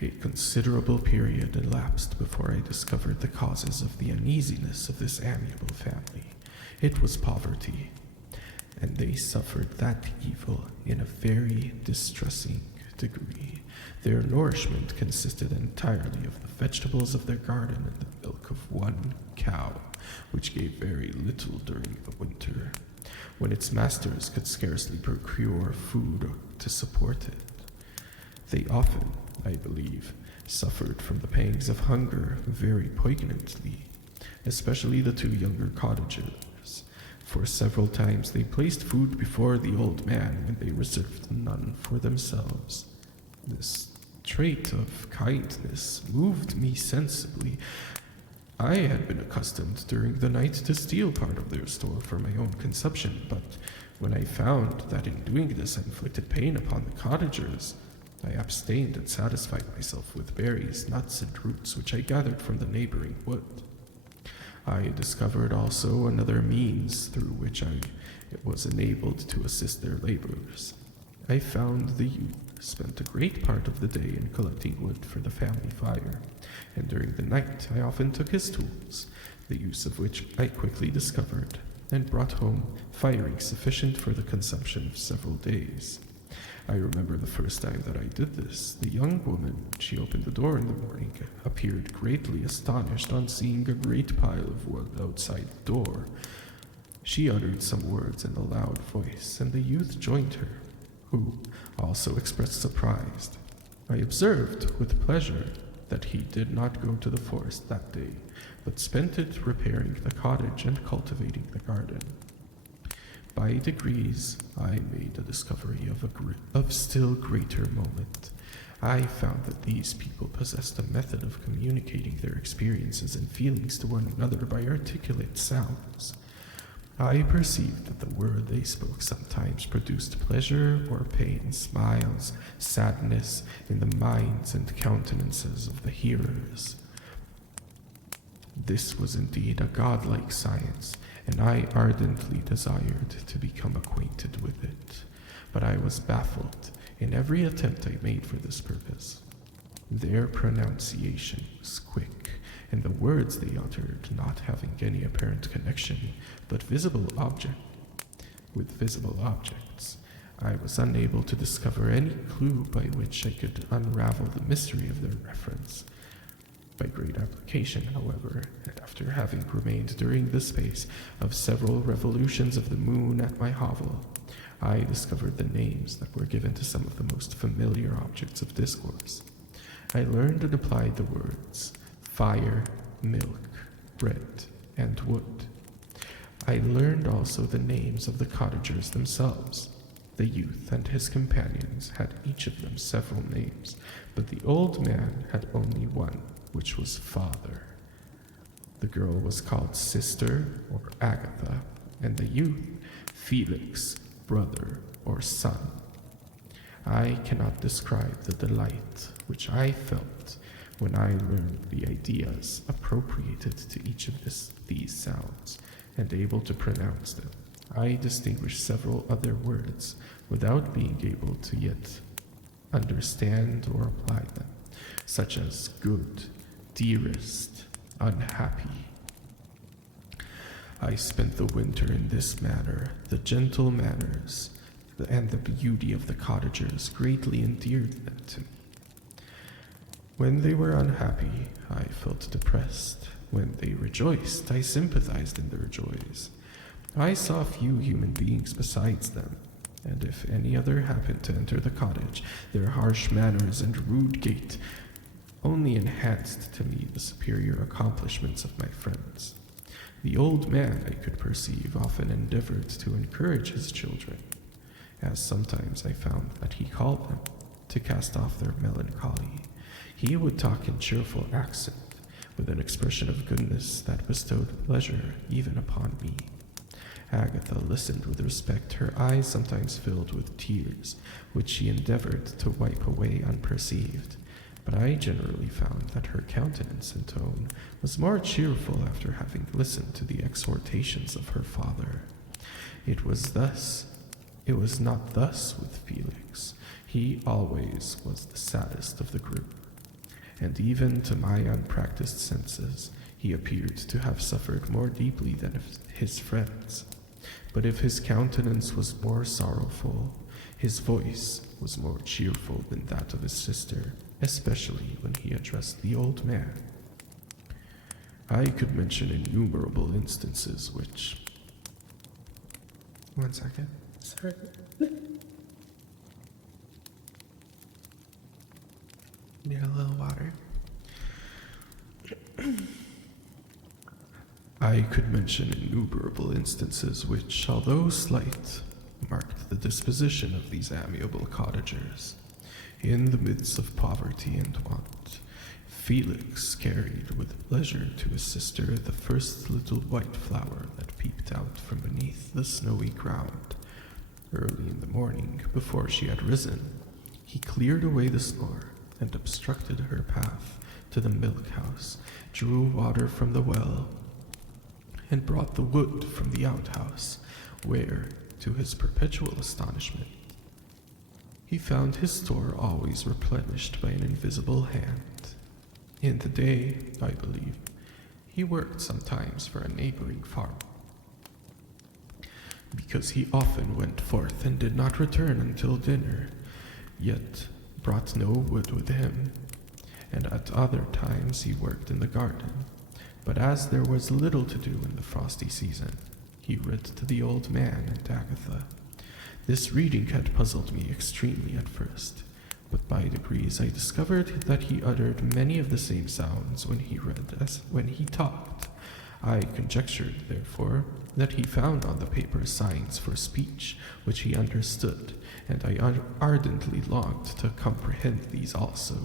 A considerable period elapsed before I discovered the causes of the uneasiness of this amiable family. It was poverty, and they suffered that evil in a very distressing degree. Their nourishment consisted entirely of the vegetables of their garden and the milk of one cow, which gave very little during the winter, when its masters could scarcely procure food to support it. They often, I believe, suffered from the pangs of hunger very poignantly, especially the two younger cottagers, for several times they placed food before the old man when they reserved none for themselves. This trait of kindness moved me sensibly. I had been accustomed during the night to steal part of their store for my own consumption, but when I found that in doing this I inflicted pain upon the cottagers, I abstained and satisfied myself with berries, nuts, and roots which I gathered from the neighboring wood. I discovered also another means through which I was enabled to assist their labors. I found the youth spent a great part of the day in collecting wood for the family fire, and during the night I often took his tools, the use of which I quickly discovered, and brought home firing sufficient for the consumption of several days. I remember the first time that I did this. The young woman, she opened the door in the morning, appeared greatly astonished on seeing a great pile of wood outside the door. She uttered some words in a loud voice, and the youth joined her, who also expressed surprise. I observed with pleasure that he did not go to the forest that day, but spent it repairing the cottage and cultivating the garden. By degrees, I made a discovery of still greater moment. I found that these people possessed a method of communicating their experiences and feelings to one another by articulate sounds. I perceived that the word they spoke sometimes produced pleasure or pain, smiles, sadness in the minds and countenances of the hearers. This was indeed a godlike science, and I ardently desired to become acquainted with it, but I was baffled in every attempt I made for this purpose. Their pronunciation was quick, and the words they uttered not having any apparent connection but with visible objects, I was unable to discover any clue by which I could unravel the mystery of their reference. By great application, however, and after having remained during the space of several revolutions of the moon at my hovel, I discovered the names that were given to some of the most familiar objects of discourse. I learned and applied the words fire, milk, bread, and wood. I learned also the names of the cottagers themselves. The youth and his companions had each of them several names, but the old man had only one, which was father. The girl was called sister or Agatha, and the youth Felix, brother or son. I cannot describe the delight which I felt when I learned the ideas appropriated to each of these sounds and able to pronounce them. I distinguished several other words without being able to yet understand or apply them, such as good, dearest, unhappy. I spent the winter in this manner. The gentle manners and the beauty of the cottagers greatly endeared them to me. When they were unhappy, I felt depressed. When they rejoiced, I sympathized in their joys. I saw few human beings besides them, and if any other happened to enter the cottage, their harsh manners and rude gait only enhanced to me the superior accomplishments of my friends. The old man, I could perceive, often endeavored to encourage his children, as sometimes I found that he called them, to cast off their melancholy. He would talk in cheerful accent, with an expression of goodness that bestowed pleasure even upon me. Agatha listened with respect, her eyes sometimes filled with tears, which she endeavored to wipe away unperceived. But I generally found that her countenance and tone was more cheerful after having listened to the exhortations of her father. It was not thus with Felix. He always was the saddest of the group, and even to my unpracticed senses, he appeared to have suffered more deeply than his friends. But if his countenance was more sorrowful, his voice was more cheerful than that of his sister, especially when he addressed the old man. I could mention innumerable instances which... One second. Sorry. Need a little water. I could mention innumerable instances which, although slight, marked the disposition of these amiable cottagers. In the midst of poverty and want, Felix carried with pleasure to his sister the first little white flower that peeped out from beneath the snowy ground. Early in the morning, before she had risen, he cleared away the snow and obstructed her path to the milk house, drew water from the well, and brought the wood from the outhouse, where, to his perpetual astonishment, he found his store always replenished by an invisible hand. In the day, I believe, he worked sometimes for a neighboring farm, because he often went forth and did not return until dinner, yet brought no wood with him, and at other times he worked in the garden. But as there was little to do in the frosty season, he read to the old man and Agatha. This reading had puzzled me extremely at first, but by degrees I discovered that he uttered many of the same sounds when he read as when he talked. I conjectured, therefore, that he found on the paper signs for speech which he understood, and I ardently longed to comprehend these also.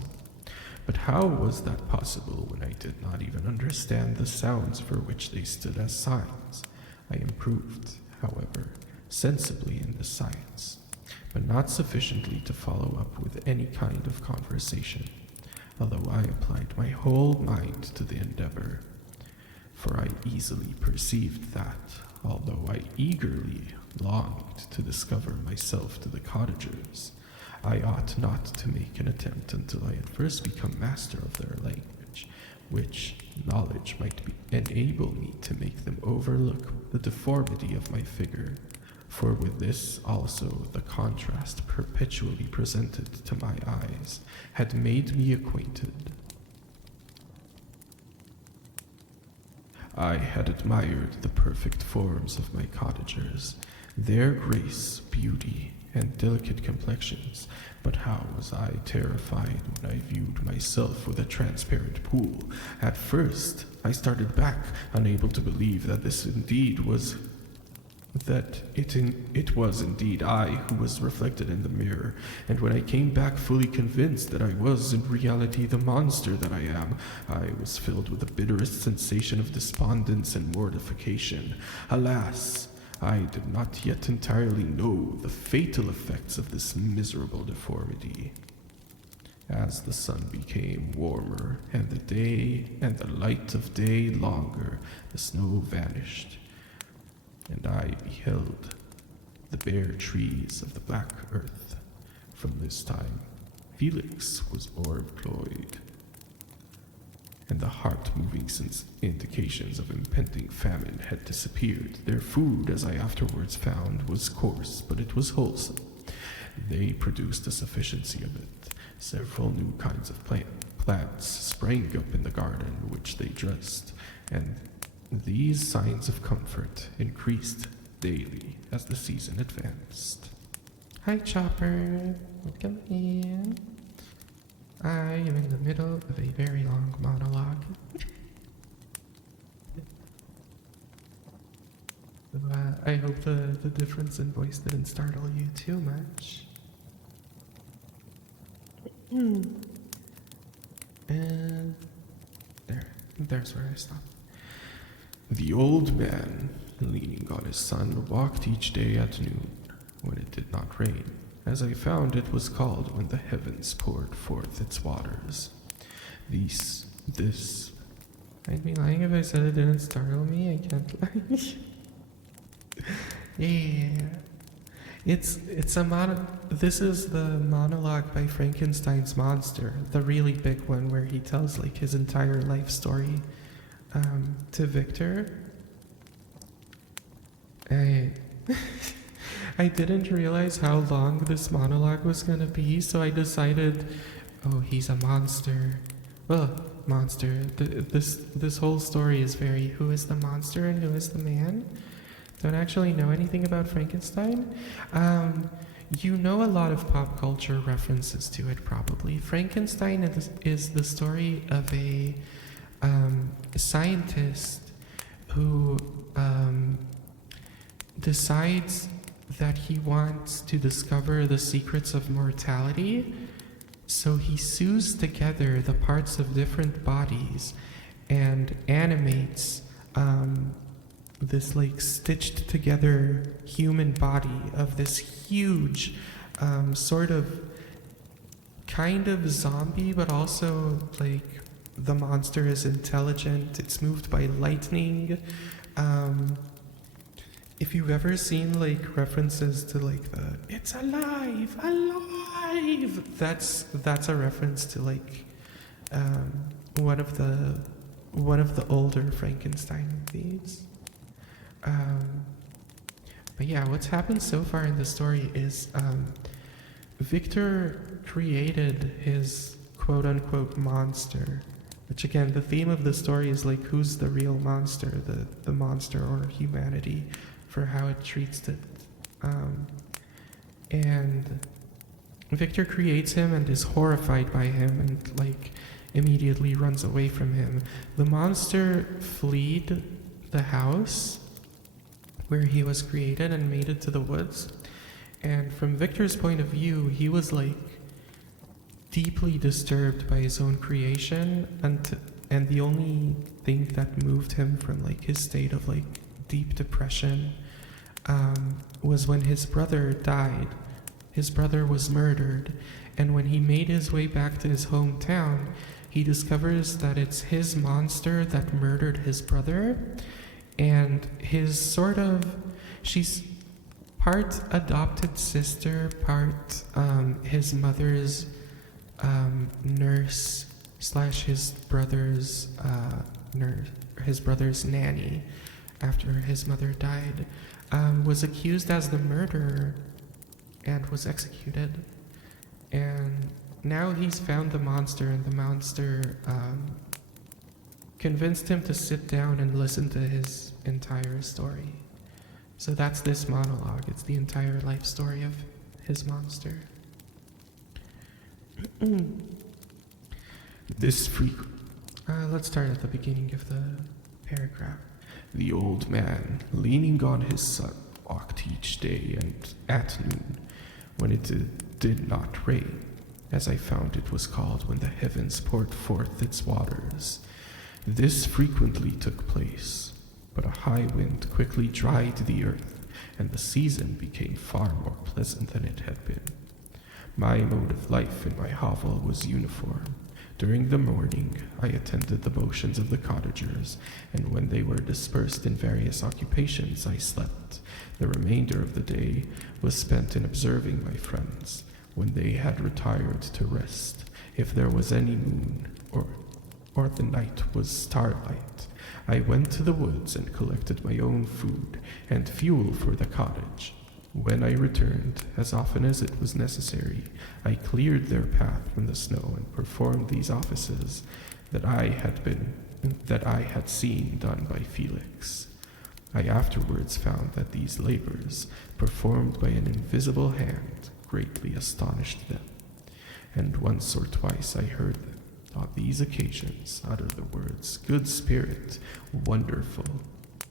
But how was that possible when I did not even understand the sounds for which they stood as signs? I improved, however, sensibly in this science, but not sufficiently to follow up with any kind of conversation, although I applied my whole mind to the endeavor. For I easily perceived that, although I eagerly longed to discover myself to the cottagers, I ought not to make an attempt until I had first become master of their language, which knowledge might enable me to make them overlook the deformity of my figure. For with this also the contrast perpetually presented to my eyes had made me acquainted. I had admired the perfect forms of my cottagers, their grace, beauty, and delicate complexions, but how was I terrified when I viewed myself with a transparent pool. At first, I started back, unable to believe that it was indeed I who was reflected in the mirror, and when I came back fully convinced that I was in reality the monster that I am, I was filled with the bitterest sensation of despondence and mortification. Alas! I did not yet entirely know the fatal effects of this miserable deformity. As the sun became warmer, and the day and the light of day longer, the snow vanished, and I beheld the bare trees of the black earth. From this time, Felix was more employed. and the heart-moving indications of impending famine had disappeared. Their food, as I afterwards found, was coarse, but it was wholesome. They produced a sufficiency of it. Several new kinds of plants sprang up in the garden which they dressed, and these signs of comfort increased daily as the season advanced. Hi, Chopper. Welcome in. I am in the middle of a very long monologue. So, I hope the difference in voice didn't startle you too much. And there's where I stopped. The old man, leaning on his son, walked each day at noon, when it did not rain, as I found it was called when the heavens poured forth its waters. This. I'd be lying if I said it didn't startle me. I can't lie. Yeah. This is the monologue by Frankenstein's monster, the really big one where he tells like his entire life story to Victor. I didn't realize how long this monologue was gonna be, so I decided, oh, he's a monster. Well, monster. This whole story is very who is the monster and who is the man. Don't actually know anything about Frankenstein. You know a lot of pop culture references to it, probably. Frankenstein is the story of a scientist who decides that he wants to discover the secrets of mortality, so he sews together the parts of different bodies and animates this like stitched together human body of this huge sort of kind of zombie, but also like the monster is intelligent, it's moved by lightning. If you've ever seen like references to like the "it's alive, alive," that's a reference to like one of the older Frankenstein movies. But yeah, what's happened so far in the story is Victor created his quote-unquote monster, which again, the theme of the story is like who's the real monster, the monster or humanity, for how it treats it. And Victor creates him and is horrified by him and like immediately runs away from him. The monster fled the house where he was created and made it to the woods. And from Victor's point of view, he was like deeply disturbed by his own creation, and the only thing that moved him from like his state of like deep depression was when his brother died. His brother was murdered, and when he made his way back to his hometown, he discovers that it's his monster that murdered his brother, and she's part adopted sister, part his mother's nurse / his brother's nanny after his mother died, was accused as the murderer and was executed. And now he's found the monster, and the monster convinced him to sit down and listen to his entire story. So that's this monologue. It's the entire life story of his monster. Let's start at the beginning of the paragraph. The old man, leaning on his son, walked each day and at noon, when it did not rain, as I found it was called when the heavens poured forth its waters. This frequently took place, but a high wind quickly dried the earth, and the season became far more pleasant than it had been. My mode of life in my hovel was uniform. During the morning, I attended the motions of the cottagers, and when they were dispersed in various occupations, I slept. The remainder of the day was spent in observing my friends. When they had retired to rest, if there was any moon, or or the night was starlight. I went to the woods and collected my own food and fuel for the cottage. When I returned, as often as it was necessary, I cleared their path from the snow and performed these offices that I had seen done by Felix. I afterwards found that these labors, performed by an invisible hand, greatly astonished them, and once or twice I heard them, on these occasions, utter the words, "Good spirit," "wonderful,"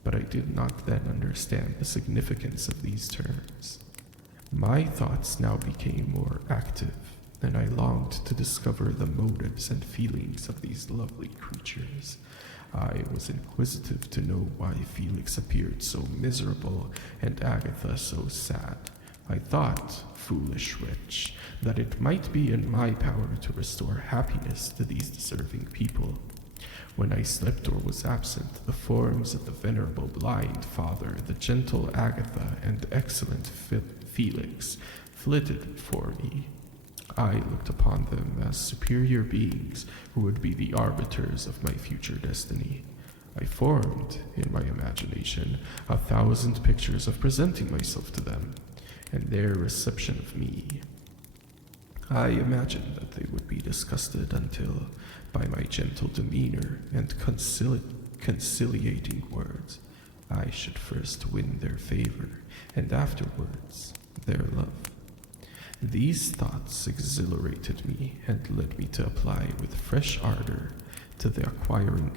but I did not then understand the significance of these terms. My thoughts now became more active, and I longed to discover the motives and feelings of these lovely creatures. I was inquisitive to know why Felix appeared so miserable and Agatha so sad. I thought, foolish wretch, that it might be in my power to restore happiness to these deserving people. When I slept or was absent, the forms of the venerable blind father, the gentle Agatha, and excellent Felix flitted before me. I looked upon them as superior beings who would be the arbiters of my future destiny. I formed, in my imagination, 1,000 pictures of presenting myself to them, and their reception of me. I imagined that they would be disgusted until, by my gentle demeanor and conciliating words, I should first win their favor, and afterwards their love. These thoughts exhilarated me and led me to apply with fresh ardor to the acquiring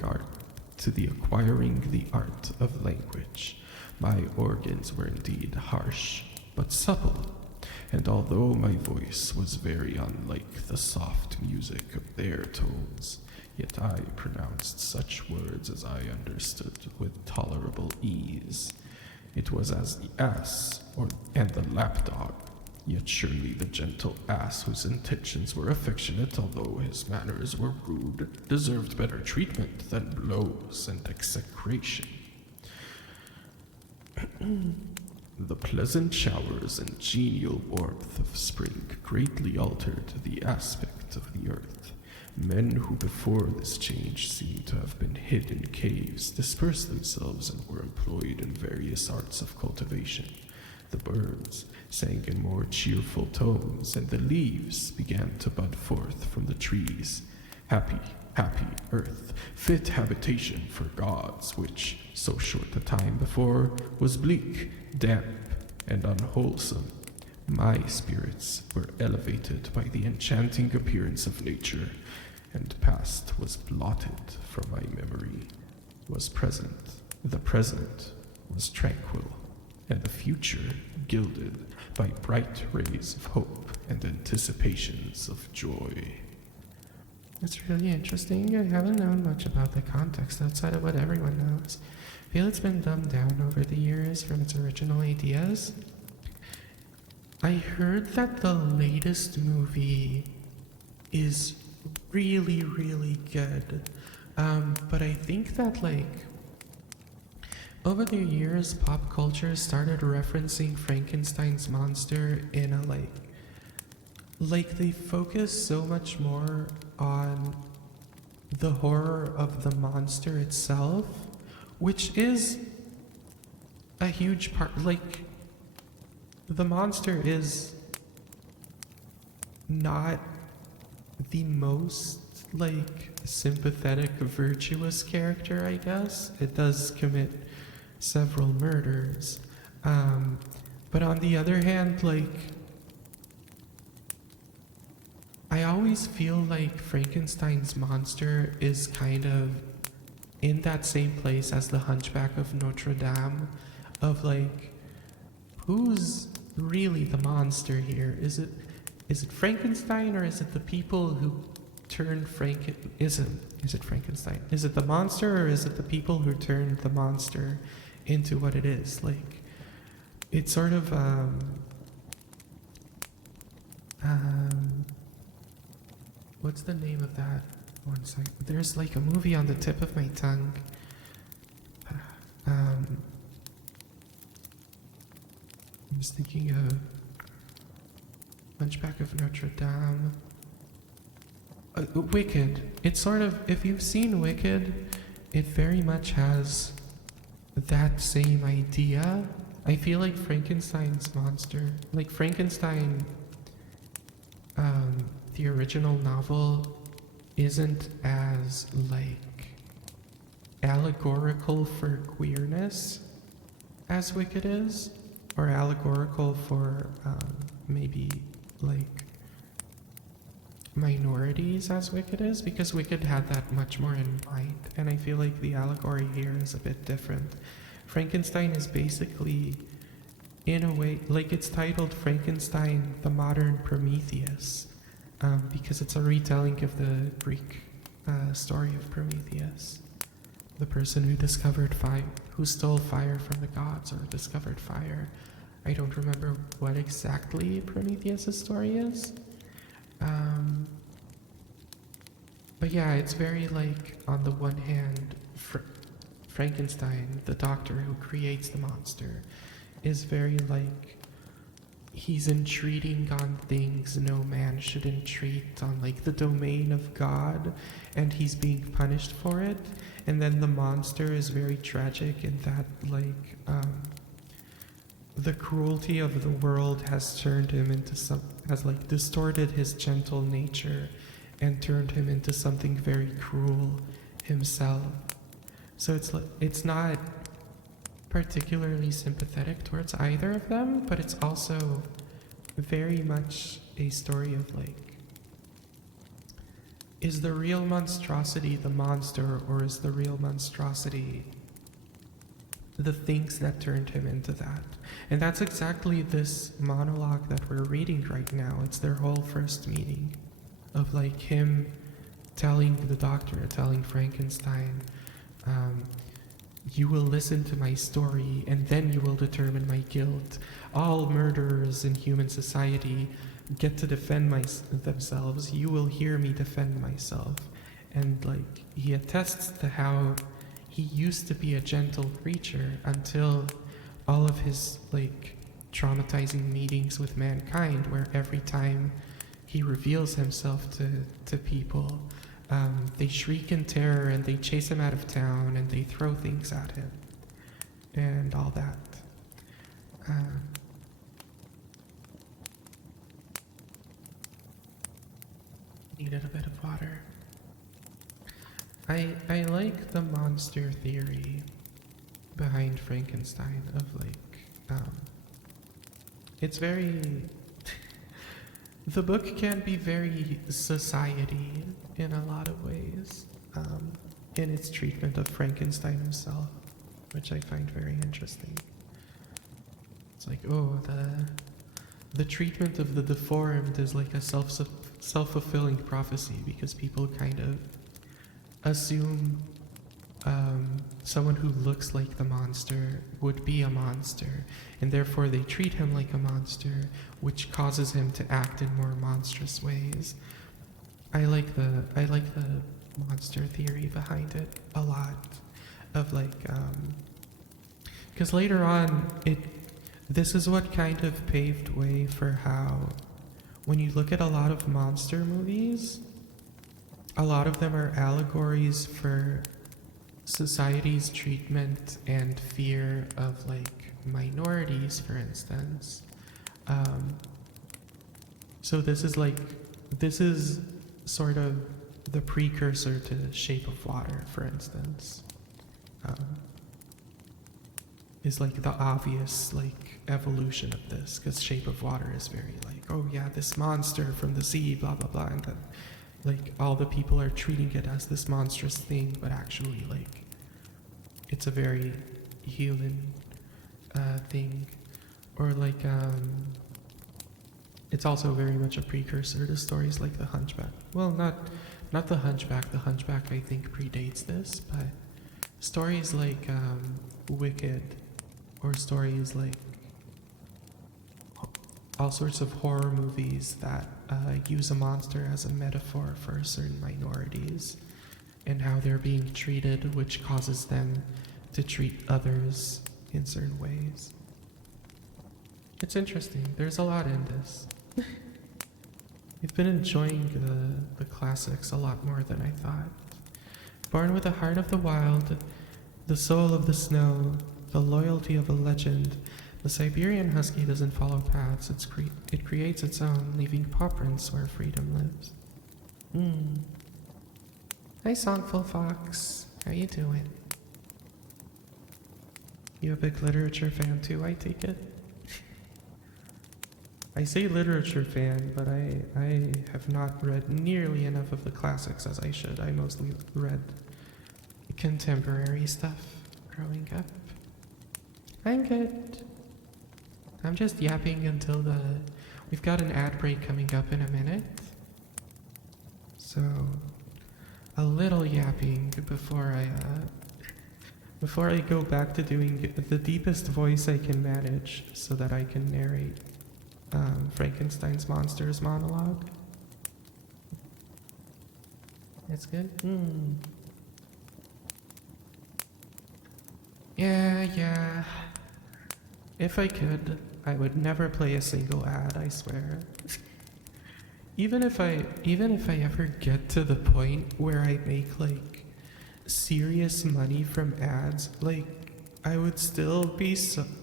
the art of language. My organs were indeed harsh, but supple, and although my voice was very unlike the soft music of their tones, yet I pronounced such words as I understood with tolerable ease. It was as the ass and the lapdog, yet surely the gentle ass, whose intentions were affectionate although his manners were rude, deserved better treatment than blows and execration. The pleasant showers and genial warmth of spring greatly altered the aspect of the earth. Men who before this change seemed to have been hid in caves dispersed themselves and were employed in various arts of cultivation. The birds sang in more cheerful tones, and the leaves began to bud forth from the trees. Happy, happy earth, fit habitation for gods, which, so short a time before, was bleak, damp, and unwholesome. My spirits were elevated by the enchanting appearance of nature, and past was blotted from my memory, was present. The present was tranquil, and the future gilded by bright rays of hope and anticipations of joy. It's really interesting. I haven't known much about the context outside of what everyone knows. I feel it's been dumbed down over the years from its original ideas. I heard that the latest movie is really, really good. But I think that, over the years, pop culture started referencing Frankenstein's monster in a, they focus so much more on the horror of the monster itself, which is a huge part. The monster is not the most, sympathetic, virtuous character, I guess. It does commit several murders. But on the other hand, I always feel like Frankenstein's monster is kind of in that same place as the Hunchback of Notre Dame, of who's really the monster here? Is it Frankenstein, or is it the people who turned is it Frankenstein? Is it the monster, or is it the people who turned the monster into what it is? It's sort of what's the name of that? One second. There's a movie on the tip of my tongue. I was thinking of Hunchback of Notre Dame. Wicked. It's sort of, if you've seen Wicked, it very much has that same idea. I feel like Frankenstein's monster, like Frankenstein, the original novel, isn't as like allegorical for queerness as Wicked is, or allegorical for maybe like minorities as Wicked is, because Wicked had that much more in mind, and I feel like the allegory here is a bit different. Frankenstein is basically, in a way, like it's titled Frankenstein, the Modern Prometheus, because it's a retelling of the Greek story of Prometheus, the person who discovered fire, who stole fire from the gods, or discovered fire. I don't remember what exactly Prometheus' story is. But yeah, it's very like, on the one hand, Frankenstein, the doctor who creates the monster, is very like, he's entreating on things no man should entreat, on like the domain of God, and he's being punished for it. And then the monster is very tragic in that like, the cruelty of the world has turned him into has like distorted his gentle nature and turned him into something very cruel himself. So it's like, it's not particularly sympathetic towards either of them, but it's also very much a story of like, is the real monstrosity the monster, or is the real monstrosity the things that turned him into that? And that's exactly this monologue that we're reading right now. It's their whole first meeting, of like him telling the doctor, telling Frankenstein, you will listen to my story and then you will determine my guilt. All murderers in human society get to defend themselves. You will hear me defend myself. And like, he attests to how he used to be a gentle creature until all of his like traumatizing meetings with mankind, where every time he reveals himself to people, they shriek in terror and they chase him out of town and they throw things at him and all that. Needed a bit of water. I like the monster theory behind Frankenstein, of like, it's very the book can be very society in a lot of ways, in its treatment of Frankenstein himself, which I find very interesting. It's like, oh, the treatment of the deformed is like a self-fulfilling prophecy, because people kind of assume someone who looks like the monster would be a monster, and therefore they treat him like a monster, which causes him to act in more monstrous ways. I like the monster theory behind it a lot, of like, because later on this is what kind of paved way for how, when you look at a lot of monster movies, a lot of them are allegories for society's treatment and fear of like minorities, for instance. So this is sort of the precursor to Shape of Water, for instance. Is like the obvious like evolution of this, because Shape of Water is very like, oh yeah, this monster from the sea, blah blah blah, and then like all the people are treating it as this monstrous thing, but actually like it's a very human thing. Or like it's also very much a precursor to stories like The Hunchback. Well, not The Hunchback. The Hunchback I think predates this, but stories like Wicked, or stories like all sorts of horror movies that use a monster as a metaphor for certain minorities and how they're being treated, which causes them to treat others in certain ways. It's interesting. There's a lot in this. I've been enjoying the classics a lot more than I thought. Born with the heart of the wild, the soul of the snow, the loyalty of a legend, the Siberian Husky doesn't follow paths, it creates its own, leaving paw prints where freedom lives. Hi, Songful Fox. How you doing? You a big literature fan too, I take it? I say literature fan, but I have not read nearly enough of the classics as I should. I mostly read contemporary stuff growing up. I'm good. I'm just yapping until we've got an ad break coming up in a minute. So, a little yapping before I go back to doing the deepest voice I can manage so that I can narrate Frankenstein's monsters monologue. That's good? Yeah. If I could, I would never play a single ad, I swear. Even if I ever get to the point where I make like serious money from ads, like I would still be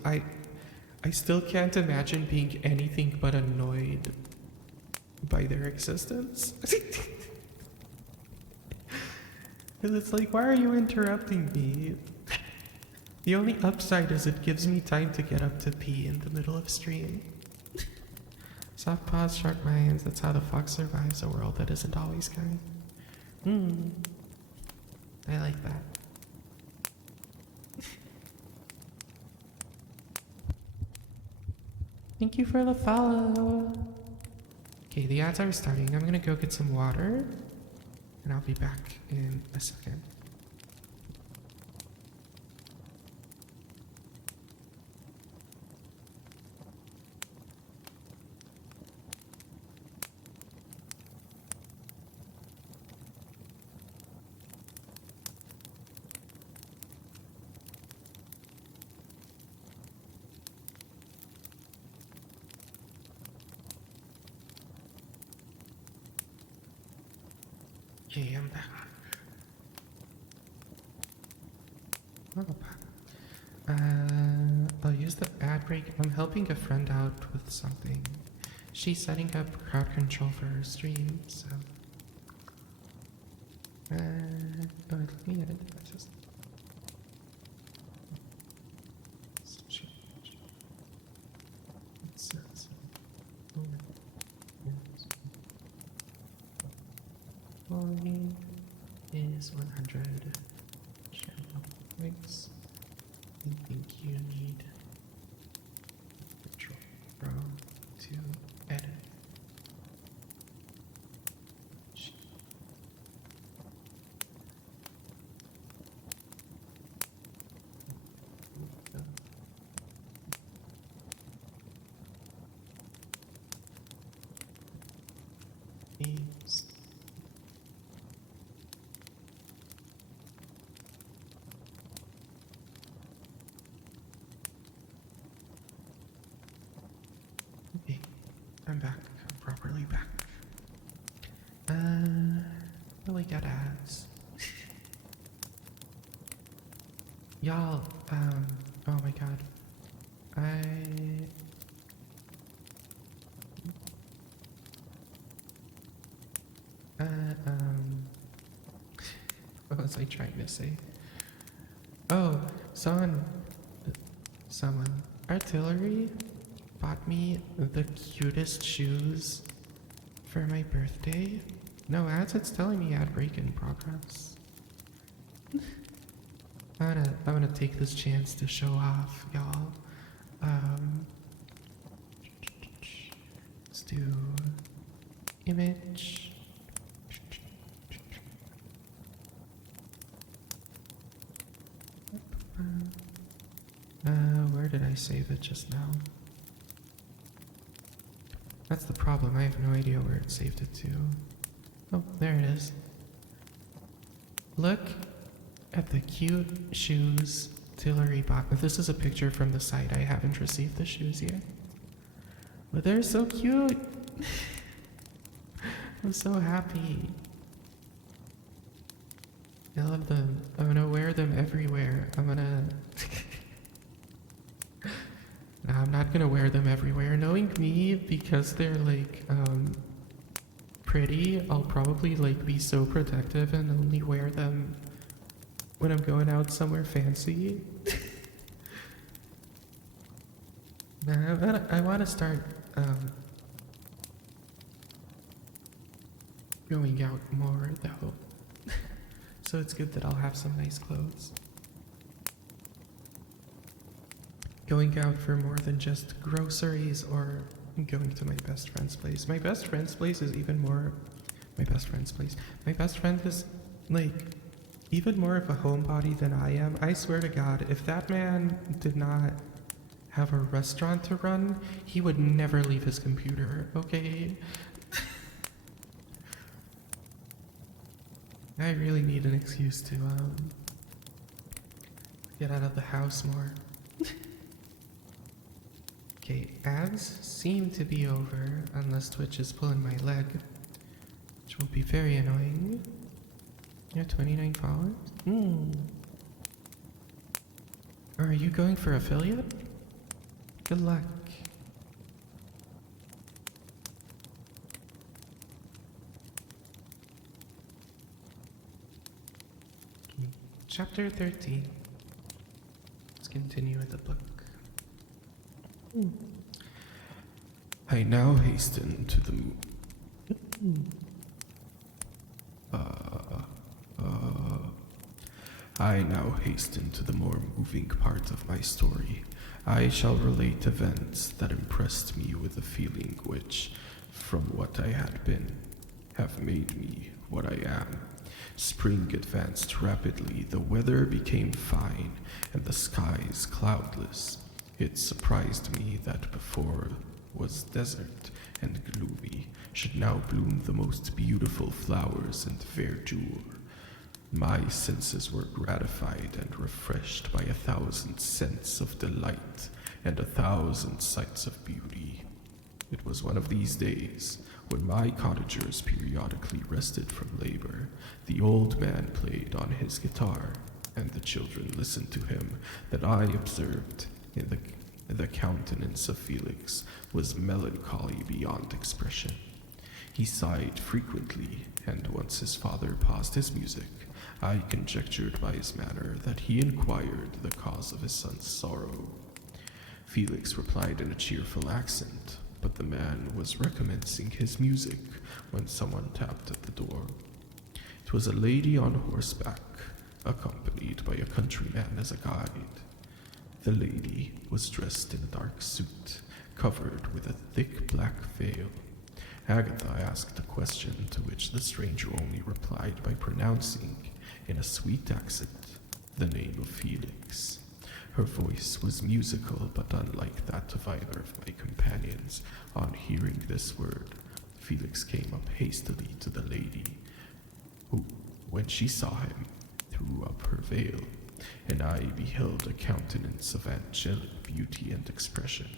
I still can't imagine being anything but annoyed by their existence. Because it's like, why are you interrupting me? The only upside is it gives me time to get up to pee in the middle of stream. Soft paws, sharp minds, that's how the fox survives a world that isn't always kind. I like that. Thank you for the follow. Okay, the ads are starting. I'm gonna go get some water, and I'll be back in a second. Okay, I'm back. I'll use the ad break. I'm helping a friend out with something. She's setting up crowd control for her stream, so. Let me edit this. Volume is 100 channel points. I think you need Control Pro to edit. Themes. Okay, I'm back. I'm properly back. Really got ads. Y'all, oh my god. What was I trying to say? Oh, someone, Artillery bought me the cutest shoes for my birthday. No ads, it's telling me ad break in progress. I'm gonna take this chance to show off, y'all. Let's do image. Where did I save it just now? That's the problem, I have no idea where it saved it to. Oh, there it is. Look at the cute shoes Tillery bought. This is a picture from the site. I haven't received the shoes yet. But they're so cute. I'm so happy. I love them. I'm gonna wear them everywhere. No, I'm not gonna wear them everywhere. Knowing me, because they're like, pretty, I'll probably like be so protective and only wear them when I'm going out somewhere fancy. Nah, I wanna start, going out more though. So it's good that I'll have some nice clothes. Going out for more than just groceries or going to my best friend's place. My best friend's place is even more my best friend's place. My best friend is like even more of a homebody than I am. I swear to God, if that man did not have a restaurant to run, he would never leave his computer, okay? I really need an excuse to get out of the house more. Okay, ads seem to be over unless Twitch is pulling my leg, which will be very annoying. You have 29 followers? Are you going for affiliate? Good luck. Okay, chapter 13. Let's continue with the book. I now hasten to the I now hasten to the more moving part of my story. I shall relate events that impressed me with a feeling which, from what I had been, have made me what I am. Spring advanced rapidly, the weather became fine, and the skies cloudless. It surprised me that before was desert and gloomy should now bloom the most beautiful flowers and verdure. My senses were gratified and refreshed by 1,000 scents of delight and 1,000 sights of beauty. It was one of these days, when my cottagers periodically rested from labor, the old man played on his guitar, and the children listened to him, that I observed in the countenance of Felix was melancholy beyond expression. He sighed frequently, and once his father paused his music, I conjectured by his manner that he inquired the cause of his son's sorrow. Felix replied in a cheerful accent, but the man was recommencing his music when someone tapped at the door. It was a lady on horseback, accompanied by a countryman as a guide. The lady was dressed in a dark suit, covered with a thick black veil. Agatha asked a question to which the stranger only replied by pronouncing, in a sweet accent, the name of Felix. Her voice was musical, but unlike that of either of my companions. On hearing this word, Felix came up hastily to the lady, who, when she saw him, threw up her veil, and I beheld a countenance of angelic beauty and expression.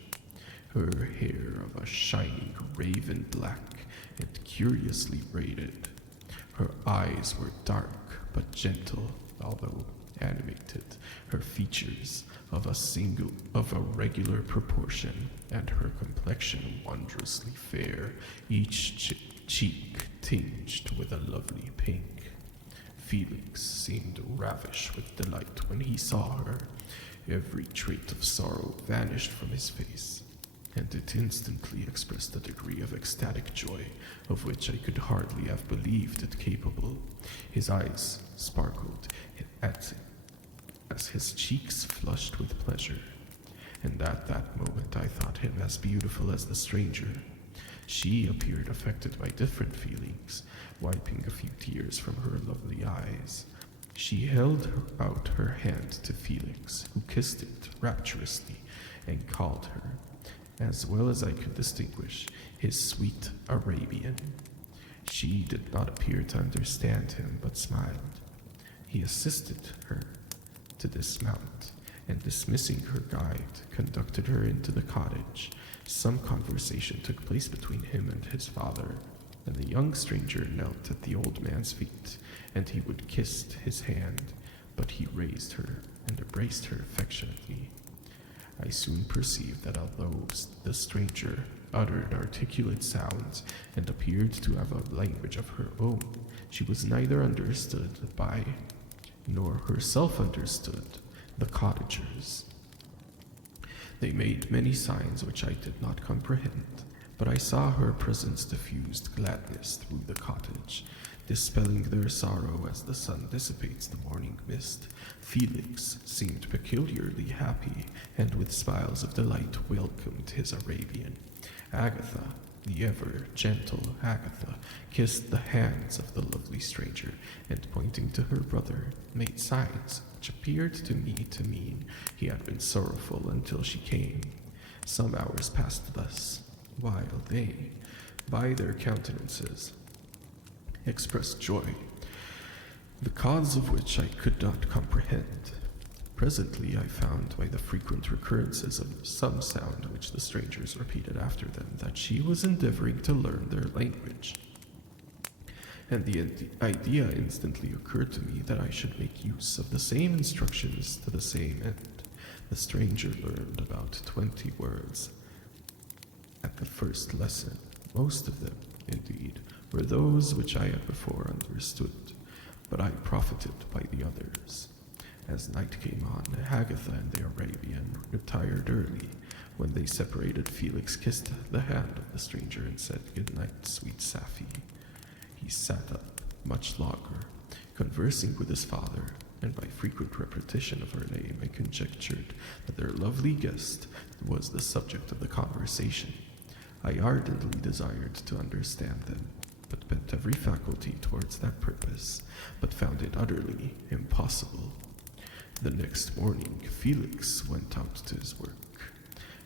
Her hair of a shining raven black and curiously braided. Her eyes were dark but gentle, although animated, her features of a regular proportion, and her complexion wondrously fair, each cheek tinged with a lovely pink. Felix seemed ravished with delight when he saw her. Every trait of sorrow vanished from his face, and it instantly expressed a degree of ecstatic joy of which I could hardly have believed it capable. His eyes sparkled as his cheeks flushed with pleasure, and at that moment I thought him as beautiful as the stranger. She appeared affected by different feelings, wiping a few tears from her lovely eyes. She held out her hand to Felix, who kissed it rapturously and called her, as well as I could distinguish, his sweet Arabian. She did not appear to understand him, but smiled. He assisted her to dismount, and dismissing her guide, conducted her into the cottage. Some conversation took place between him and his father, and the young stranger knelt at the old man's feet, and he would kiss his hand, but he raised her and embraced her affectionately. I soon perceived that although the stranger uttered articulate sounds and appeared to have a language of her own, she was neither understood by nor herself understood the cottagers. They made many signs which I did not comprehend, but I saw her presence diffused gladness through the cottage, dispelling their sorrow as the sun dissipates the morning mist. Felix seemed peculiarly happy, and with smiles of delight welcomed his Arabian. Agatha, the ever-gentle Agatha, kissed the hands of the lovely stranger, and pointing to her brother, made signs which appeared to me to mean he had been sorrowful until she came. Some hours passed thus, while they, by their countenances, expressed joy, the cause of which I could not comprehend. Presently I found by the frequent recurrences of some sound which the strangers repeated after them that she was endeavoring to learn their language, and the idea instantly occurred to me that I should make use of the same instructions to the same end. The stranger learned about 20 words at the first lesson. Most of them, indeed, were those which I had before understood, but I profited by the others. As night came on, Agatha and the Arabian retired early. When they separated, Felix kissed the hand of the stranger and said, "Good night, sweet Safi." He sat up much longer, conversing with his father, and by frequent repetition of her name I conjectured that their lovely guest was the subject of the conversation. I ardently desired to understand them, but bent every faculty towards that purpose, but found it utterly impossible. The next morning, Felix went out to his work,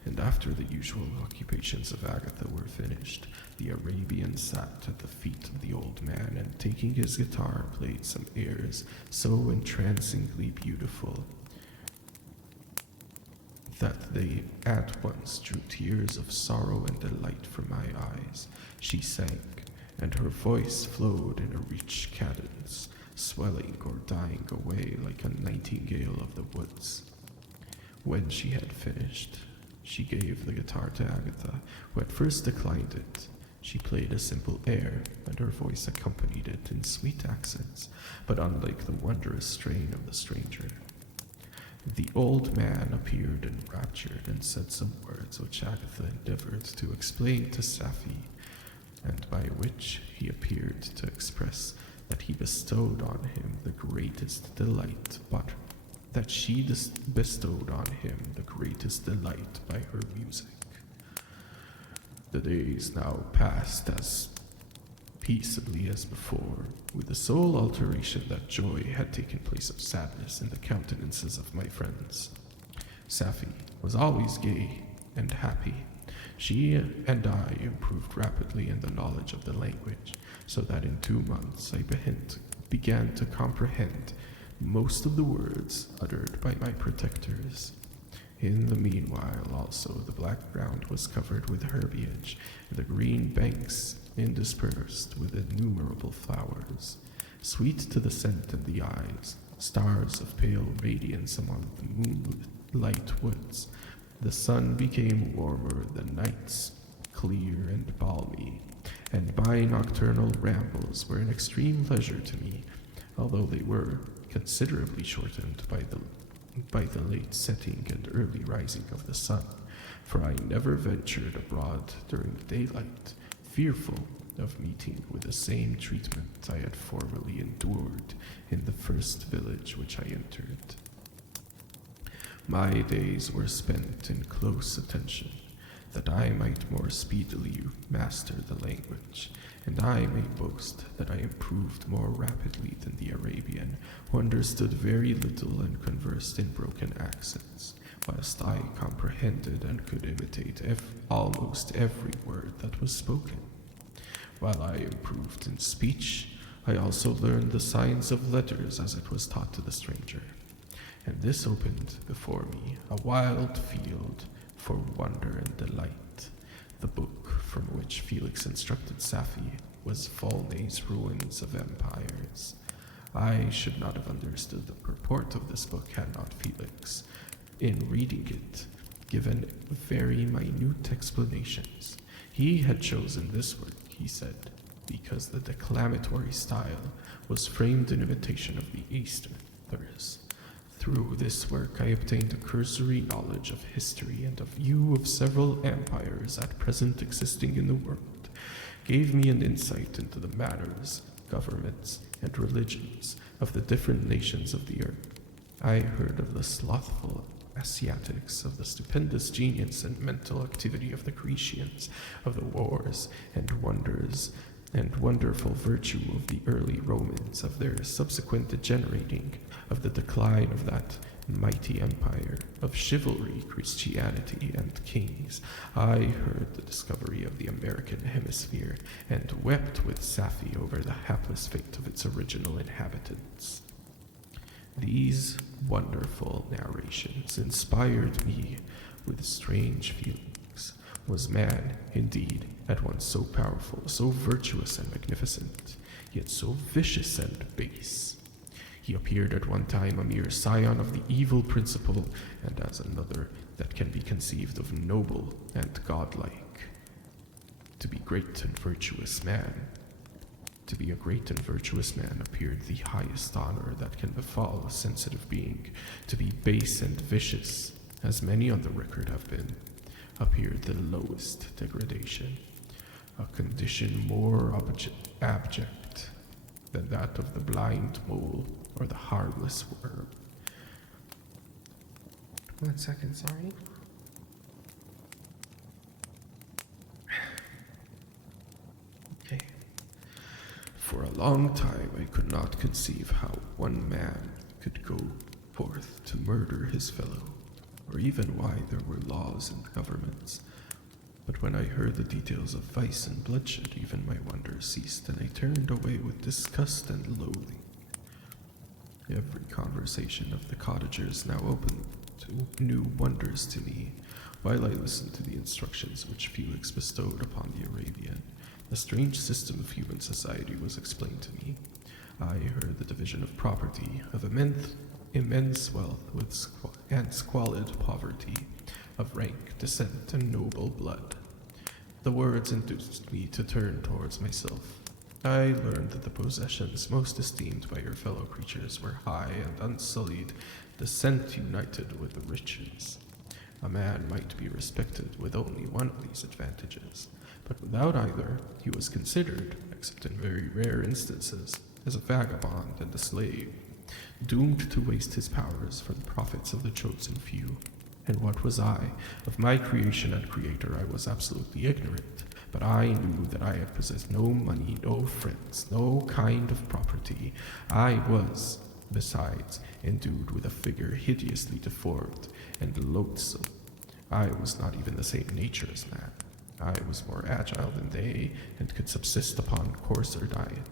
and after the usual occupations of Agatha were finished, the Arabian sat at the feet of the old man and, taking his guitar, played some airs so entrancingly beautiful that they at once drew tears of sorrow and delight from my eyes. She sang, and her voice flowed in a rich cadence, swelling or dying away like a nightingale of the woods. When she had finished, she gave the guitar to Agatha, who at first declined it. She played a simple air, and her voice accompanied it in sweet accents, but unlike the wondrous strain of the stranger. The old man appeared enraptured and said some words which Agatha endeavored to explain to Safi, and by which he appeared to express that he bestowed on him the greatest delight, but that she bestowed on him the greatest delight by her music. The days now passed as peaceably as before, with the sole alteration that joy had taken place of sadness in the countenances of my friends. Safi was always gay and happy. She and I improved rapidly in the knowledge of the language, so that in 2 months I began to comprehend most of the words uttered by my protectors. In the meanwhile, also, the black ground was covered with herbage, and the green banks interspersed with innumerable flowers, sweet to the scent and the eyes, stars of pale radiance among the moonlight woods. The sun became warmer, the nights clear and balmy, and my nocturnal rambles were an extreme pleasure to me, although they were considerably shortened by the late setting and early rising of the sun, for I never ventured abroad during the daylight, fearful of meeting with the same treatment I had formerly endured in the first village which I entered. My days were spent in close attention, that I might more speedily master the language, and I may boast that I improved more rapidly than the Arabian, who understood very little and conversed in broken accents, whilst I comprehended and could imitate almost every word that was spoken. While I improved in speech, I also learned the signs of letters as it was taught to the stranger, and this opened before me a wild field for wonder and delight. The book from which Felix instructed Safi was Volney's Ruins of Empires. I should not have understood the purport of this book had not Felix, in reading it, given very minute explanations. He had chosen this work, he said, because the declamatory style was framed in imitation of the Easterners. Through this work I obtained a cursory knowledge of history and a view of several empires at present existing in the world, gave me an insight into the manners, governments, and religions of the different nations of the earth. I heard of the slothful Asiatics, of the stupendous genius and mental activity of the Grecians, of the wars and wonders and wonderful virtue of the early Romans, of their subsequent degenerating, of the decline of that mighty empire, of chivalry, Christianity, and kings. I heard the discovery of the American hemisphere, and wept with Sapphi over the hapless fate of its original inhabitants. These wonderful narrations inspired me with strange feelings. Was man, indeed, at once so powerful, so virtuous and magnificent, yet so vicious and base? He appeared at one time a mere scion of the evil principle, and as another that can be conceived of noble and godlike. To be great and virtuous man, to be a great and virtuous man appeared the highest honor that can befall a sensitive being. To be base and vicious, as many on the record have been, appeared the lowest degradation, a condition more abject than that of the blind mole or the harmless worm. 1 second, sorry. Okay. For a long time I could not conceive how one man could go forth to murder his fellow, or even why there were laws and governments. But when I heard the details of vice and bloodshed, even my wonder ceased, and I turned away with disgust and loathing. Every conversation of the cottagers now opened to new wonders to me, while I listened to the instructions which Felix bestowed upon the Arabian. A strange system of human society was explained to me. I heard the division of property, of immense wealth and squalid poverty, of rank, descent, and noble blood. The words induced me to turn towards myself. I learned that the possessions most esteemed by your fellow creatures were high and unsullied, descent united with the riches. A man might be respected with only one of these advantages, but without either, he was considered, except in very rare instances, as a vagabond and a slave, doomed to waste his powers for the profits of the chosen few. And what was I? Of my creation and creator I was absolutely ignorant, but I knew that I had possessed no money, no friends, no kind of property. I was, besides, endued with a figure hideously deformed and loathsome. I was not even the same nature as man. I was more agile than they, and could subsist upon coarser diet.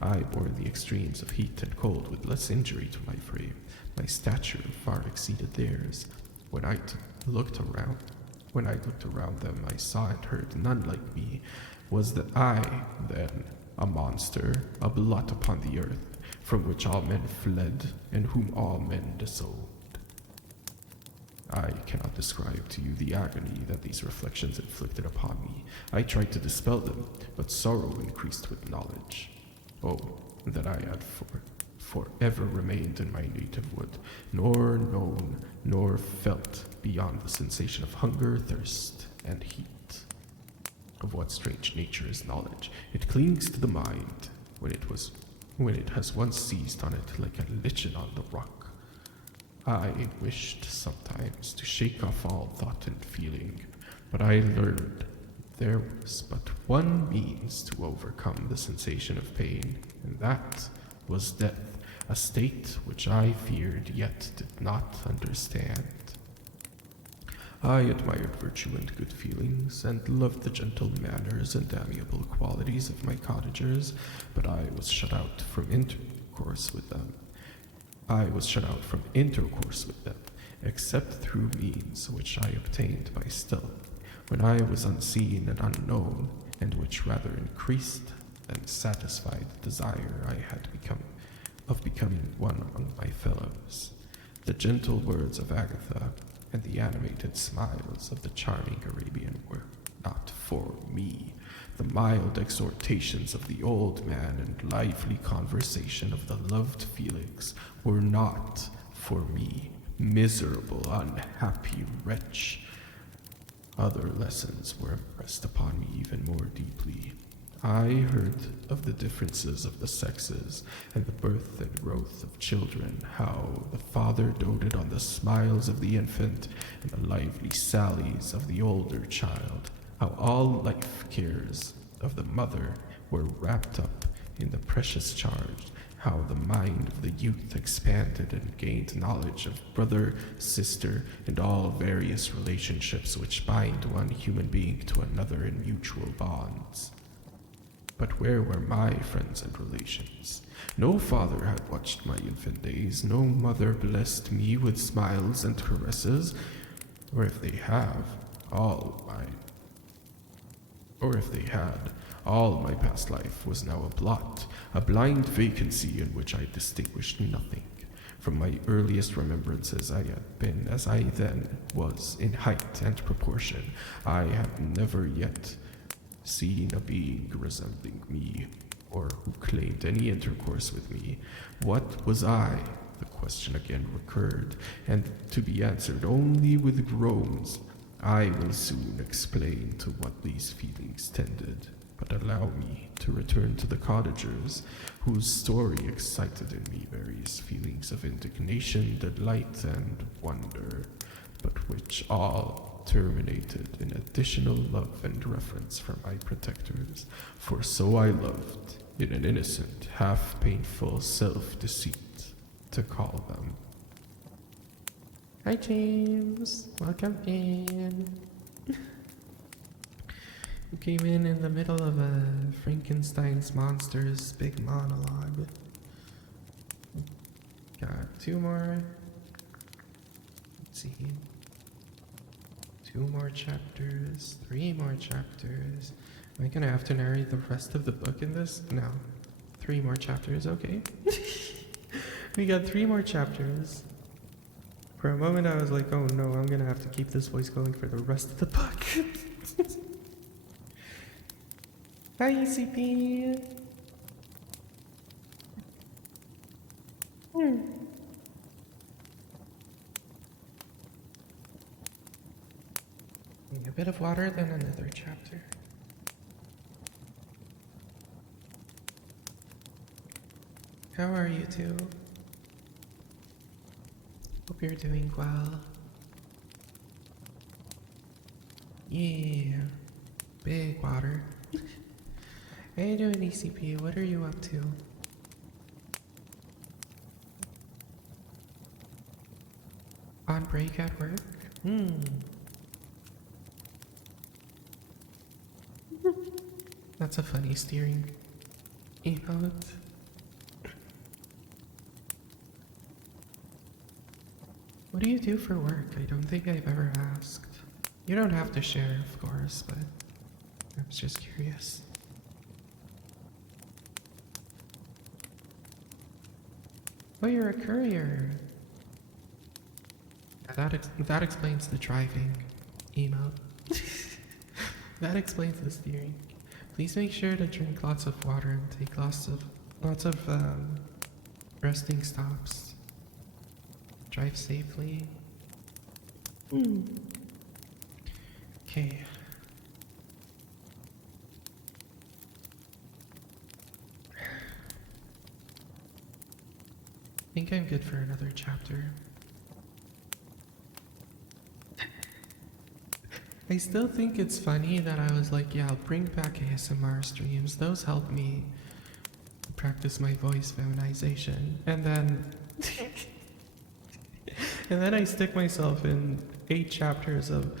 I bore the extremes of heat and cold with less injury to my frame. My stature far exceeded theirs. When I looked around them, I saw and heard none like me. Was that I, then, a monster, a blot upon the earth, from which all men fled, and whom all men disowned? I cannot describe to you the agony that these reflections inflicted upon me. I tried to dispel them, but sorrow increased with knowledge. Oh, that I had forever remained in my native wood, nor known, nor felt beyond the sensation of hunger, thirst, and heat. Of what strange nature is knowledge? It clings to the mind when it has once seized on it like a lichen on the rock. I wished sometimes to shake off all thought and feeling, but I learned there was but one means to overcome the sensation of pain, and that was death, a state which I feared yet did not understand. I admired virtue and good feelings, and loved the gentle manners and amiable qualities of my cottagers, but I was shut out from intercourse with them. Except through means which I obtained by stealth, when I was unseen and unknown, and which rather increased and satisfied the desire I had becoming one among my fellows. The gentle words of Agatha and the animated smiles of the charming Arabian were not for me. The mild exhortations of the old man and lively conversation of the loved Felix were not for me, miserable, unhappy wretch. Other lessons were impressed upon me even more deeply. I heard of the differences of the sexes and the birth and growth of children, how the father doted on the smiles of the infant and the lively sallies of the older child, how all life cares of the mother were wrapped up in the precious charge, how the mind of the youth expanded and gained knowledge of brother, sister, and all various relationships which bind one human being to another in mutual bonds. But where were my friends and relations? No father had watched my infant days, no mother blessed me with smiles and caresses, or if they had, all my past life was now a blot, a blind vacancy in which I distinguished nothing. From my earliest remembrances I had been as I then was in height and proportion. I had never yet seen a being resembling me, or who claimed any intercourse with me. What was I? The question again recurred, and to be answered only with groans. I will soon explain to what these feelings tended, but allow me to return to the cottagers, whose story excited in me various feelings of indignation, delight, and wonder, but which all terminated in additional love and reverence for my protectors, for so I loved, in an innocent, half-painful self-deceit, to call them. Hi, James. Welcome in. You came in the middle of a Frankenstein's monster's big monologue. Got two more. Let's see. 2 more chapters, 3 more chapters. Am I gonna have to narrate the rest of the book in this? No. 3 more chapters, okay. We got 3 more chapters. For a moment I was like, oh no, I'm gonna have to keep this voice going for the rest of the book. Hi, ECP. A bit of water, then another chapter. How are you two? Hope you're doing well. Yeah, big water. How you doing, ECP? What are you up to? On break at work? That's a funny steering emote. What do you do for work? I don't think I've ever asked. You don't have to share, of course, but I was just curious. Oh, you're a courier. That explains the driving emote. That explains the steering. Please make sure to drink lots of water and take lots of resting stops. Drive safely. Okay. I think I'm good for another chapter. I still think it's funny that I was like, yeah, I'll bring back ASMR streams. Those help me practice my voice feminization. And then and then I stick myself in 8 chapters of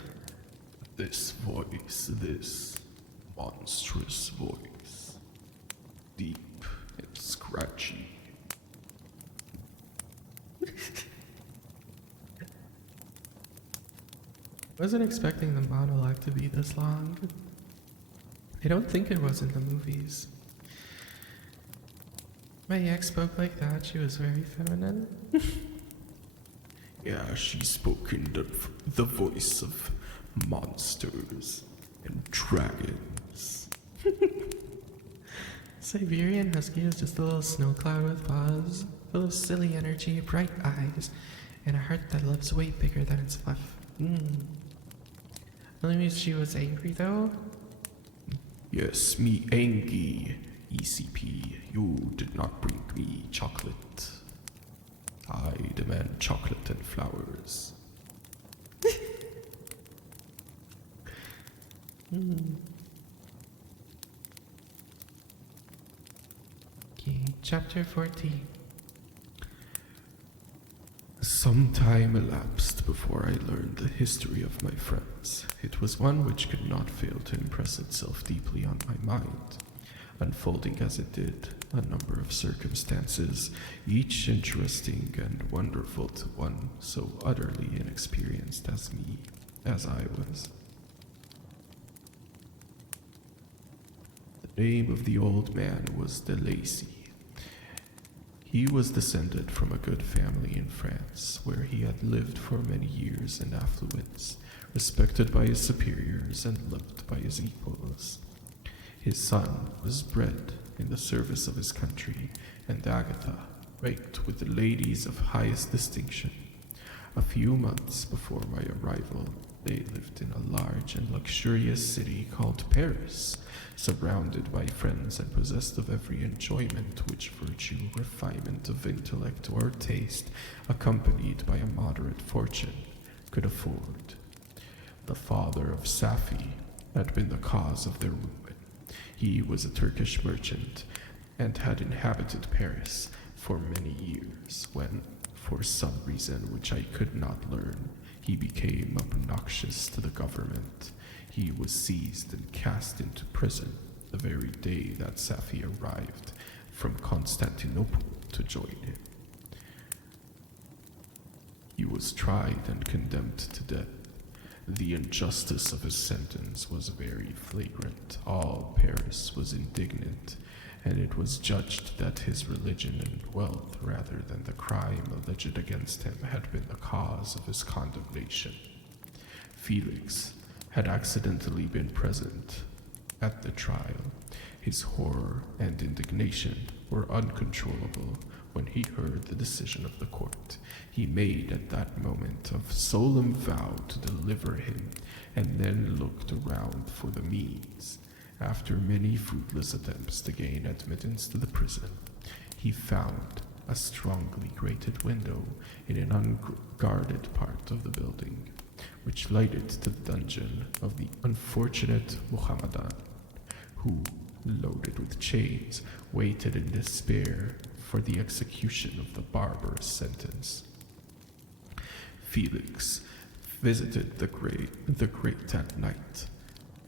This voice, this monstrous voice, deep and scratchy. Wasn't expecting the monologue to be this long. I don't think it was in the movies. My ex spoke like that. She was very feminine. Yeah, she spoke in the voice of monsters and dragons. Siberian Husky is just a little snow cloud with paws, full of silly energy, bright eyes, and a heart that loves way bigger than its fluff. Only means she was angry though. Yes, me angry, ECP. You did not bring me chocolate. I demand chocolate and flowers. Okay, chapter 14. Some time elapsed before I learned the history of my friends. It was one which could not fail to impress itself deeply on my mind, unfolding as it did a number of circumstances, each interesting and wonderful to one so utterly inexperienced as I was. The name of the old man was de Lacy. He was descended from a good family in France, where he had lived for many years in affluence, respected by his superiors and loved by his equals. His son was bred in the service of his country, and Agatha ranked with the ladies of highest distinction. A few months before my arrival, they lived in a large and luxurious city called Paris, surrounded by friends and possessed of every enjoyment which virtue, refinement of intellect, or taste, accompanied by a moderate fortune, could afford. The father of Safi had been the cause of their ruin. He was a Turkish merchant and had inhabited Paris for many years when, for some reason which I could not learn, he became obnoxious to the government. He was seized and cast into prison the very day that Safi arrived from Constantinople to join him. He was tried and condemned to death. The injustice of his sentence was very flagrant. All Paris was indignant, and it was judged that his religion and wealth, rather than the crime alleged against him, had been the cause of his condemnation. Felix had accidentally been present at the trial. His horror and indignation were uncontrollable when he heard the decision of the court. He made at that moment a solemn vow to deliver him, and then looked around for the means. After many fruitless attempts to gain admittance to the prison, he found a strongly grated window in an unguarded part of the building, which lighted to the dungeon of the unfortunate Mohammedan, who, loaded with chains, waited in despair for the execution of the barbarous sentence. Felix visited the grate at night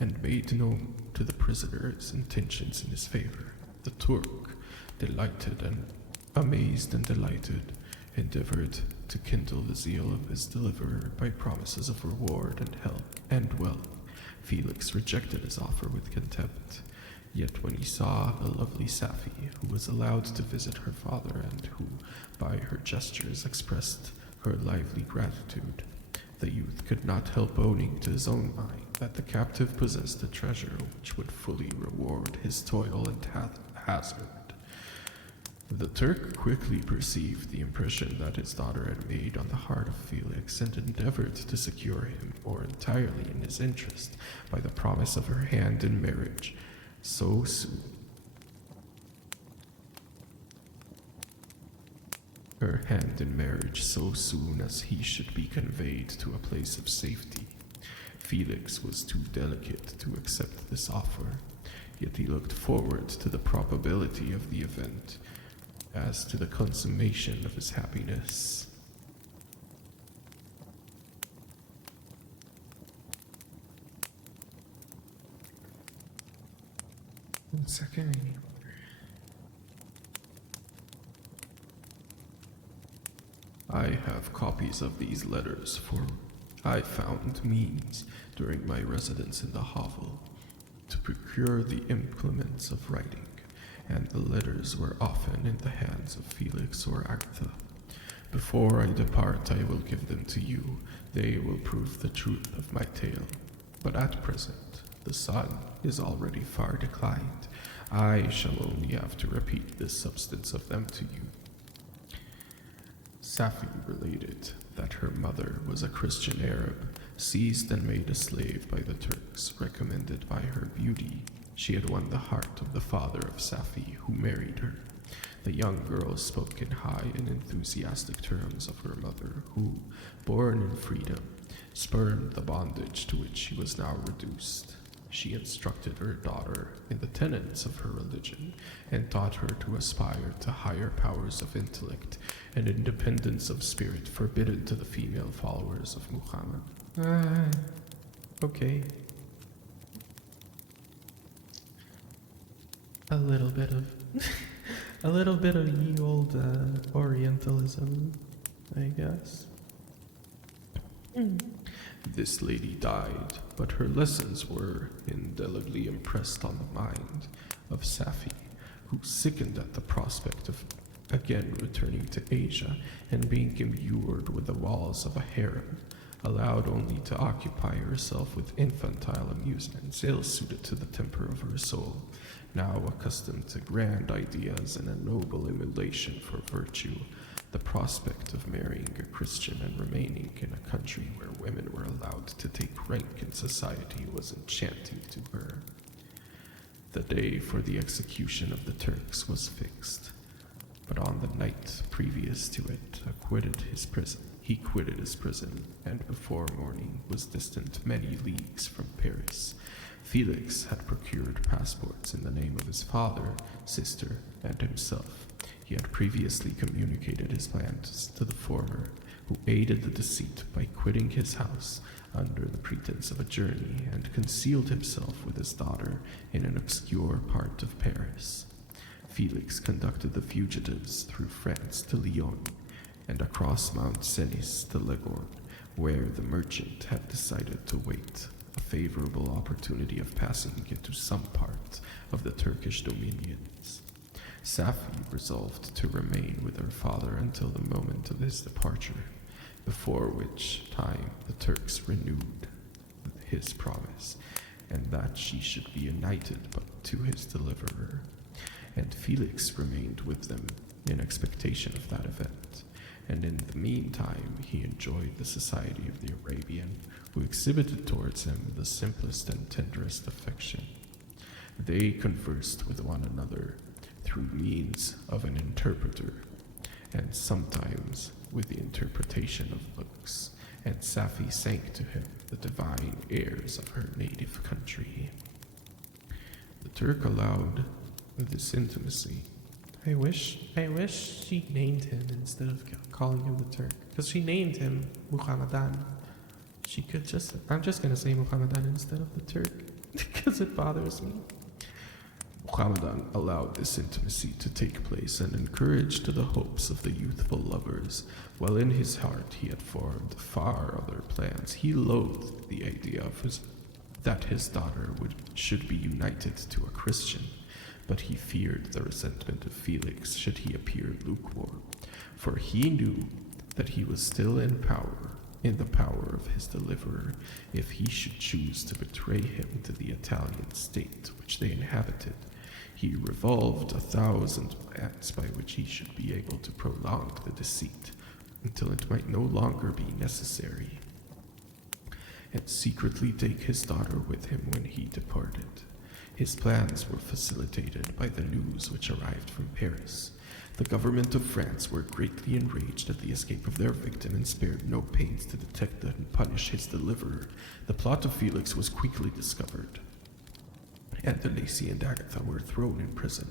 and made known to the prisoner his intentions in his favor. The Turk, delighted and amazed and delighted, endeavored to kindle the zeal of his deliverer by promises of reward and help and wealth. Felix rejected his offer with contempt. Yet when he saw the lovely Safi, who was allowed to visit her father and who, by her gestures, expressed her lively gratitude, the youth could not help owning to his own mind that the captive possessed a treasure which would fully reward his toil and hazard. The Turk quickly perceived the impression that his daughter had made on the heart of Felix and endeavored to secure him more entirely in his interest by the promise of her hand in marriage so soon. Her hand in marriage so soon as he should be conveyed to a place of safety. Felix was too delicate to accept this offer, yet he looked forward to the probability of the event as to the consummation of his happiness. One second. I have copies of these letters, for I found means, during my residence in the hovel, to procure the implements of writing, and the letters were often in the hands of Felix or Agatha. Before I depart, I will give them to you. They will prove the truth of my tale. But at present, the sun is already far declined. I shall only have to repeat the substance of them to you. Safi related that her mother was a Christian Arab, seized and made a slave by the Turks, recommended by her beauty. She had won the heart of the father of Safi, who married her. The young girl spoke in high and enthusiastic terms of her mother, who, born in freedom, spurned the bondage to which she was now reduced. She instructed her daughter in the tenets of her religion and taught her to aspire to higher powers of intellect and independence of spirit forbidden to the female followers of Muhammad. Okay. A little bit of a little bit of ye old Orientalism, I guess. This lady died, but her lessons were indelibly impressed on the mind of Safi, who sickened at the prospect of again returning to Asia and being immured with the walls of a harem, allowed only to occupy herself with infantile amusements ill-suited to the temper of her soul, now accustomed to grand ideas and a noble emulation for virtue. The prospect of marrying a Christian and remaining in a country where women were allowed to take rank in society was enchanting to her. The day for the execution of the Turks was fixed, but on the night previous to it, he quitted his prison, and before morning was distant many leagues from Paris. Felix had procured passports in the name of his father, sister, and himself. He had previously communicated his plans to the former, who aided the deceit by quitting his house under the pretense of a journey and concealed himself with his daughter in an obscure part of Paris. Felix conducted the fugitives through France to Lyon and across Mount Cenis to Leghorn, where the merchant had decided to wait a favorable opportunity of passing into some part of the Turkish dominions. Safi resolved to remain with her father until the moment of his departure, before which time the Turks renewed his promise, and that she should be united to his deliverer. And Felix remained with them in expectation of that event, and in the meantime he enjoyed the society of the Arabian, who exhibited towards him the simplest and tenderest affection. They conversed with one another through means of an interpreter, and sometimes with the interpretation of looks, and Safi sang to him the divine airs of her native country. The Turk allowed this intimacy. I wish she named him instead of calling him the Turk, because she named him Muhammadan. She could just, I'm just gonna say Muhammadan instead of the Turk, because it bothers me. Muhammadan allowed this intimacy to take place and encouraged the hopes of the youthful lovers, while in his heart he had formed far other plans. He loathed the idea of that his daughter should be united to a Christian, but he feared the resentment of Felix should he appear lukewarm, for he knew that he was still in the power of his deliverer, if he should choose to betray him to the Italian state which they inhabited. He revolved 1,000 plans by which he should be able to prolong the deceit until it might no longer be necessary, and secretly take his daughter with him when he departed. His plans were facilitated by the news which arrived from Paris. The government of France were greatly enraged at the escape of their victim and spared no pains to detect and punish his deliverer. The plot of Felix was quickly discovered, and the Lacey and Agatha were thrown in prison.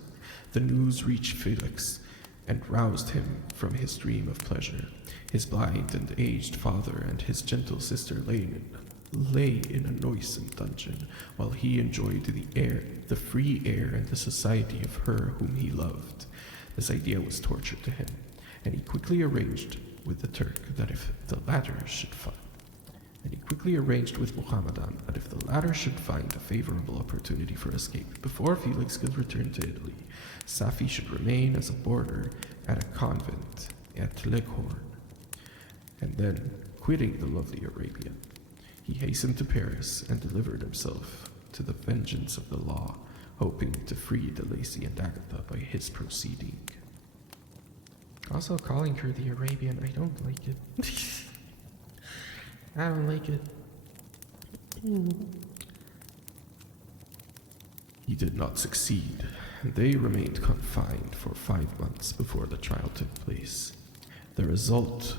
The news reached Felix and roused him from his dream of pleasure. His blind and aged father and his gentle sister lay in a noisome dungeon, while he enjoyed the free air and the society of her whom he loved. This idea was torture to him, and he quickly arranged with the Turk that if the latter should and he quickly arranged with Muhammadan that if the latter should find a favorable opportunity for escape before Felix could return to Italy, Safi should remain as a boarder at a convent at Leghorn. And then, quitting the lovely Arabia, he hastened to Paris and delivered himself to the vengeance of the law, hoping to free De Lacy and Agatha by his proceeding. Also, calling her the Arabian, I don't like it. I don't like it. He did not succeed, and they remained confined for 5 months before the trial took place, the result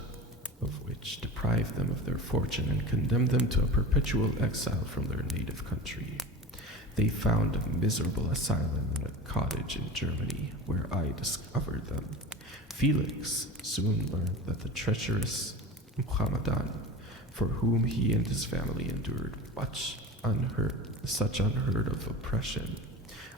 of which deprived them of their fortune and condemned them to a perpetual exile from their native country. They found a miserable asylum in a cottage in Germany, where I discovered them. Felix soon learned that the treacherous Muhammadan, for whom he and his family endured such unheard of oppression,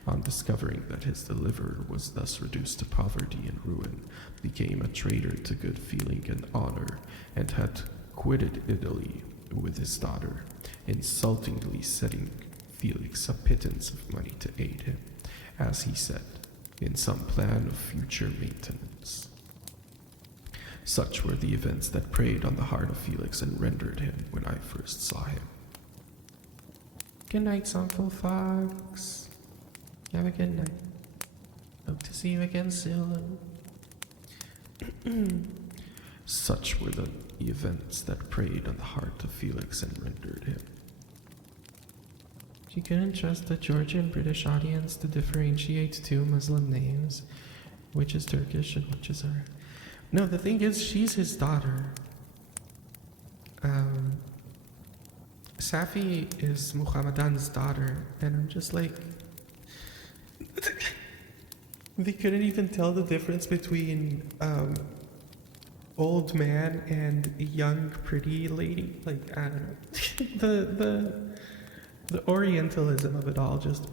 on discovering that his deliverer was thus reduced to poverty and ruin, became a traitor to good feeling and honor, and had quitted Italy with his daughter, insultingly setting Felix a pittance of money to aid him, as he said, in some plan of future maintenance. Such were the events that preyed on the heart of Felix and rendered him when I first saw him. Good night, Uncle Fox. Have a good night. Hope to see you again soon. Such were the events that preyed on the heart of Felix and rendered him. You couldn't trust the Georgian British audience to differentiate two Muslim names, which is Turkish and which is our. No, the thing is, she's his daughter. Safi is Muhammadan's daughter, and I'm just like, they couldn't even tell the difference between old man and young pretty lady. Like, I don't know. the Orientalism of it all just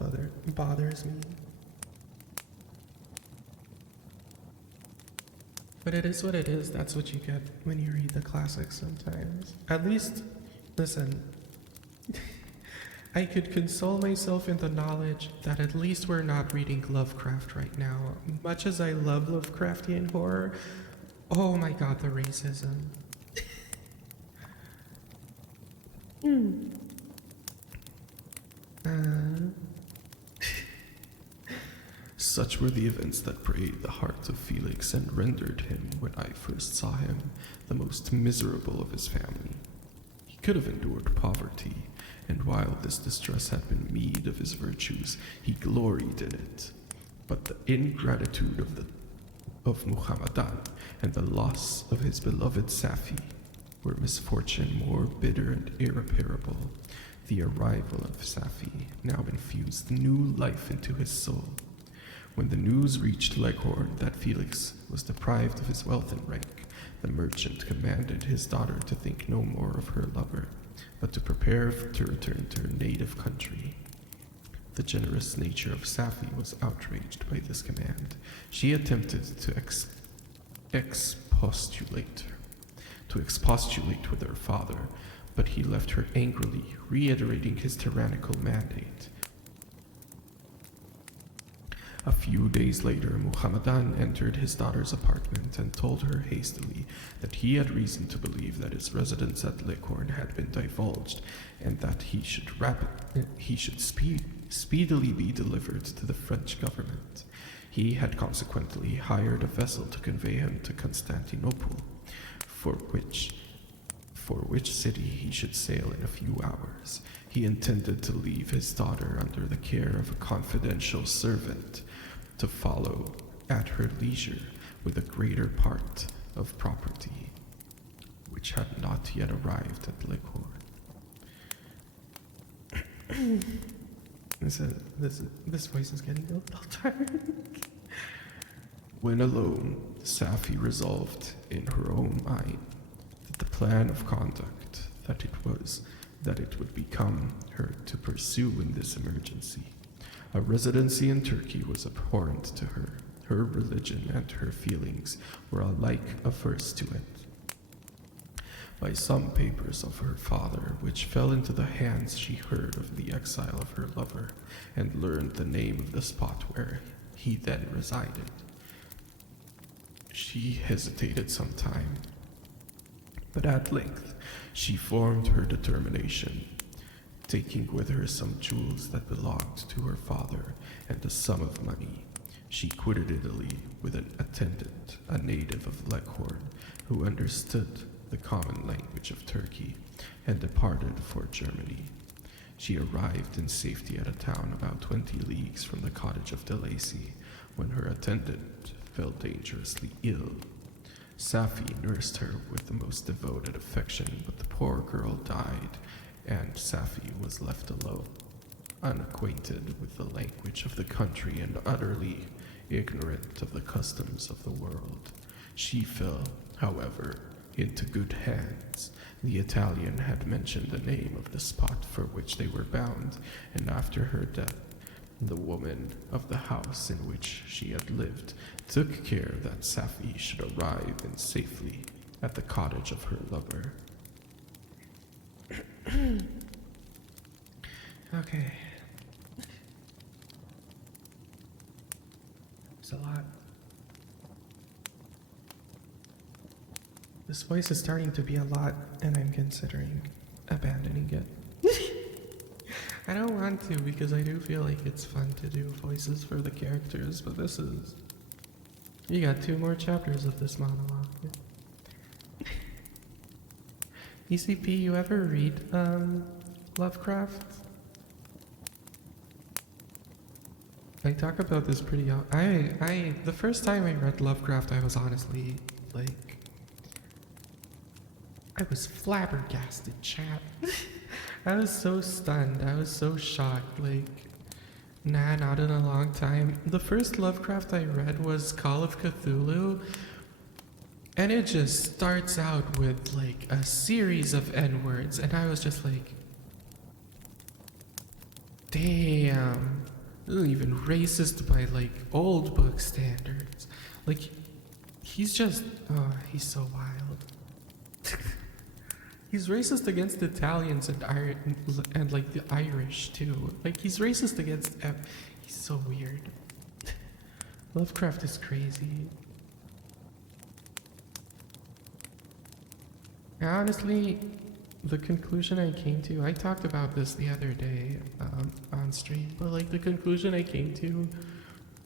bothers me. But it is what it is. That's what you get when you read the classics sometimes. At least, listen, I could console myself in the knowledge that at least we're not reading Lovecraft right now. Much as I love Lovecraftian horror, oh my god, the racism. Such were the events that preyed the heart of Felix and rendered him, when I first saw him, the most miserable of his family. He could have endured poverty, and while this distress had been meed of his virtues, he gloried in it. But the ingratitude of Muhammadan and the loss of his beloved Safi were misfortune more bitter and irreparable. The arrival of Safi now infused new life into his soul. When the news reached Leghorn that Felix was deprived of his wealth and rank, the merchant commanded his daughter to think no more of her lover, but to prepare to return to her native country. The generous nature of Safi was outraged by this command. She attempted to expostulate with her father, but he left her angrily, reiterating his tyrannical mandate. A few days later, Muhammadan entered his daughter's apartment and told her hastily that he had reason to believe that his residence at Leghorn had been divulged, and that he should speedily be delivered to the French government. He had consequently hired a vessel to convey him to Constantinople, for which city he should sail in a few hours. He intended to leave his daughter under the care of a confidential servant, to follow at her leisure with a greater part of property, which had not yet arrived at Leghorn. This voice is getting a little tired. When alone, Safi resolved in her own mind that the plan of conduct that it would become her to pursue in this emergency. A residency in Turkey was abhorrent to her. Her religion and her feelings were alike averse to it. by some papers of her father, which fell into the hands she heard of the exile of her lover, and learned the name of the spot where he then resided. She hesitated some time, but at length she formed her determination. Taking with her some jewels that belonged to her father and a sum of money, she quitted Italy with an attendant, a native of Leghorn, who understood the common language of Turkey, and departed for Germany. She arrived in safety at a town about 20 leagues from the cottage of De Lacy, when her attendant fell dangerously ill. Safi nursed her with the most devoted affection, but the poor girl died, and Safi was left alone, unacquainted with the language of the country and utterly ignorant of the customs of the world. She fell, however, into good hands. The Italian had mentioned the name of the spot for which they were bound, and after her death, the woman of the house in which she had lived took care that Safi should arrive in safety at the cottage of her lover. Okay. It's a lot. This voice is starting to be a lot, and I'm considering abandoning it. I don't want to because I do feel like it's fun to do voices for the characters, but this is... You got 2 more chapters of this monologue. ECP, you ever read Lovecraft? I talk about this pretty often. The first time I read Lovecraft, I was honestly like, I was flabbergasted, chat. I was so stunned. I was so shocked. Like, nah, not in a long time. The first Lovecraft I read was Call of Cthulhu, and it just starts out with like a series of N-words, and I was just like, damn, even racist by like old book standards. Like, he's just, oh, he's so wild. He's racist against Italians and like the Irish too. Like, he's racist against, he's so weird. Lovecraft is crazy. Honestly, the conclusion I came to, I talked about this the other day on stream, but like the conclusion I came to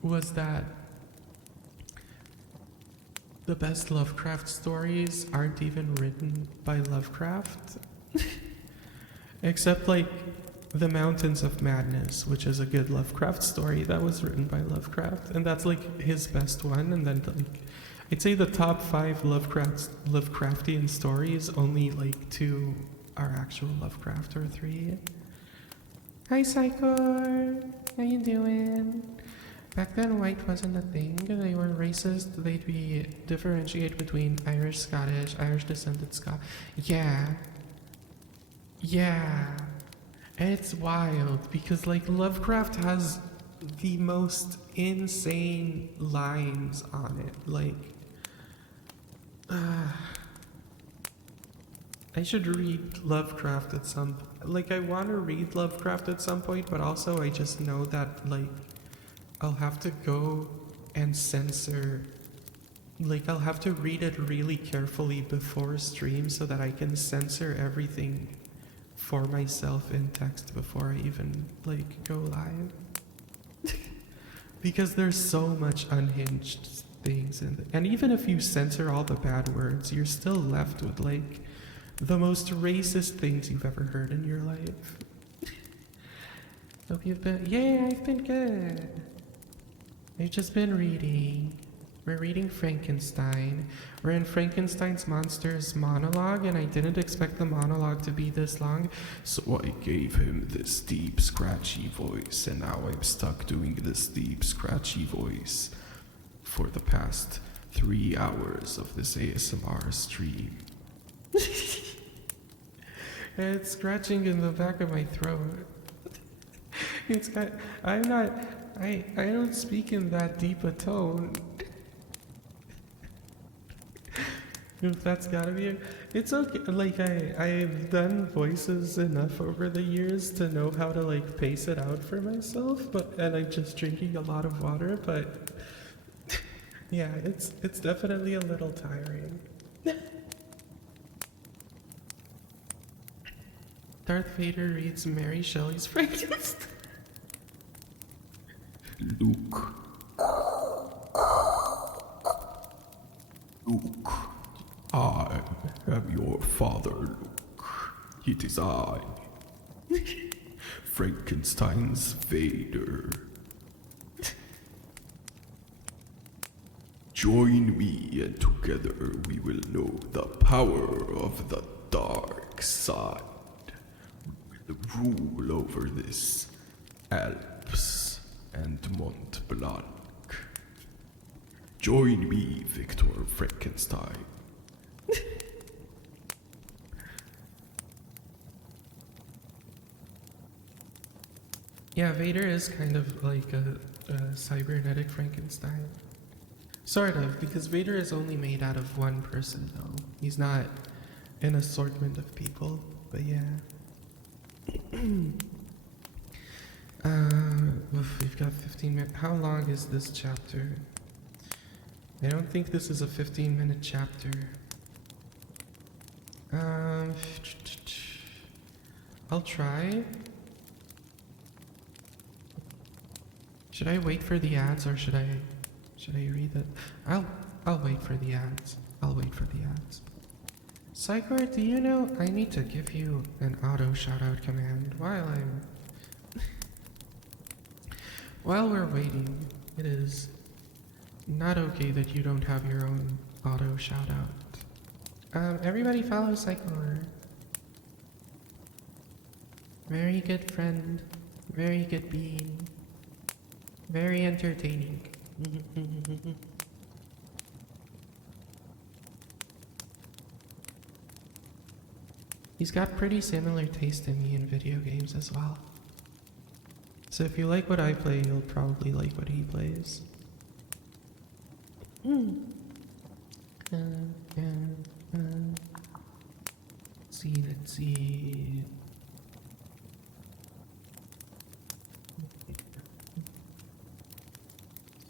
was that the best Lovecraft stories aren't even written by Lovecraft. Except like The Mountains of Madness, which is a good Lovecraft story that was written by Lovecraft, and that's like his best one. And then like, I'd say the top 5 Lovecraftian stories, only like 2 are actual Lovecraft, or 3. Hi Psychor, how you doing? Back then white wasn't a thing. They were racist. They'd be differentiate between Irish, Scottish, Irish descended Scot. Yeah. And it's wild because like Lovecraft has the most insane lines on it. Like, I should read Lovecraft at some like I want to read Lovecraft at some point, but also I just know that like I'll have to go and censor, like I'll have to read it really carefully before stream so that I can censor everything for myself in text before I even like go live. Because there's so much unhinged things in it. And even if you censor all the bad words, you're still left with like the most racist things you've ever heard in your life. Hope you've been, yeah, I've been good. I've just been reading. We're reading Frankenstein. We're in Frankenstein's monsters monologue, and I didn't expect the monologue to be this long. So I gave him this deep, scratchy voice, and now I'm stuck doing this deep, scratchy voice for the past 3 hours of this ASMR stream. It's scratching in the back of my throat. It's got, I don't speak in that deep a tone. Oof, that's gotta be. It's okay. Like I've done voices enough over the years to know how to like pace it out for myself. And I'm just drinking a lot of water. But yeah, it's definitely a little tiring. Darth Vader reads Mary Shelley's Frankenstein. Luke. Luke. I am your father, Luke. It is I. Frankenstein's Vader. Join me and together we will know the power of the dark side. We will rule over this Alps and Mont Blanc. Join me, Victor Frankenstein. Yeah, Vader is kind of like a cybernetic Frankenstein. Sort of, because Vader is only made out of one person, though. He's not an assortment of people, but yeah. We've got 15 minutes. How long is this chapter? I don't think this is a 15-minute chapter. I'll try. Should I wait for the ads or should I read it? I'll wait for the ads. I'll wait for the ads. Psychor, do you know I need to give you an auto shout-out command while we're waiting. It is not okay that you don't have your own auto shout-out. Everybody follow Psychor. Very good friend. Very good being. Very entertaining. He's got pretty similar taste to me in video games as well. So if you like what I play, you'll probably like what he plays. Let's see.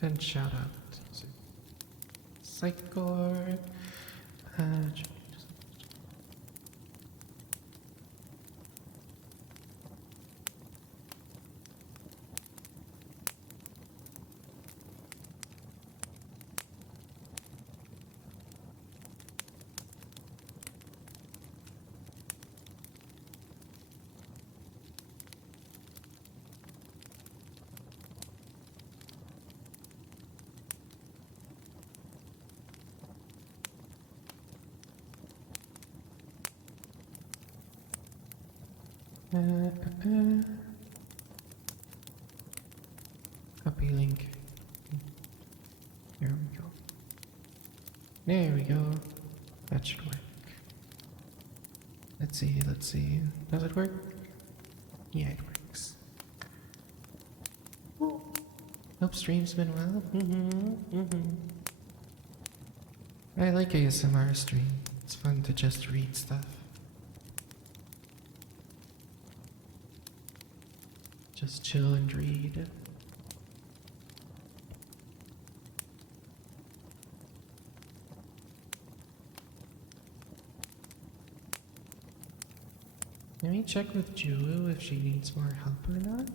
Send shout out. Psychor. Copy link. Here we go. There we go. That should work. Let's see. Does it work? Yeah, it works. Hope stream's been well. I like ASMR stream. It's fun to just read stuff. Just chill and read. Let me check with Julu if she needs more help or not.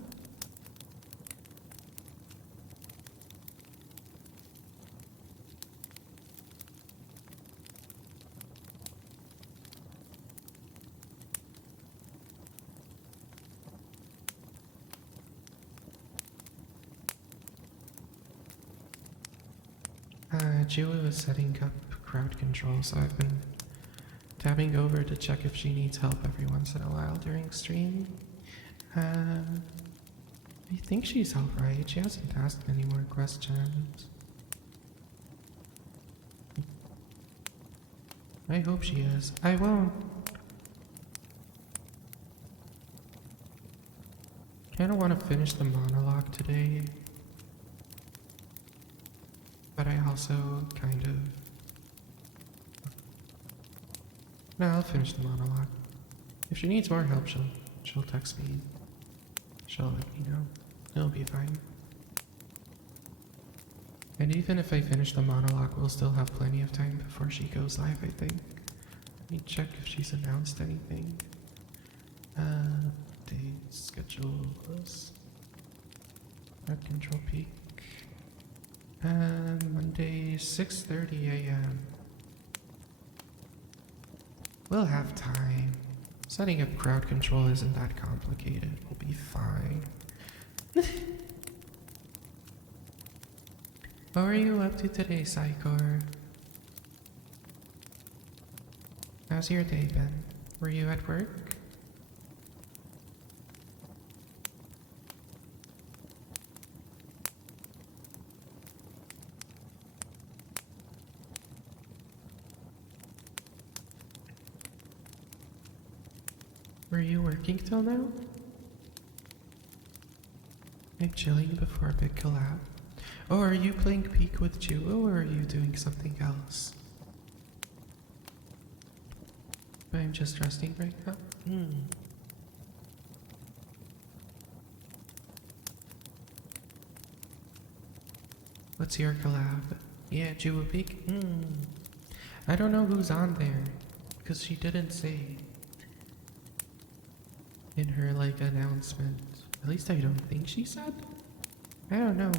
Julu is setting up crowd control, so I've been tabbing over to check if she needs help every once in a while during stream. I think she's alright. She hasn't asked any more questions. I hope she is. I won't. Kinda want to finish the monologue today. But I also kind of No, I'll finish the monologue. If she needs more help, she'll text me. She'll let me know. It'll be fine. And even if I finish the monologue, we'll still have plenty of time before she goes live, I think. Let me check if she's announced anything. Date, schedules. Red control peak. Monday, 6:30 a.m. We'll have time. Setting up crowd control isn't that complicated. We'll be fine. What were you up to today, Psychor? How's your day been? Were you at work? Were you working till now? I'm chilling before a big collab. Oh, are you playing Peak with Juo or are you doing something else? I'm just resting right now. What's your collab? Yeah, Juo Peak? I don't know who's on there because she didn't say in her announcement. At least I don't think she said. I don't know.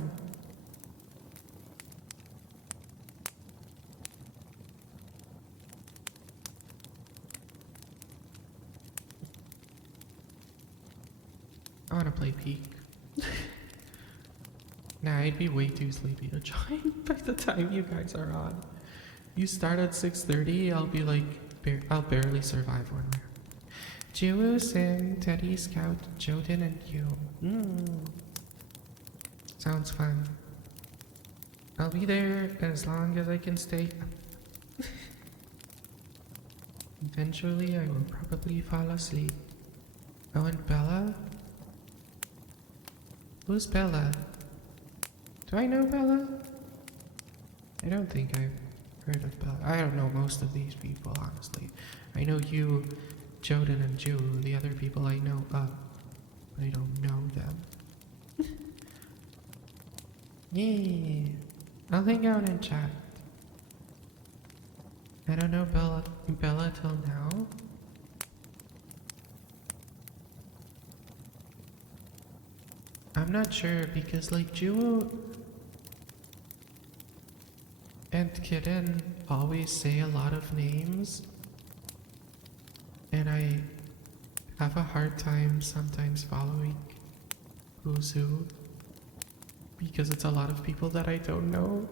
I wanna play Peak. Nah, I'd be way too sleepy to join by the time you guys are on. You start at 6:30, I'll be like, I'll barely survive one round. Juo, Sim, Teddy, Scout, Joden, and you. Sounds fun. I'll be there as long as I can stay up. Eventually, I will probably fall asleep. Oh, and Bella? Who's Bella? Do I know Bella? I don't think I've heard of Bella. I don't know most of these people, honestly. I know you, Joden, and Ju. The other people I know but I don't know them. Yeah, I'll hang out and chat. I don't know Bella till now. I'm not sure because Juo and Kitten always say a lot of names and I have a hard time sometimes following who's who because it's a lot of people that I don't know.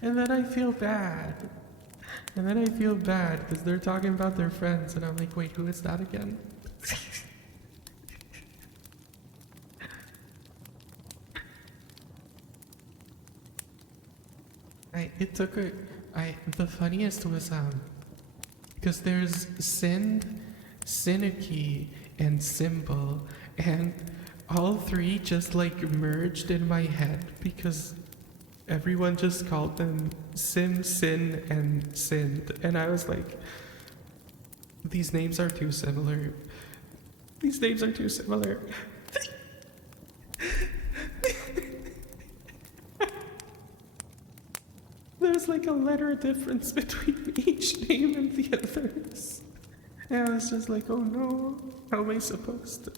And then I feel bad. Because they're talking about their friends and I'm like, wait, who is that again? The funniest was, because there's Synergy, and Symbol, and all three just merged in my head because everyone just called them Sim, Sin, and Sind, and I was like, these names are too similar. There's a letter difference between each name and the others. And I was just like, oh no, how am I supposed to?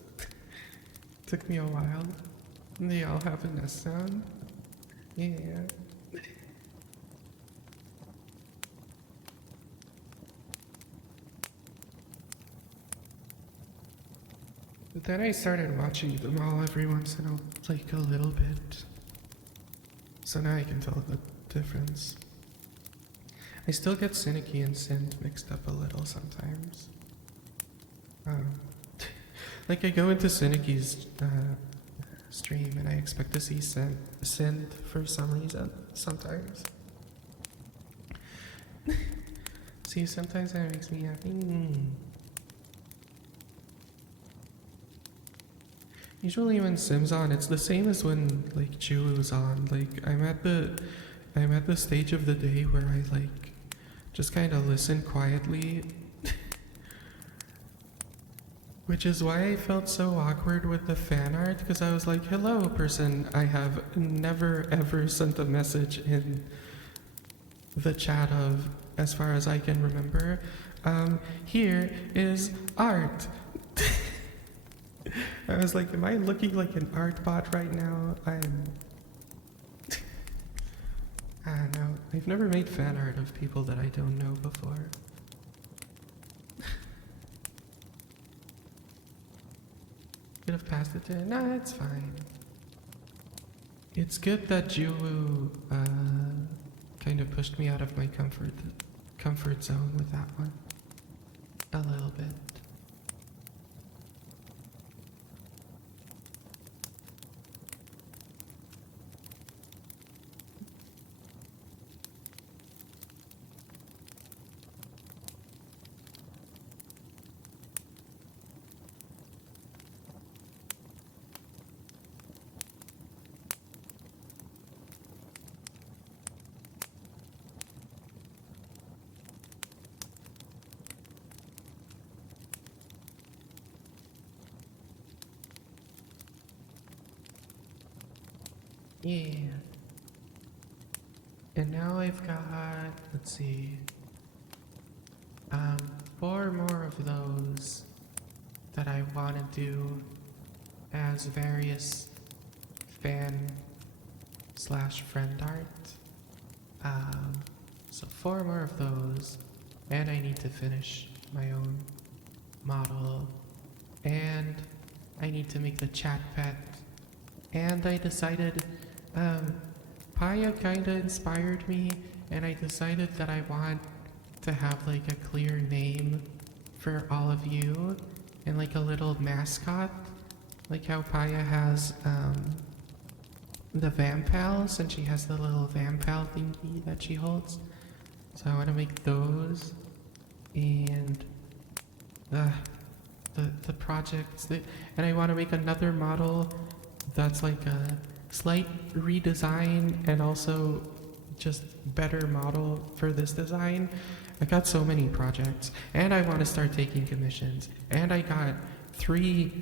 Took me a while. And they all have an S sound. Yeah. But then I started watching them all every once in a little bit. So now I can tell the difference. I still get Synergy and Sind mixed up a little sometimes. I go into Synergy's stream and I expect to see Sind for some reason, sometimes. See, sometimes that makes me happy. Usually when Sim's on, it's the same as when Juo's on. I'm at the stage of the day where I just kind of listen quietly. Which is why I felt so awkward with the fan art, because I was like, hello, person I have never ever sent a message in the chat of, as far as I can remember. Here is art. I was like, am I looking like an art bot right now? I don't know. I've never made fan art of people that I don't know before. Could have passed it to her. Nah, it's fine. It's good that Julu kind of pushed me out of my comfort zone with that one. A little bit. Yeah. And now I've got, let's see, 4 more of those that I want to do as various fan/friend art. So 4 more of those, and I need to finish my own model, and I need to make the chat pet, and I decided, Paya kinda inspired me, and I decided that I want to have like a clear name for all of you, and like a little mascot, like how Paya has, the Vampals, and she has the little Vampal thingy that she holds. So I want to make those, and the projects, and I want to make another model that's like a slight redesign and also just better model for this design. I got so many projects, and I want to start taking commissions, and I got 3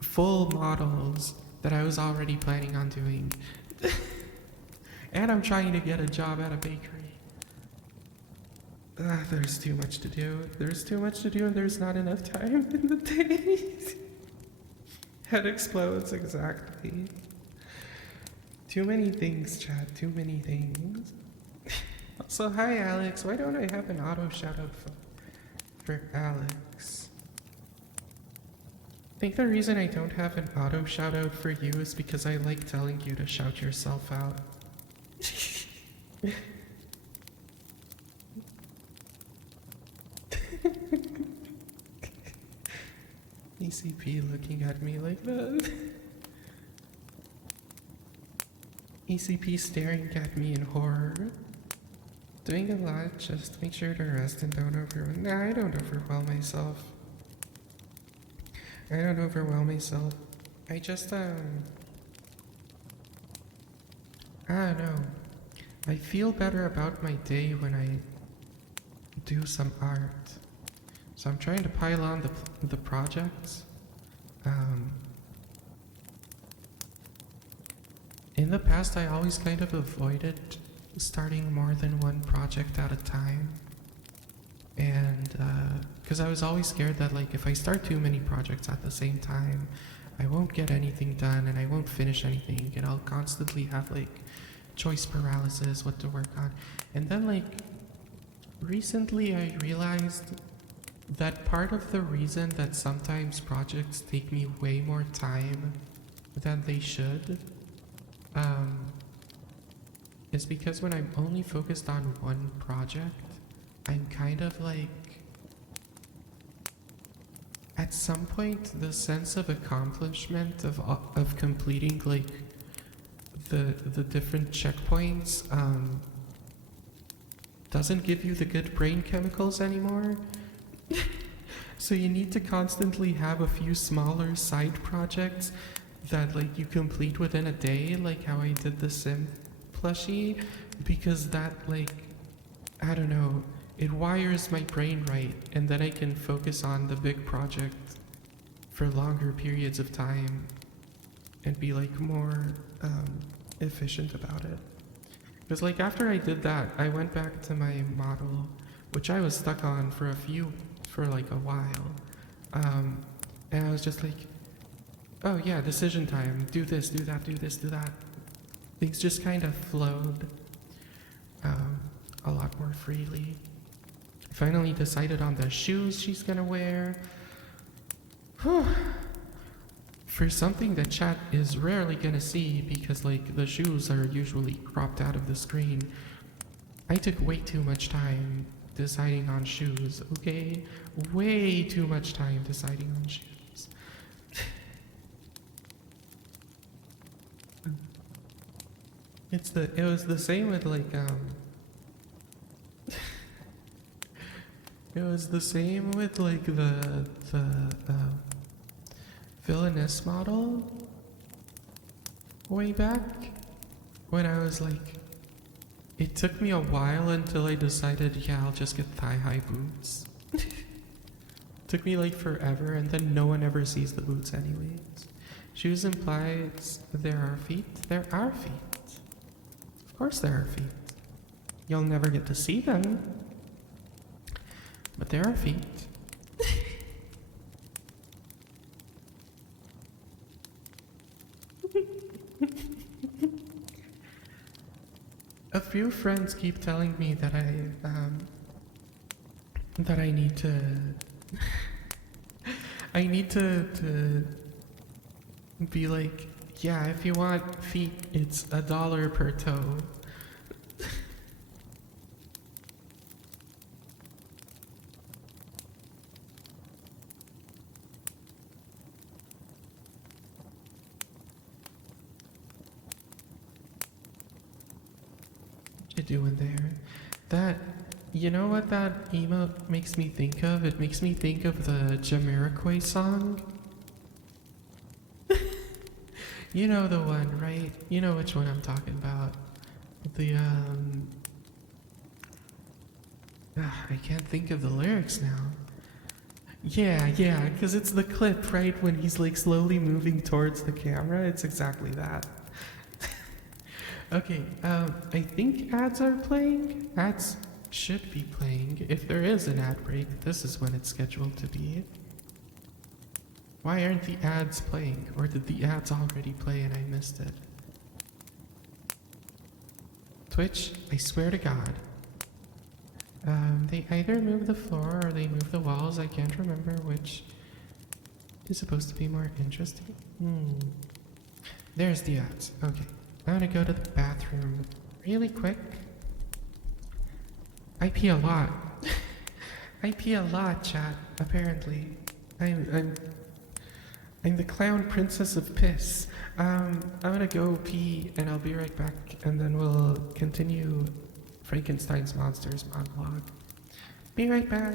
full models that I was already planning on doing. And I'm trying to get a job at a bakery. There's too much to do. There's too much to do, and there's not enough time in the day. Head explodes, exactly. Too many things, chat. Too many things. Also, hi, Alex. Why don't I have an auto shout-out for Alex? I think the reason I don't have an auto shout-out for you is because I like telling you to shout yourself out. ECP looking at me like that. ECP staring at me in horror. Doing a lot, just make sure to rest and don't overwhelm. Nah, I don't overwhelm myself. I don't overwhelm myself. I just, I don't know. I feel better about my day when I do some art. So I'm trying to pile on the projects. In the past, I always kind of avoided starting more than one project at a time. And, because I was always scared that, like, if I start too many projects at the same time, I won't get anything done and I won't finish anything, and I'll constantly have, like, choice paralysis, what to work on. And then, like, recently I realized that part of the reason that sometimes projects take me way more time than they should, is because when I'm only focused on one project, I'm kind of like, at some point, the sense of accomplishment of completing like the different checkpoints doesn't give you the good brain chemicals anymore. So you need to constantly have a few smaller side projects that like you complete within a day, like how I did the Sim plushie, because that, like, I don't know, it wires my brain right, and then I can focus on the big project for longer periods of time and be like more efficient about it. Because like after I did that, I went back to my model, which I was stuck on for like a while. And I was just like, oh yeah, decision time, do this, do that, do this, do that. Things just kind of flowed a lot more freely. I finally decided on the shoes she's gonna wear. For something that chat is rarely gonna see because like the shoes are usually cropped out of the screen, I took way too much time deciding on shoes, okay? Way too much time deciding on shoes. It was the same with like it was the same with like the villainess model way back when I was like, it took me a while until I decided, yeah, I'll just get thigh-high boots. Took me like forever, and then no one ever sees the boots anyways. Shoes implies there are feet. There are feet. Of course there are feet. You'll never get to see them, but there are feet. A few friends keep telling me that I need to I need to be like, yeah, if you want feet, it's $1 per toe. What you doing there? You know what that emote makes me think of? It makes me think of the Jamiroquai song. You know the one, right? You know which one I'm talking about. The, I can't think of the lyrics now. Yeah, because it's the clip, right? When he's like slowly moving towards the camera. It's exactly that. Okay, I think ads are playing. Ads should be playing. If there is an ad break, this is when it's scheduled to be. Why aren't the ads playing? Or did the ads already play and I missed it? Twitch, I swear to God. They either move the floor or they move the walls. I can't remember which is supposed to be more interesting. There's the ads. Okay. I'm gonna go to the bathroom really quick. I pee a lot. I pee a lot, chat, apparently. I'm the clown princess of piss. I'm gonna go pee and I'll be right back, and then we'll continue Frankenstein's monsters monologue. Be right back.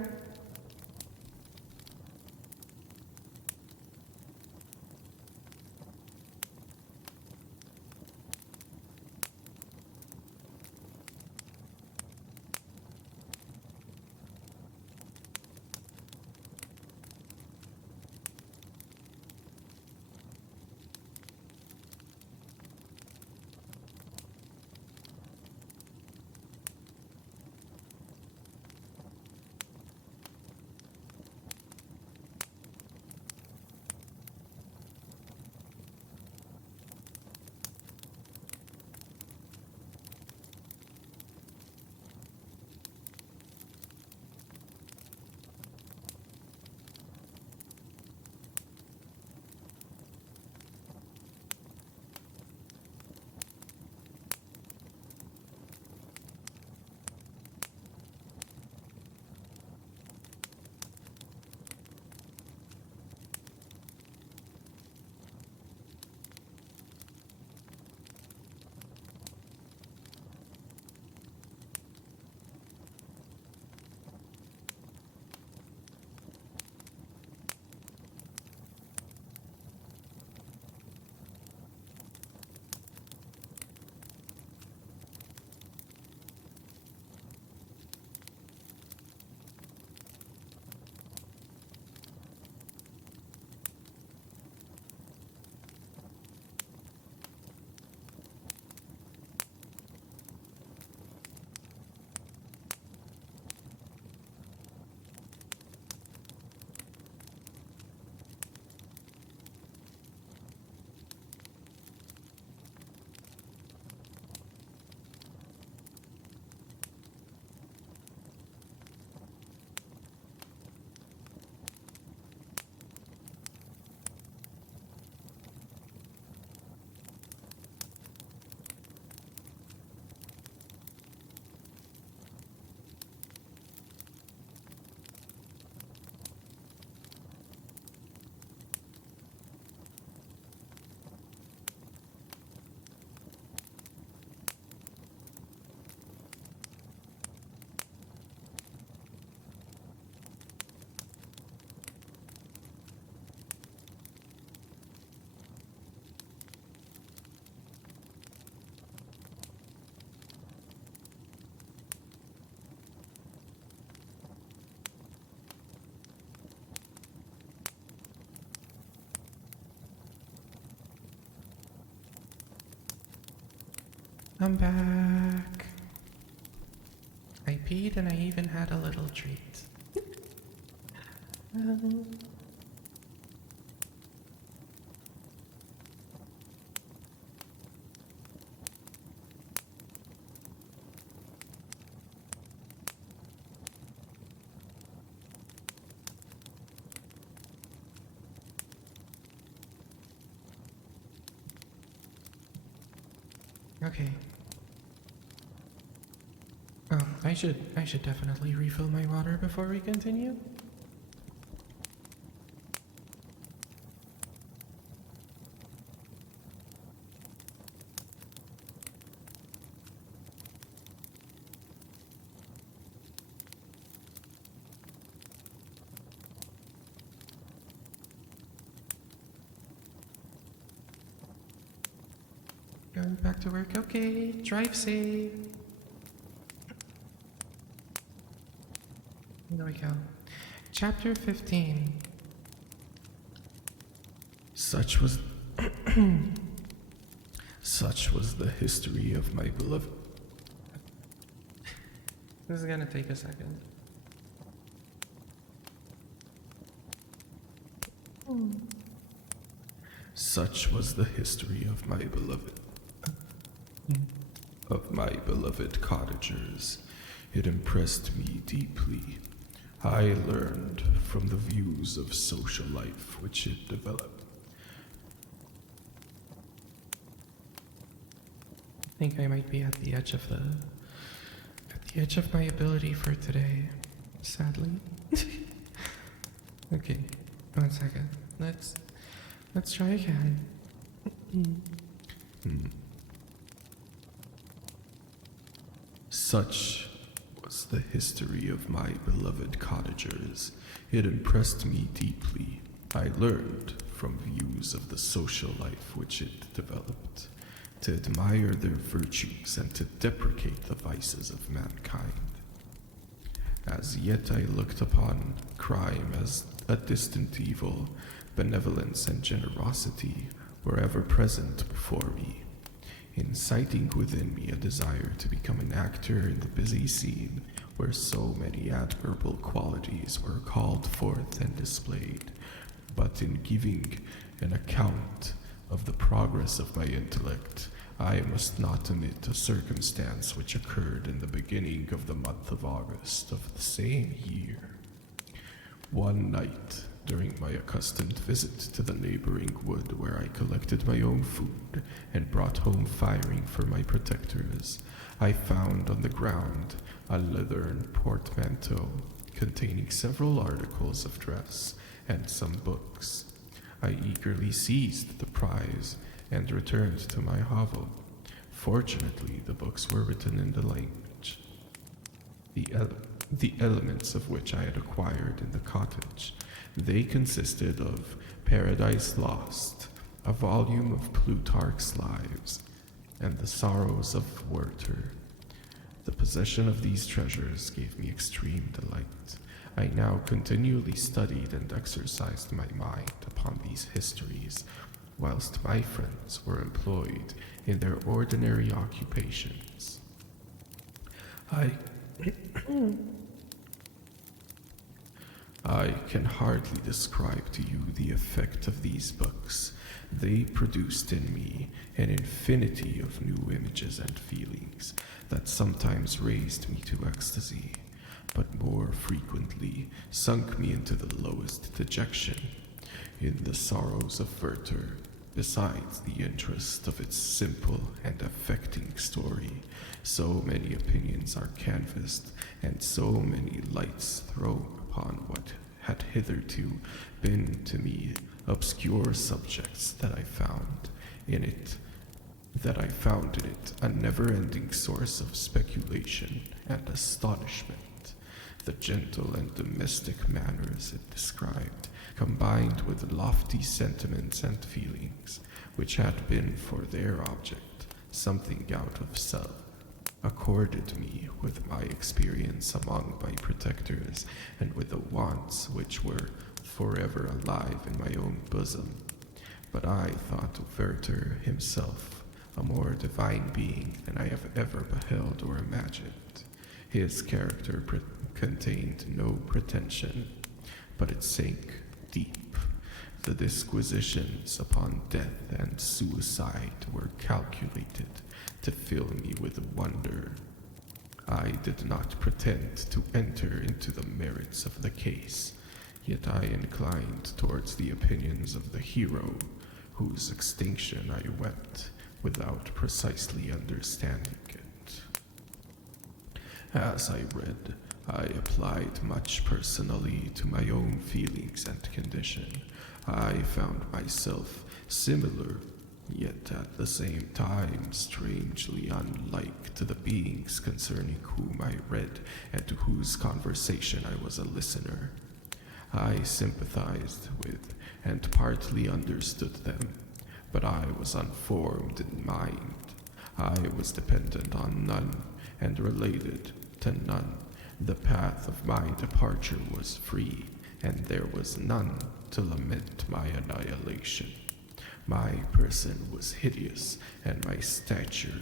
I'm back. I peed and I even had a little treat. Um, okay. I should definitely refill my water before we continue. Going back to work. Okay, drive safe. There we go. Chapter 15. Such was such was the history of my beloved. This is gonna take a second. Such was the history of my beloved. Of my beloved cottagers. It impressed me deeply. I learned from the views of social life which it developed. I think I might be at the edge of my ability for today, sadly. Okay, 1 second. Let's try again. Such was the history of my beloved cottagers. It impressed me deeply. I learned from views of the social life which it developed, to admire their virtues and to deprecate the vices of mankind. As yet I looked upon crime as a distant evil. Benevolence and generosity were ever present before me, inciting within me a desire to become an actor in the busy scene where so many admirable qualities were called forth and displayed. But in giving an account of the progress of my intellect, I must not omit a circumstance which occurred in the beginning of the month of August of the same year. One night, during my accustomed visit to the neighboring wood where I collected my own food and brought home firing for my protectors, I found on the ground a leathern portmanteau containing several articles of dress and some books. I eagerly seized the prize and returned to my hovel. Fortunately, the books were written in the language, the elements of which I had acquired in the cottage. They consisted of Paradise Lost, a volume of Plutarch's Lives, and The Sorrows of Werther. The possession of these treasures gave me extreme delight. I now continually studied and exercised my mind upon these histories, whilst my friends were employed in their ordinary occupations. I can hardly describe to you the effect of these books. They produced in me an infinity of new images and feelings that sometimes raised me to ecstasy, but more frequently sunk me into the lowest dejection. In The Sorrows of Werther, besides the interest of its simple and affecting story, so many opinions are canvassed and so many lights thrown upon what had hitherto been to me obscure subjects that I found in it a never-ending source of speculation and astonishment. The gentle and domestic manners it described, combined with lofty sentiments and feelings, which had been for their object something out of self, accorded me with my experience among my protectors and with the wants which were forever alive in my own bosom. But I thought Werther himself a more divine being than I have ever beheld or imagined. His character contained no pretension, but it sank deep. The disquisitions upon death and suicide were calculated to fill me with wonder. I did not pretend to enter into the merits of the case, yet I inclined towards the opinions of the hero, whose extinction I wept without precisely understanding it. As I read, I applied much personally to my own feelings and condition. I found myself similar, yet at the same time strangely unlike to the beings concerning whom I read and to whose conversation I was a listener. I sympathized with and partly understood them, but I was unformed in mind. I was dependent on none and related to none. The path of my departure was free, and there was none to lament my annihilation. My person was hideous, and my stature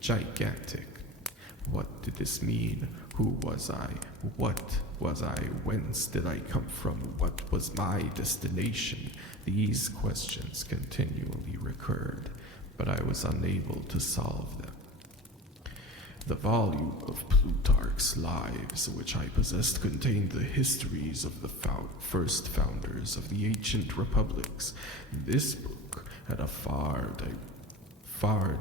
gigantic. What did this mean? Who was I? What was I? Whence did I come from? What was my destination? These questions continually recurred, but I was unable to solve them. The volume of Plutarch's Lives which I possessed contained the histories of the first founders of the ancient republics. This book had a far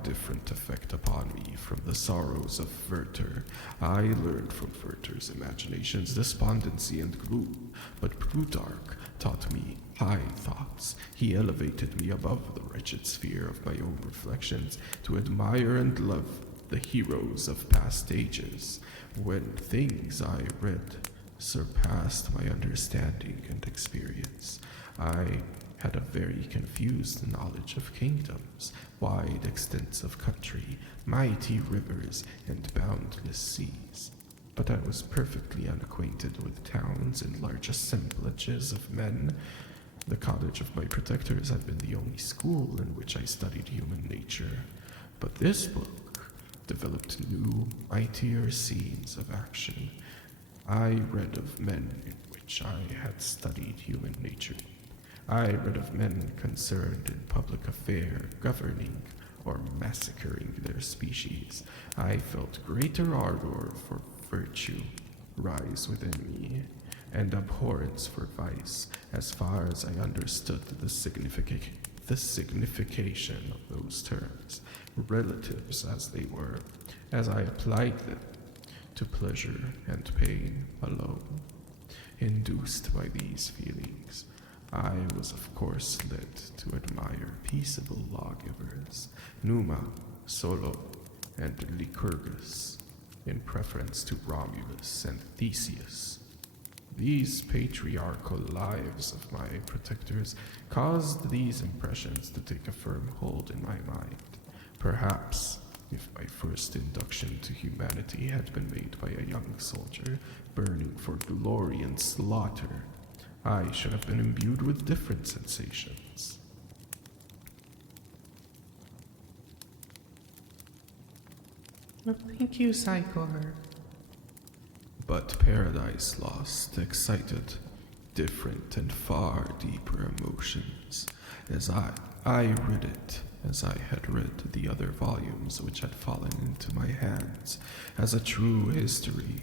different effect upon me from the sorrows of Werther. I learned from Werther's imaginations despondency and gloom, but Plutarch taught me high thoughts. He elevated me above the wretched sphere of my own reflections to admire and love the heroes of past ages, when things I read surpassed my understanding and experience. I had a very confused knowledge of kingdoms, wide extents of country, mighty rivers, and boundless seas. But I was perfectly unacquainted with towns and large assemblages of men. The cottage of my protectors had been the only school in which I studied human nature. But this book developed new, mightier scenes of action. I read of men in which I had studied human nature. I read of men concerned in public affair, governing or massacring their species. I felt greater ardor for virtue rise within me, and abhorrence for vice, as far as I understood the signification of those terms, relatives as they were, as I applied them to pleasure and pain alone. Induced by these feelings, I was of course led to admire peaceable lawgivers, Numa, Solo, and Lycurgus, in preference to Romulus and Theseus. These patriarchal lives of my protectors caused these impressions to take a firm hold in my mind. Perhaps, if my first induction to humanity had been made by a young soldier burning for glory and slaughter, I should have been imbued with different sensations. Well, thank you, Psychor. But Paradise Lost excited different and far deeper emotions as I read it as I had read the other volumes which had fallen into my hands as a true history.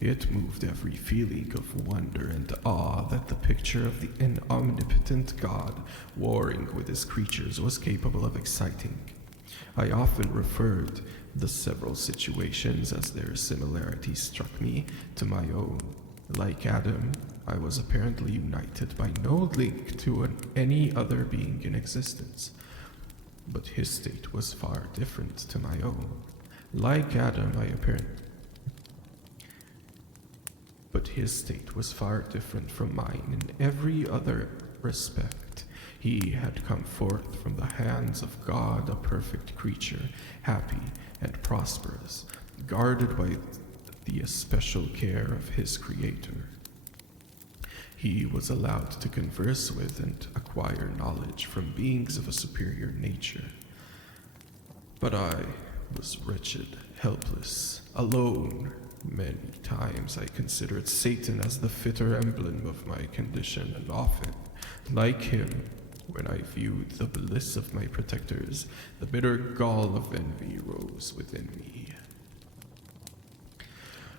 It moved every feeling of wonder and awe that the picture of an omnipotent God warring with his creatures was capable of exciting. I often referred the several situations as their similarities struck me to my own. Like Adam, I was apparently united by no link to any other being in existence. But his state was far different to my own. Like Adam, But his state was far different from mine in every other respect. He had come forth from the hands of God, a perfect creature, happy and prosperous, guarded by the especial care of his Creator. He was allowed to converse with and acquire knowledge from beings of a superior nature. But I was wretched, helpless, alone. Many times I considered Satan as the fitter emblem of my condition, and often, like him, when I viewed the bliss of my protectors, the bitter gall of envy rose within me.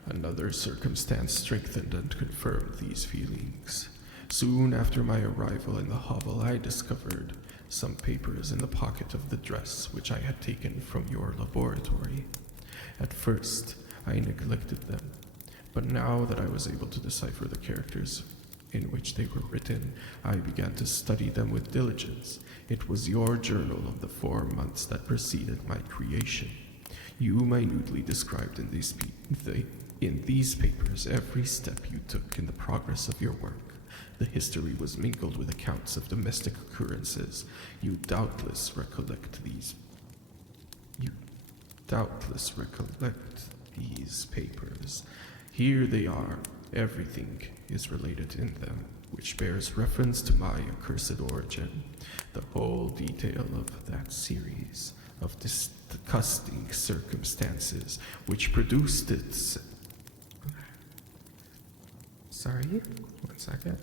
Another circumstance strengthened and confirmed these feelings. Soon after my arrival in the hovel, I discovered some papers in the pocket of the dress which I had taken from your laboratory. At first, I neglected them, but now that I was able to decipher the characters in which they were written, I began to study them with diligence. It was your journal of the 4 months that preceded my creation. You minutely described in these papers every step you took in the progress of your work. The history was mingled with accounts of domestic occurrences. You doubtless recollect these papers. Here they are. Everything is related in them, which bears reference to my accursed origin. The whole detail of that series of disgusting circumstances which produced its... Sorry, 1 second.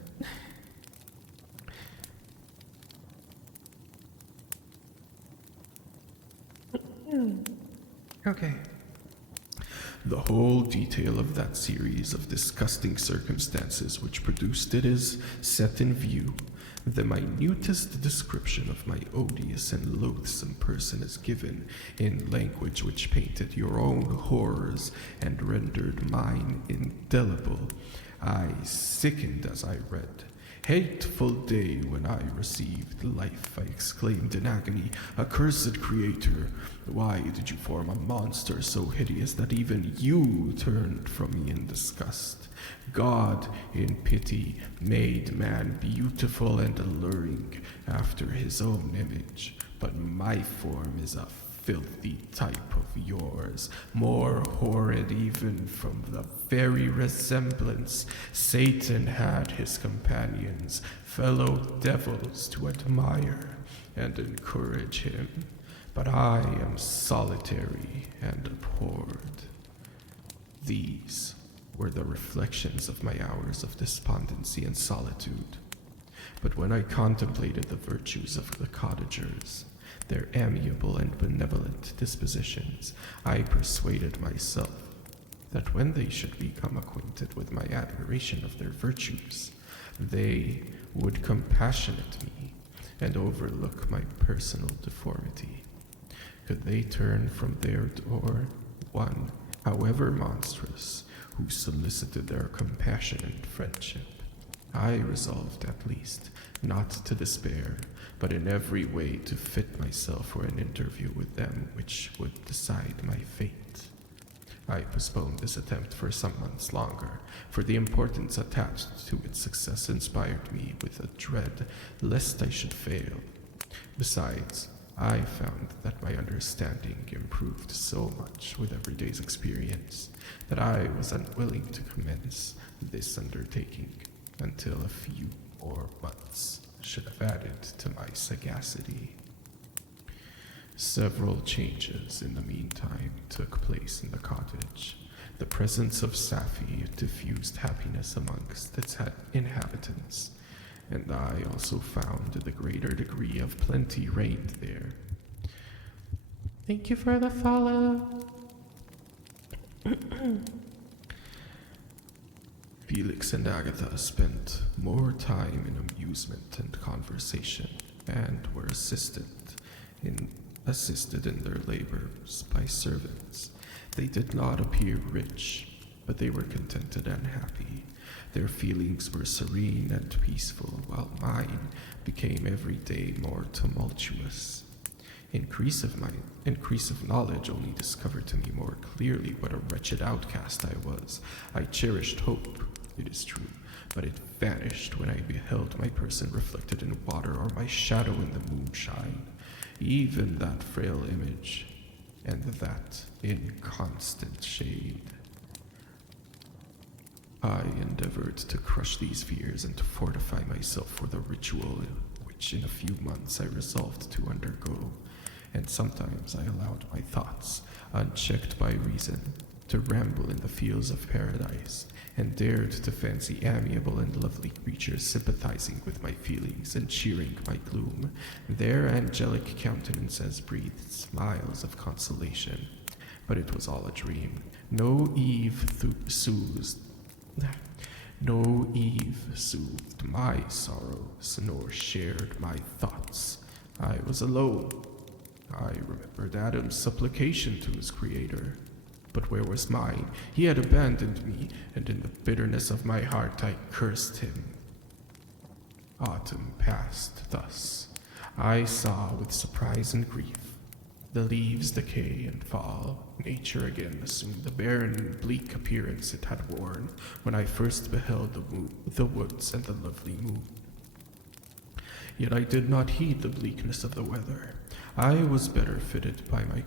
Okay. The whole detail of that series of disgusting circumstances which produced it is set in view. The minutest description of my odious and loathsome person is given in language which painted your own horrors and rendered mine indelible. I sickened as I read. Hateful day when I received life, I exclaimed in agony. Accursed creator, why did you form a monster so hideous that even you turned from me in disgust? God, in pity, made man beautiful and alluring after his own image, but my form is a filthy type of yours, more horrid even from the very resemblance. Satan had his companions, fellow devils, to admire and encourage him, but I am solitary and abhorred. These were the reflections of my hours of despondency and solitude. But when I contemplated the virtues of the cottagers, their amiable and benevolent dispositions, I persuaded myself that when they should become acquainted with my admiration of their virtues, they would compassionate me and overlook my personal deformity. Could they turn from their door one, however monstrous, who solicited their compassion and friendship? I resolved, at least, not to despair, but in every way to fit myself for an interview with them which would decide my fate. I postponed this attempt for some months longer, for the importance attached to its success inspired me with a dread lest I should fail. Besides, I found that my understanding improved so much with every day's experience that I was unwilling to commence this undertaking until a few more months should have added to my sagacity. Several changes in the meantime took place in the cottage. The presence of Safi diffused happiness amongst its inhabitants, and I also found the greater degree of plenty reigned there. Thank you for the follow. Felix and Agatha spent more time in amusement and conversation, and were assisted in their labors by servants. They did not appear rich, but they were contented and happy. Their feelings were serene and peaceful, while mine became every day more tumultuous. Increase of knowledge only discovered to me more clearly what a wretched outcast I was. I cherished hope, it is true, but it vanished when I beheld my person reflected in water or my shadow in the moonshine. Even that frail image, and that in constant shade. I endeavored to crush these fears and to fortify myself for the ritual which in a few months I resolved to undergo. and sometimes I allowed my thoughts, unchecked by reason, to ramble in the fields of paradise, and dared to fancy amiable and lovely creatures sympathizing with my feelings and cheering my gloom. Their angelic countenances breathed smiles of consolation, but it was all a dream. No Eve soothed my sorrows, nor shared my thoughts. I was alone. I remembered Adam's supplication to his creator. But where was mine? He had abandoned me, and in the bitterness of my heart I cursed him. Autumn passed thus. I saw with surprise and grief the leaves decay and fall. Nature again assumed the barren and bleak appearance it had worn when I first beheld the woods and the lovely moon. Yet I did not heed the bleakness of the weather. I was better fitted by my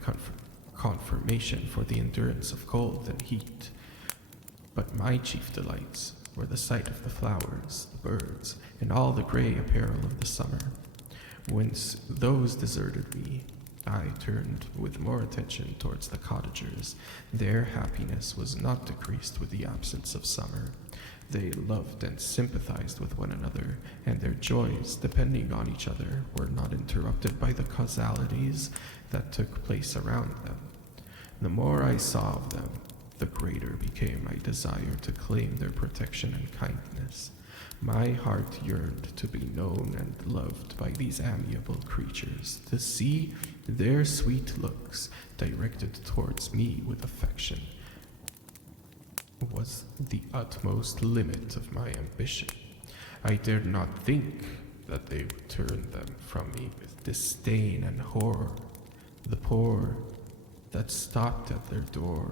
conformation for the endurance of cold than heat. But my chief delights were the sight of the flowers, the birds, and all the gray apparel of the summer. When those deserted me, I turned with more attention towards the cottagers. Their happiness was not decreased with the absence of summer. They loved and sympathized with one another, and their joys, depending on each other, were not interrupted by the causalities that took place around them. The more I saw of them, the greater became my desire to claim their protection and kindness. My heart yearned to be known and loved by these amiable creatures, to see their sweet looks directed towards me with affection was the utmost limit of my ambition. I dared not think that they would turn them from me with disdain and horror. The poor that stopped at their door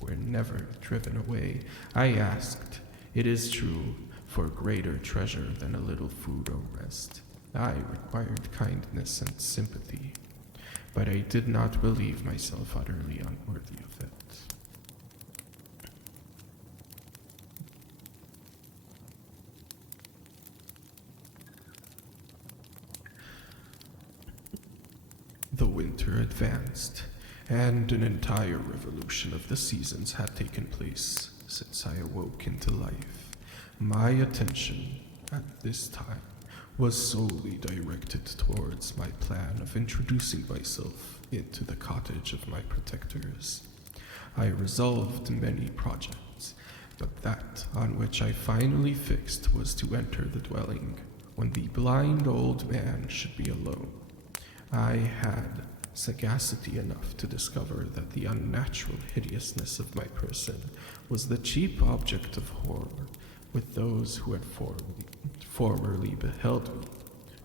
were never driven away. I asked, it is true, for greater treasure than a little food or rest. I required kindness and sympathy, but I did not believe myself utterly unworthy of it. The winter advanced, and an entire revolution of the seasons had taken place since I awoke into life. My attention, at this time, was solely directed towards my plan of introducing myself into the cottage of my protectors. I resolved many projects, but that on which I finally fixed was to enter the dwelling when the blind old man should be alone. I had sagacity enough to discover that the unnatural hideousness of my person was the chief object of horror with those who had formerly beheld me.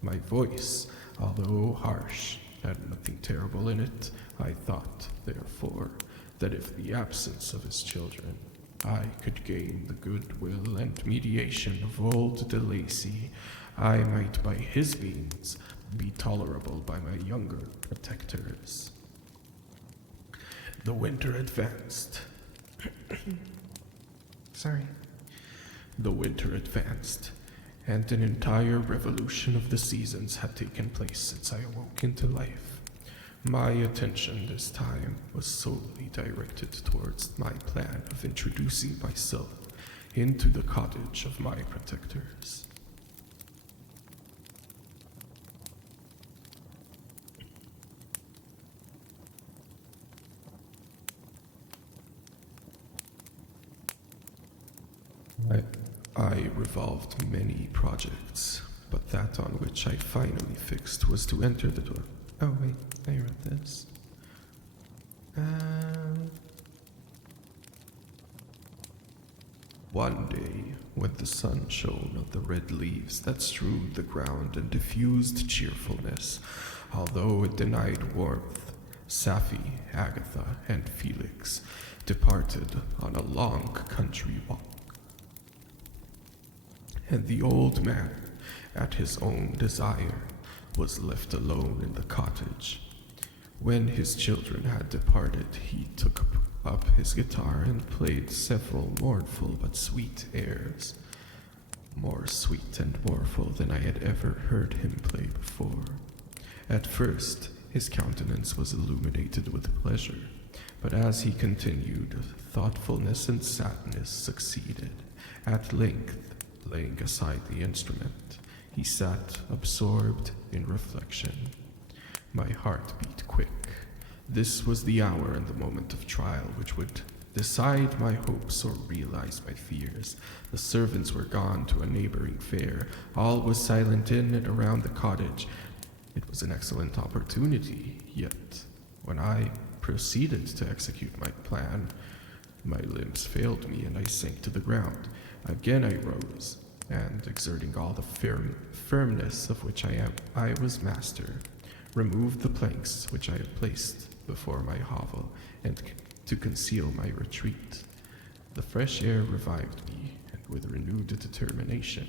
My voice, although harsh, had nothing terrible in it. I thought, therefore, that if the absence of his children, I could gain the goodwill and mediation of old De Lacy, I might by his means be tolerable by my younger protectors. The winter advanced. The winter advanced, and an entire revolution of the seasons had taken place since I awoke into life. My attention this time was solely directed towards my plan of introducing myself into the cottage of my protectors. I revolved many projects, but that on which I finally fixed was to enter the door. Oh wait, I wrote this. One day, when the sun shone on the red leaves that strewed the ground and diffused cheerfulness, although it denied warmth, Sapphi, Agatha, and Felix departed on a long country walk. And the old man, at his own desire, was left alone in the cottage. When his children had departed, he took up his guitar and played several mournful but sweet airs, more sweet and mournful than I had ever heard him play before. At first, his countenance was illuminated with pleasure, but as he continued, thoughtfulness and sadness succeeded. At length, laying aside the instrument, he sat absorbed in reflection. My heart beat quick. This was the hour and the moment of trial which would decide my hopes or realize my fears. The servants were gone to a neighboring fair. All was silent in and around the cottage. It was an excellent opportunity, yet when I proceeded to execute my plan, my limbs failed me and I sank to the ground. Again I rose, and exerting all the firmness of which I was master, removed the planks which I had placed before my hovel and to conceal my retreat. The fresh air revived me, and with renewed determination,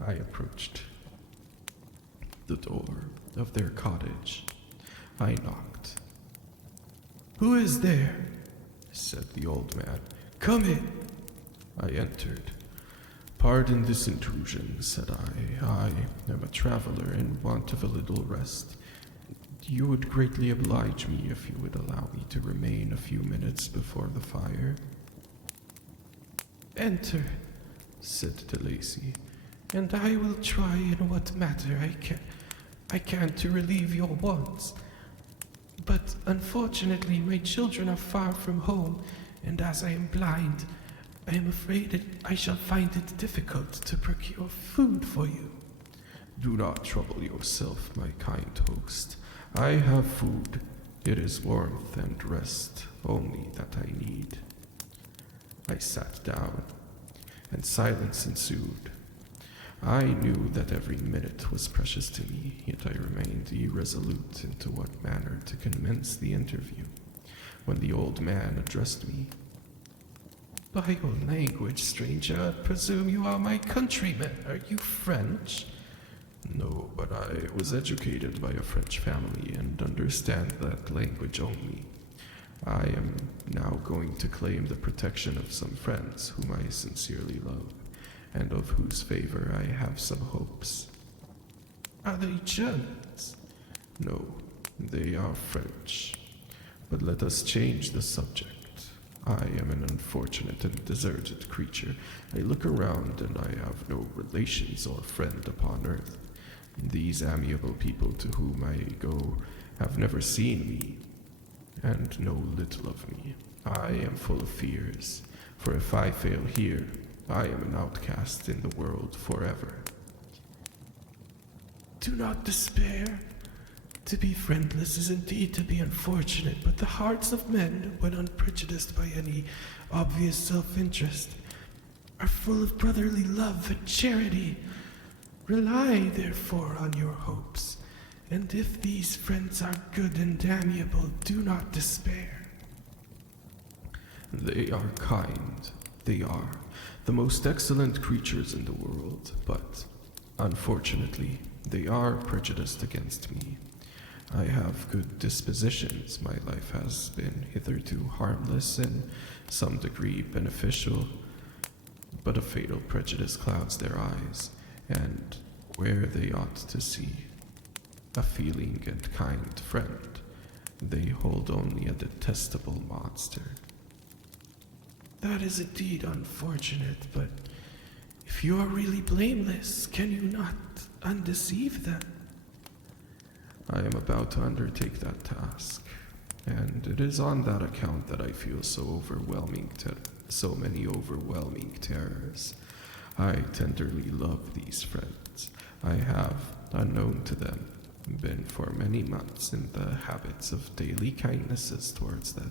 I approached the door of their cottage. I knocked. "Who is there?" said the old man. "Come in." I entered. "Pardon this intrusion," said I. "I am a traveler in want of a little rest. You would greatly oblige me if you would allow me to remain a few minutes before the fire." "Enter," said De Lacy, "and I will try in what matter I can to relieve your wants. But unfortunately my children are far from home, and as I am blind, I am afraid I shall find it difficult to procure food for you." "Do not trouble yourself, my kind host. I have food. It is warmth and rest only that I need." I sat down, and silence ensued. I knew that every minute was precious to me, yet I remained irresolute into what manner to commence the interview, when the old man addressed me. "By your language, stranger, I presume you are my countrymen. Are you French?" "No, but I was educated by a French family and understand that language only. I am now going to claim the protection of some friends whom I sincerely love, and of whose favor I have some hopes." "Are they Germans?" "No, they are French. But let us change the subject. I am an unfortunate and deserted creature. I look around and I have no relations or friend upon earth. These amiable people to whom I go have never seen me, and know little of me. I am full of fears, for if I fail here, I am an outcast in the world forever." "Do not despair. To be friendless is indeed to be unfortunate, but the hearts of men, when unprejudiced by any obvious self-interest, are full of brotherly love and charity. Rely, therefore, on your hopes, and if these friends are good and amiable, do not despair." "They are kind. They are the most excellent creatures in the world, but unfortunately, they are prejudiced against me. I have good dispositions. My life has been hitherto harmless and some degree beneficial, but a fatal prejudice clouds their eyes, and where they ought to see a feeling and kind friend, they hold only a detestable monster." "That is indeed unfortunate, but if you are really blameless, can you not undeceive them?" "I am about to undertake that task, and it is on that account that I feel so many overwhelming terrors. I tenderly love these friends. I have, unknown to them, been for many months in the habits of daily kindnesses towards them.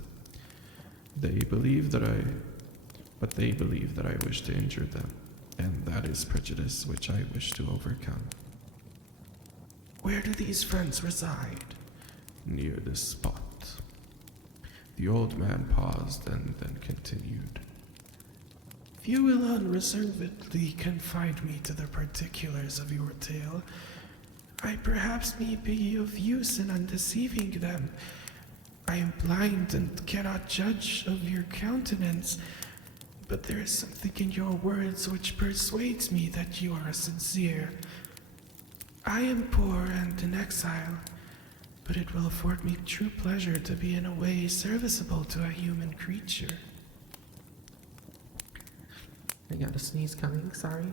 They believe that I wish to injure them, and that is prejudice which I wish to overcome." "Where do these friends reside?" "Near this spot." The old man paused and then continued. "If you will unreservedly confide me to the particulars of your tale, I perhaps may be of use in undeceiving them. I am blind and cannot judge of your countenance, but there is something in your words which persuades me that you are sincere. I am poor and in exile, but it will afford me true pleasure to be in a way serviceable to a human creature. I got a sneeze coming, sorry.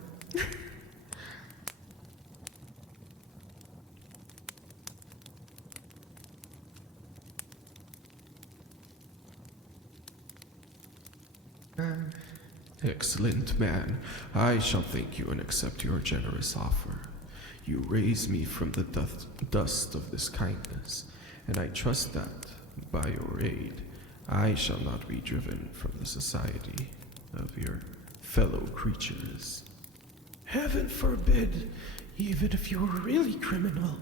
Excellent, man. I shall thank you and accept your generous offer. You raise me from the dust of this kindness, and I trust that, by your aid, I shall not be driven from the society of your fellow creatures. Heaven forbid, even if you were really criminal,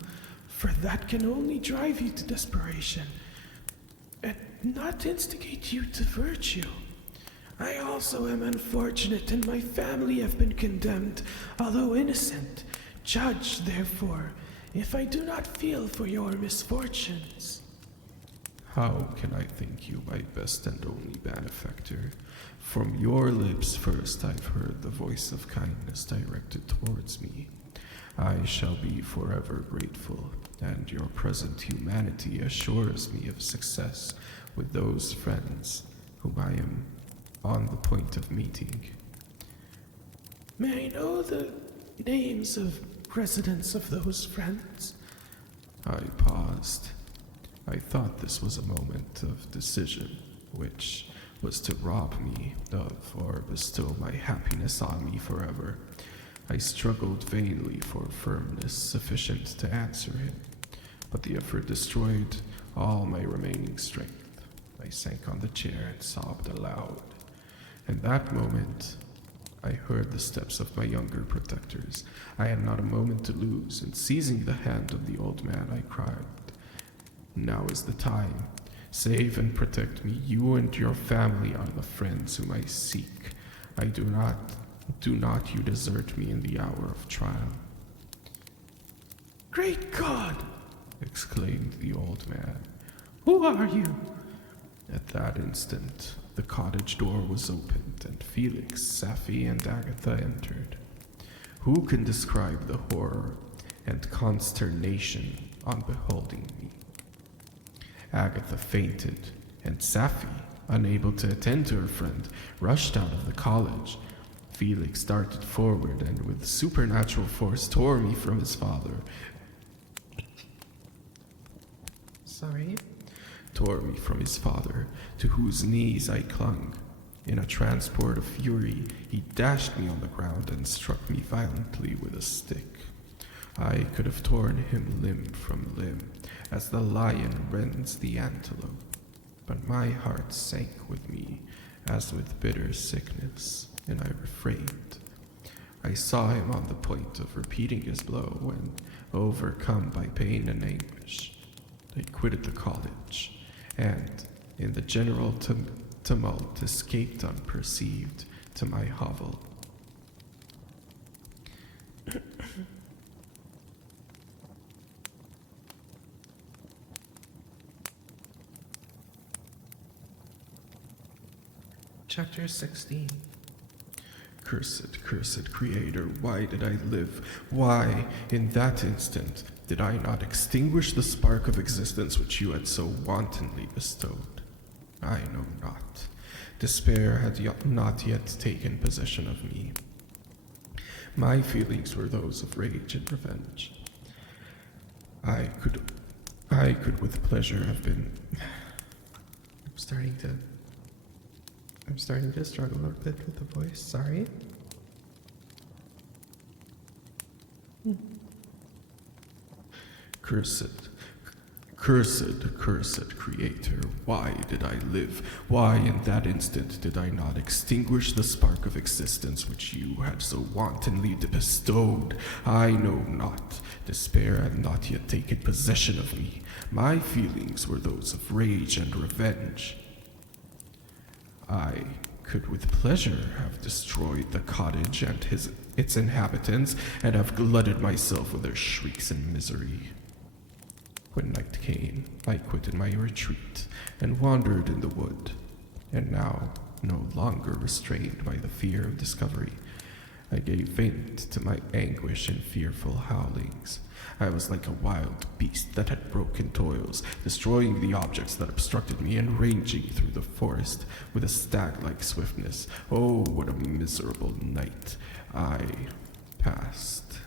for that can only drive you to desperation, and not instigate you to virtue. I also am unfortunate, and my family have been condemned, although innocent. Judge, therefore, if I do not feel for your misfortunes. How can I thank you, my best and only benefactor? From your lips first I've heard the voice of kindness directed towards me. I shall be forever grateful, and your present humanity assures me of success with those friends whom I am on the point of meeting. May I know the names of residents of those friends? I paused. I thought this was a moment of decision, which was to rob me of or bestow my happiness on me forever. I struggled vainly for firmness sufficient to answer him, but the effort destroyed all my remaining strength. I sank on the chair and sobbed aloud. In that moment, I heard the steps of my younger protectors. I had not a moment to lose, and seizing the hand of the old man, I cried, "Now is the time. Save and protect me. You and your family are the friends whom I seek. Do not you desert me in the hour of trial." Great God! exclaimed the old man. Who are you? At that instant, the cottage door was opened, and Felix, Safi, and Agatha entered. Who can describe the horror and consternation on beholding me? Agatha fainted, and Safi, unable to attend to her friend, rushed out of the college. Felix darted forward and with supernatural force tore me from his father. Sorry? Tore me from his father, to whose knees I clung. In a transport of fury, he dashed me on the ground and struck me violently with a stick. I could have torn him limb from limb, as the lion rends the antelope, but my heart sank with me, as with bitter sickness, and I refrained. I saw him on the point of repeating his blow when, overcome by pain and anguish, I quitted the college, and, in the general tumult, escaped unperceived to my hovel. Chapter 16. Cursed, cursed Creator, why did I live? Why, in that instant, did I not extinguish the spark of existence which you had so wantonly bestowed? I know not. Despair had not yet taken possession of me. My feelings were those of rage and revenge. I could with pleasure have been... I'm starting to struggle a bit with the voice, sorry. Cursed, cursed, cursed Creator, why did I live? Why in that instant did I not extinguish the spark of existence which you had so wantonly bestowed? I know not. Despair had not yet taken possession of me. My feelings were those of rage and revenge. I could with pleasure have destroyed the cottage and its inhabitants, and have glutted myself with their shrieks and misery. When night came, I quitted my retreat and wandered in the wood, and now, no longer restrained by the fear of discovery, I gave vent to my anguish in fearful howlings. I was like a wild beast that had broken toils, destroying the objects that obstructed me and ranging through the forest with a stag-like swiftness. Oh, what a miserable night I passed.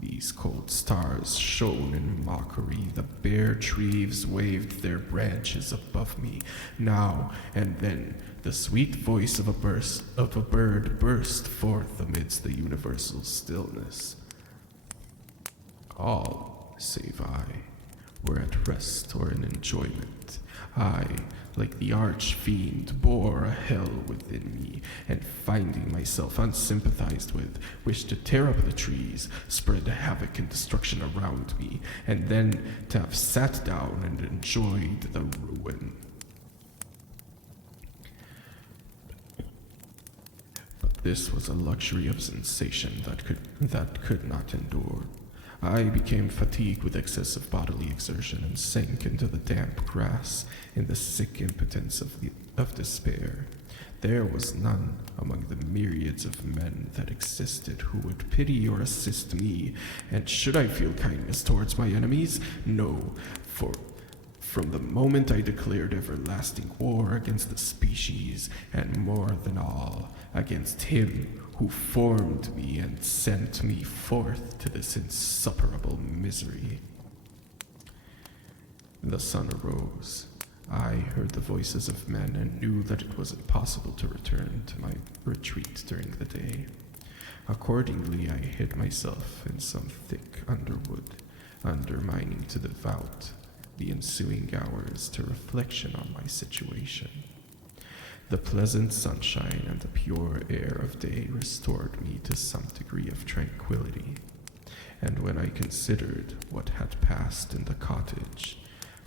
These cold stars shone in mockery. The bare trees waved their branches above me. Now and then the sweet voice of a bird burst forth amidst the universal stillness. All, save I, were at rest or in enjoyment. I, like the arch-fiend, bore a hell within me, and finding myself unsympathized with, wished to tear up the trees, spread havoc and destruction around me, and then to have sat down and enjoyed the ruin. But this was a luxury of sensation that could not endure. I became fatigued with excessive bodily exertion and sank into the damp grass in the sick impotence of despair. There was none among the myriads of men that existed who would pity or assist me, and should I feel kindness towards my enemies? No, for from the moment I declared everlasting war against the species, and more than all, against him who formed me and sent me forth to this insupportable misery. The sun arose. I heard the voices of men and knew that it was impossible to return to my retreat during the day. Accordingly, I hid myself in some thick underwood, undermining to devote the ensuing hours to reflection on my situation. The pleasant sunshine and the pure air of day restored me to some degree of tranquility, and when I considered what had passed in the cottage,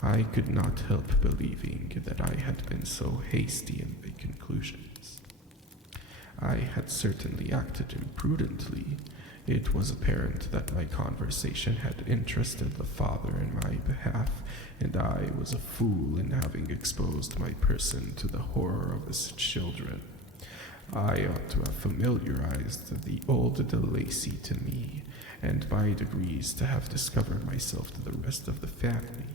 I could not help believing that I had been so hasty in my conclusions. I had certainly acted imprudently. It was apparent that my conversation had interested the father in my behalf, and I was a fool in having exposed my person to the horror of his children. I ought to have familiarized the old de Lacy to me, and by degrees to have discovered myself to the rest of the family,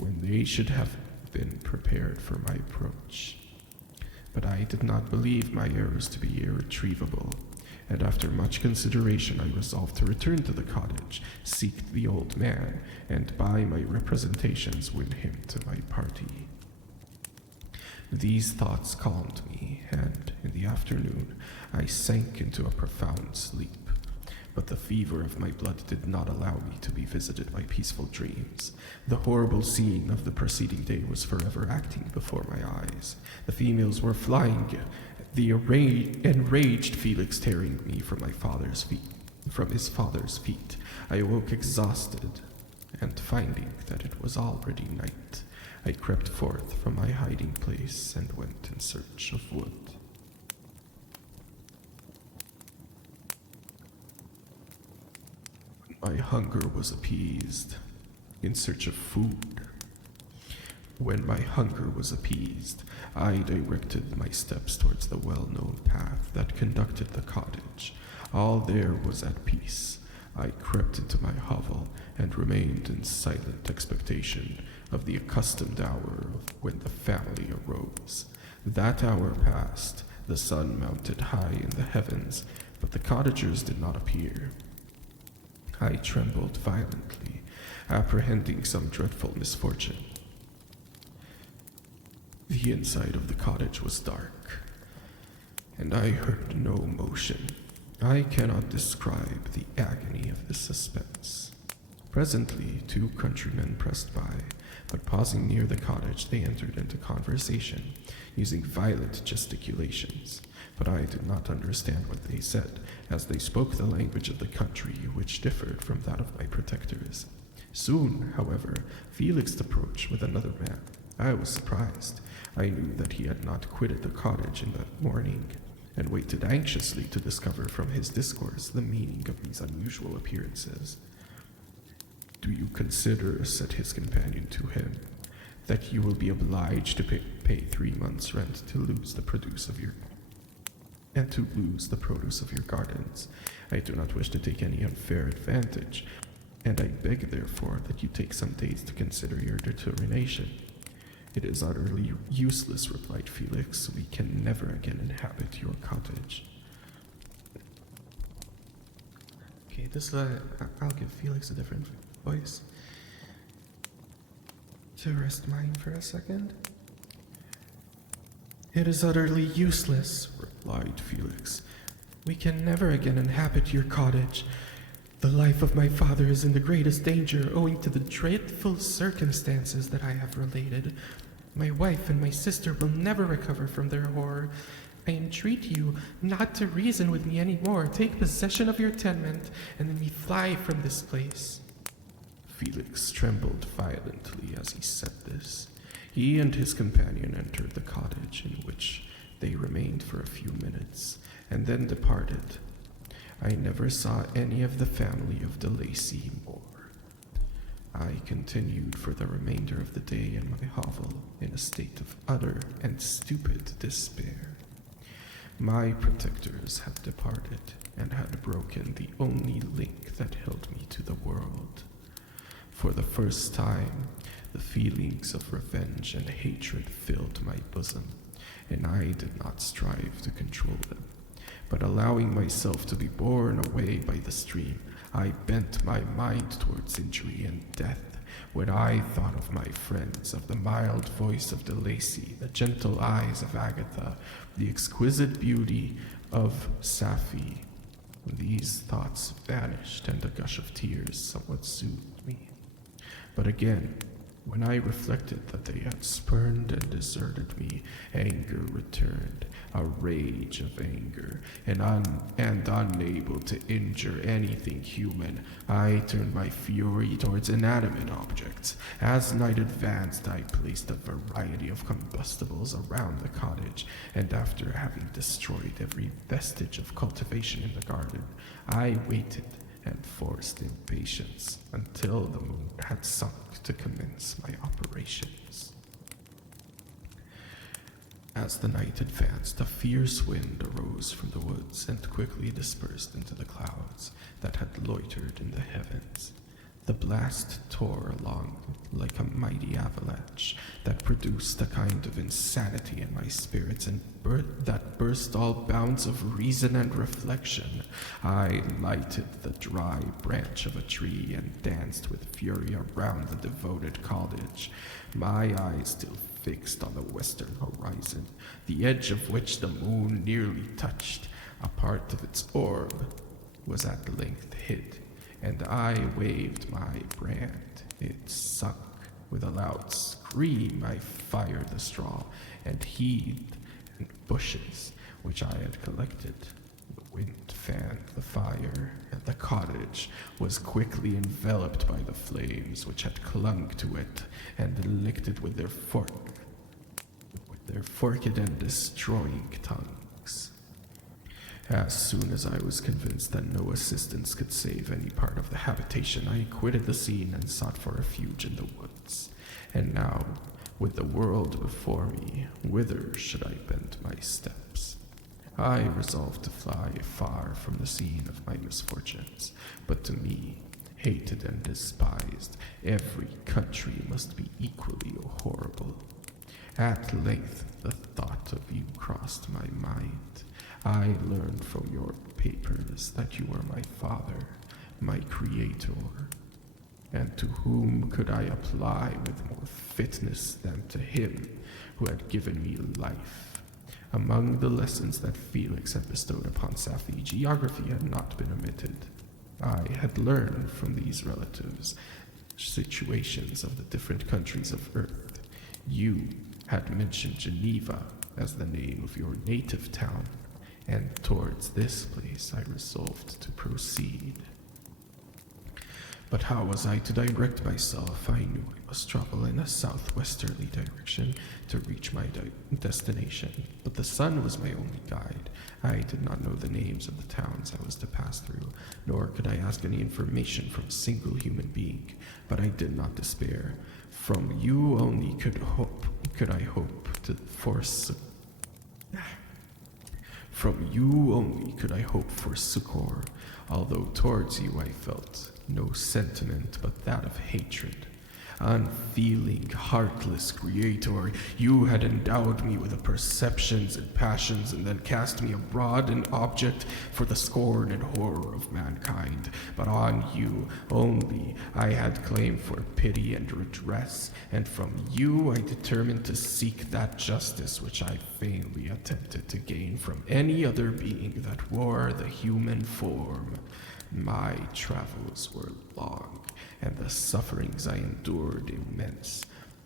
when they should have been prepared for my approach. But I did not believe my errors to be irretrievable, and after much consideration I resolved to return to the cottage, seek the old man, and by my representations win him to my party. These thoughts calmed me, and in the afternoon I sank into a profound sleep. But the fever of my blood did not allow me to be visited by peaceful dreams. The horrible scene of the preceding day was forever acting before my eyes. The females were flying, the enraged Felix tearing me from his father's feet. I awoke exhausted, and finding that it was already night, I crept forth from my hiding place and went in search of wood. My hunger was appeased, in search of food. When my hunger was appeased, I directed my steps towards the well-known path that conducted the cottage. All there was at peace. I crept into my hovel and remained in silent expectation of the accustomed hour when the family arose. That hour passed, the sun mounted high in the heavens, but the cottagers did not appear. I trembled violently, apprehending some dreadful misfortune. The inside of the cottage was dark, and I heard no motion. I cannot describe the agony of this suspense. Presently, 2 countrymen pressed by, but pausing near the cottage, they entered into conversation, using violent gesticulations. But I did not understand what they said, as they spoke the language of the country, which differed from that of my protectors. Soon, however, Felix approached with another man. I was surprised. I knew that he had not quitted the cottage in the morning, and waited anxiously to discover from his discourse the meaning of these unusual appearances. "Do you consider," said his companion to him, "that you will be obliged to pay 3 months' rent to lose the produce of your and to lose the produce of your gardens. I do not wish to take any unfair advantage, and I beg therefore that you take some days to consider your determination. It is utterly useless, replied Felix. We can never again inhabit your cottage. Okay, I'll give Felix a different voice to rest mine for a second. It is utterly useless, replied Felix. We can never again inhabit your cottage. The life of my father is in the greatest danger owing to the dreadful circumstances that I have related. My wife and my sister will never recover from their horror. I entreat you not to reason with me any more. Take possession of your tenement, and then we fly from this place. Felix trembled violently as he said this. He and his companion entered the cottage, in which they remained for a few minutes, and then departed. I never saw any of the family of de Lacy more. I continued for the remainder of the day in my hovel in a state of utter and stupid despair. My protectors had departed and had broken the only link that held me to the world. For the first time, the feelings of revenge and hatred filled my bosom, and I did not strive to control them. But allowing myself to be borne away by the stream, I bent my mind towards injury and death. When I thought of my friends, of the mild voice of de Lacy, the gentle eyes of Agatha, the exquisite beauty of Safie, these thoughts vanished, and a gush of tears somewhat soothed me. But again, when I reflected that they had spurned and deserted me, anger returned, a rage of anger, and unable to injure anything human, I turned my fury towards inanimate objects. As night advanced, I placed a variety of combustibles around the cottage, and after having destroyed every vestige of cultivation in the garden, I waited and forced impatience until the moon had sunk to commence my operations. As the night advanced, a fierce wind arose from the woods and quickly dispersed into the clouds that had loitered in the heavens. The blast tore along like a mighty avalanche that produced a kind of insanity in my spirits and that burst all bounds of reason and reflection. I lighted the dry branch of a tree and danced with fury around the devoted cottage, my eyes still fixed on the western horizon, the edge of which the moon nearly touched. A part of its orb was at length hid, and I waved my brand. It sunk. With a loud scream, I fired the straw and heathed and bushes which I had collected. The wind fanned the fire, and the cottage was quickly enveloped by the flames which had clung to it and licked it with their forked and destroying tongues. As soon as I was convinced that no assistance could save any part of the habitation, I quitted the scene and sought for refuge in the woods. And now, with the world before me, whither should I bend my steps? I resolved to fly far from the scene of my misfortunes, but to me, hated and despised, every country must be equally horrible. At length, the thought of you crossed my mind. I learned from your papers that you were my father, my creator, and to whom could I apply with more fitness than to him who had given me life? Among the lessons that Felix had bestowed upon Safie, geography had not been omitted. I had learned from these relatives situations of the different countries of earth. You had mentioned Geneva as the name of your native town, and towards this place I resolved to proceed. But how was I to direct myself? I knew I must travel in a southwesterly direction to reach my destination, but the sun was my only guide. I did not know the names of the towns I was to pass through, nor could I ask any information from a single human being, but I did not despair. From you only could I hope to From you only could I hope for succor, although towards you I felt no sentiment but that of hatred. Unfeeling, heartless creator, you had endowed me with the perceptions and passions and then cast me abroad an object for the scorn and horror of mankind. But on you only I had claim for pity and redress, and from you I determined to seek that justice which I vainly attempted to gain from any other being that wore the human form. My travels were long, and the sufferings I endured immense.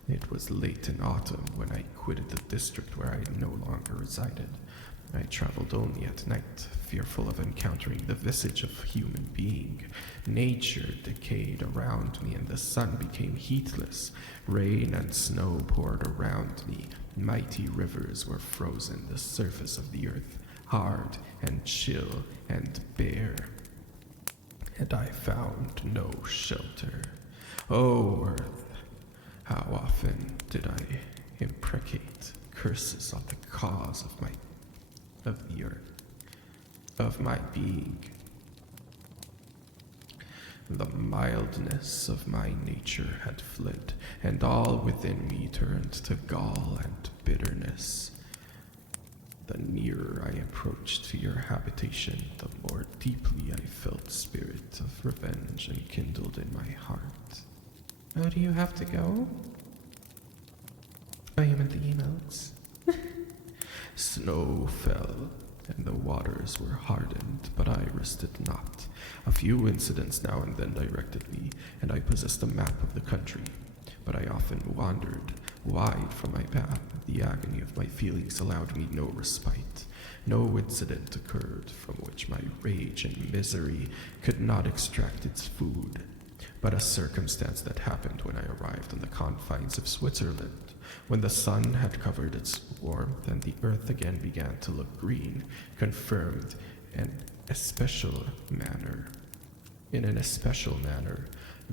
It was late in autumn when I quitted the district where I no longer resided. I traveled only at night, fearful of encountering the visage of human being. Nature decayed around me, and the sun became heatless. Rain and snow poured around me. Mighty rivers were frozen, the surface of the earth hard and chill and bare. And I found no shelter. O earth, how often did I imprecate curses on the cause of the earth, of my being. The mildness of my nature had fled, and all within me turned to gall and bitterness. The nearer I approached to your habitation, the more deeply I felt spirit of revenge enkindled in my heart. Oh, do you have to go? I am in the emails. Snow fell, and the waters were hardened, but I rested not. A few incidents now and then directed me, and I possessed a map of the country. But I often wandered wide from my path. The agony of my feelings allowed me no respite. No incident occurred from which my rage and misery could not extract its food. But a circumstance that happened when I arrived on the confines of Switzerland, when the sun had covered its warmth and the earth again began to look green, confirmed in an especial manner,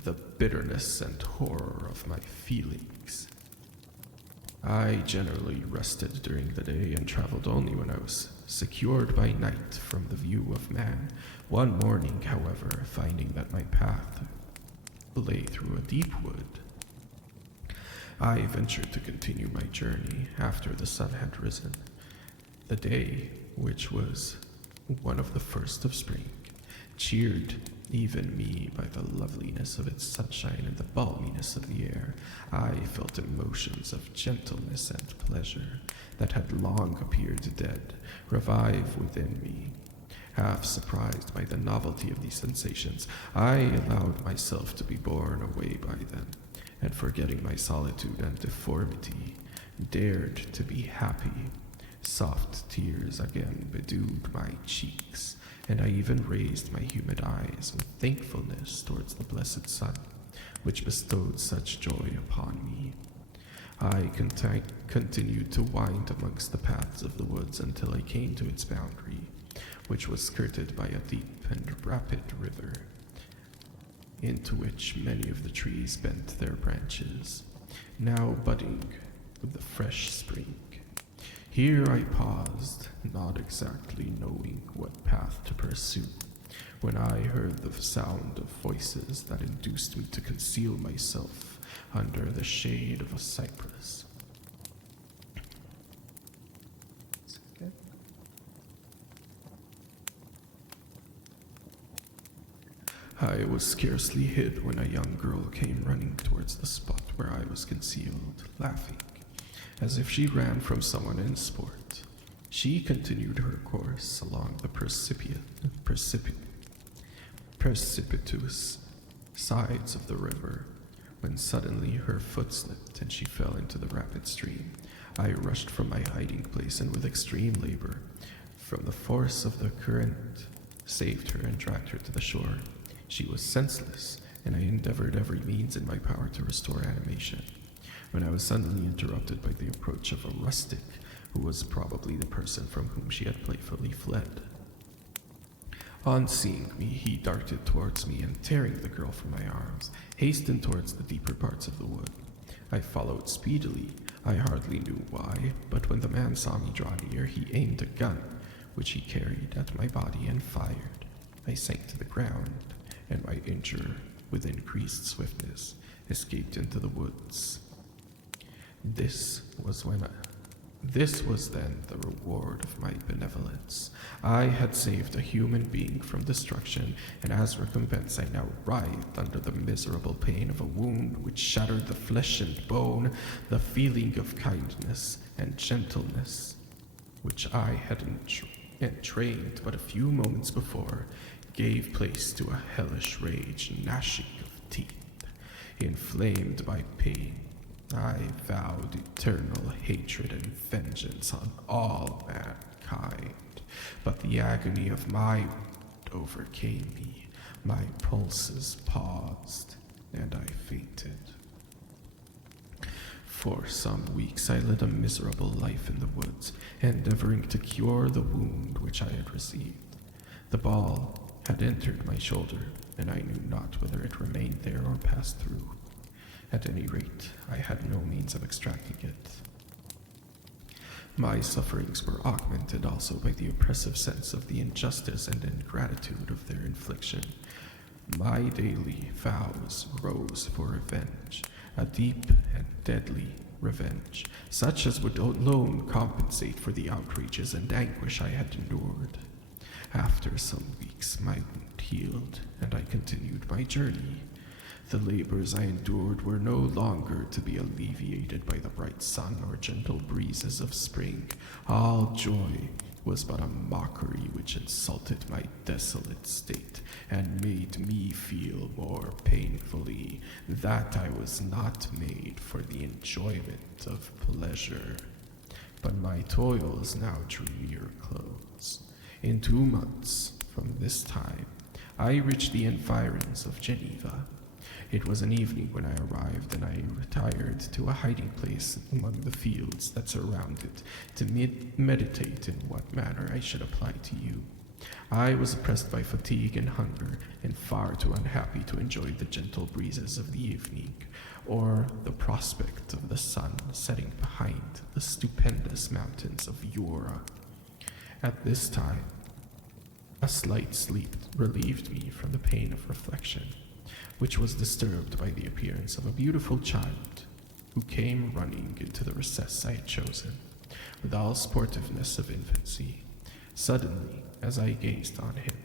the bitterness and horror of my feelings. I generally rested during the day and traveled only when I was secured by night from the view of man. One morning, however, finding that my path lay through a deep wood, I ventured to continue my journey after the sun had risen. The day, which was one of the first of spring, cheered even me by the loveliness of its sunshine and the balminess of the air. I felt emotions of gentleness and pleasure that had long appeared dead revive within me. Half surprised by the novelty of these sensations, I allowed myself to be borne away by them, and forgetting my solitude and deformity, dared to be happy. Soft tears again bedewed my cheeks, and I even raised my humid eyes with thankfulness towards the blessed sun, which bestowed such joy upon me. I continued to wind amongst the paths of the woods until I came to its boundary, which was skirted by a deep and rapid river, into which many of the trees bent their branches, now budding with the fresh spring. Here I paused, not exactly knowing what path to pursue, when I heard the sound of voices that induced me to conceal myself under the shade of a cypress. Okay. I was scarcely hid when a young girl came running towards the spot where I was concealed, laughing, as if she ran from someone in sport. She continued her course along the precipitous sides of the river, when suddenly her foot slipped and she fell into the rapid stream. I rushed from my hiding place and with extreme labor, from the force of the current, saved her and dragged her to the shore. She was senseless, and I endeavored every means in my power to restore animation, when I was suddenly interrupted by the approach of a rustic, who was probably the person from whom she had playfully fled. On seeing me, he darted towards me, and tearing the girl from my arms, hastened towards the deeper parts of the wood. I followed speedily. I hardly knew why, but when the man saw me draw near, he aimed a gun, which he carried at my body and fired. I sank to the ground, and my injurer, with increased swiftness, escaped into the woods. This was then the reward of my benevolence. I had saved a human being from destruction, and as recompense I now writhed under the miserable pain of a wound which shattered the flesh and bone. The feeling of kindness and gentleness, which I had entrained but a few moments before, gave place to a hellish rage, gnashing of teeth. Inflamed by pain, I vowed eternal hatred and vengeance on all mankind, but the agony of my wound overcame me. My pulses paused, and I fainted. For some weeks I led a miserable life in the woods, endeavoring to cure the wound which I had received. The ball had entered my shoulder, and I knew not whether it remained there or passed through. At any rate, I had no means of extracting it. My sufferings were augmented also by the oppressive sense of the injustice and ingratitude of their infliction. My daily vows rose for revenge, a deep and deadly revenge, such as would alone compensate for the outrages and anguish I had endured. After some weeks, my wound healed, and I continued my journey. The labors I endured were no longer to be alleviated by the bright sun or gentle breezes of spring. All joy was but a mockery which insulted my desolate state and made me feel more painfully that I was not made for the enjoyment of pleasure. But my toils now drew near close. In 2 months from this time, I reached the environs of Geneva. It was an evening when I arrived, and I retired to a hiding place among the fields that surround it to meditate in what manner I should apply to you. I was oppressed by fatigue and hunger, and far too unhappy to enjoy the gentle breezes of the evening, or the prospect of the sun setting behind the stupendous mountains of Jura. At this time, a slight sleep relieved me from the pain of reflection, which was disturbed by the appearance of a beautiful child, who came running into the recess I had chosen, with all sportiveness of infancy. Suddenly, as I gazed on him,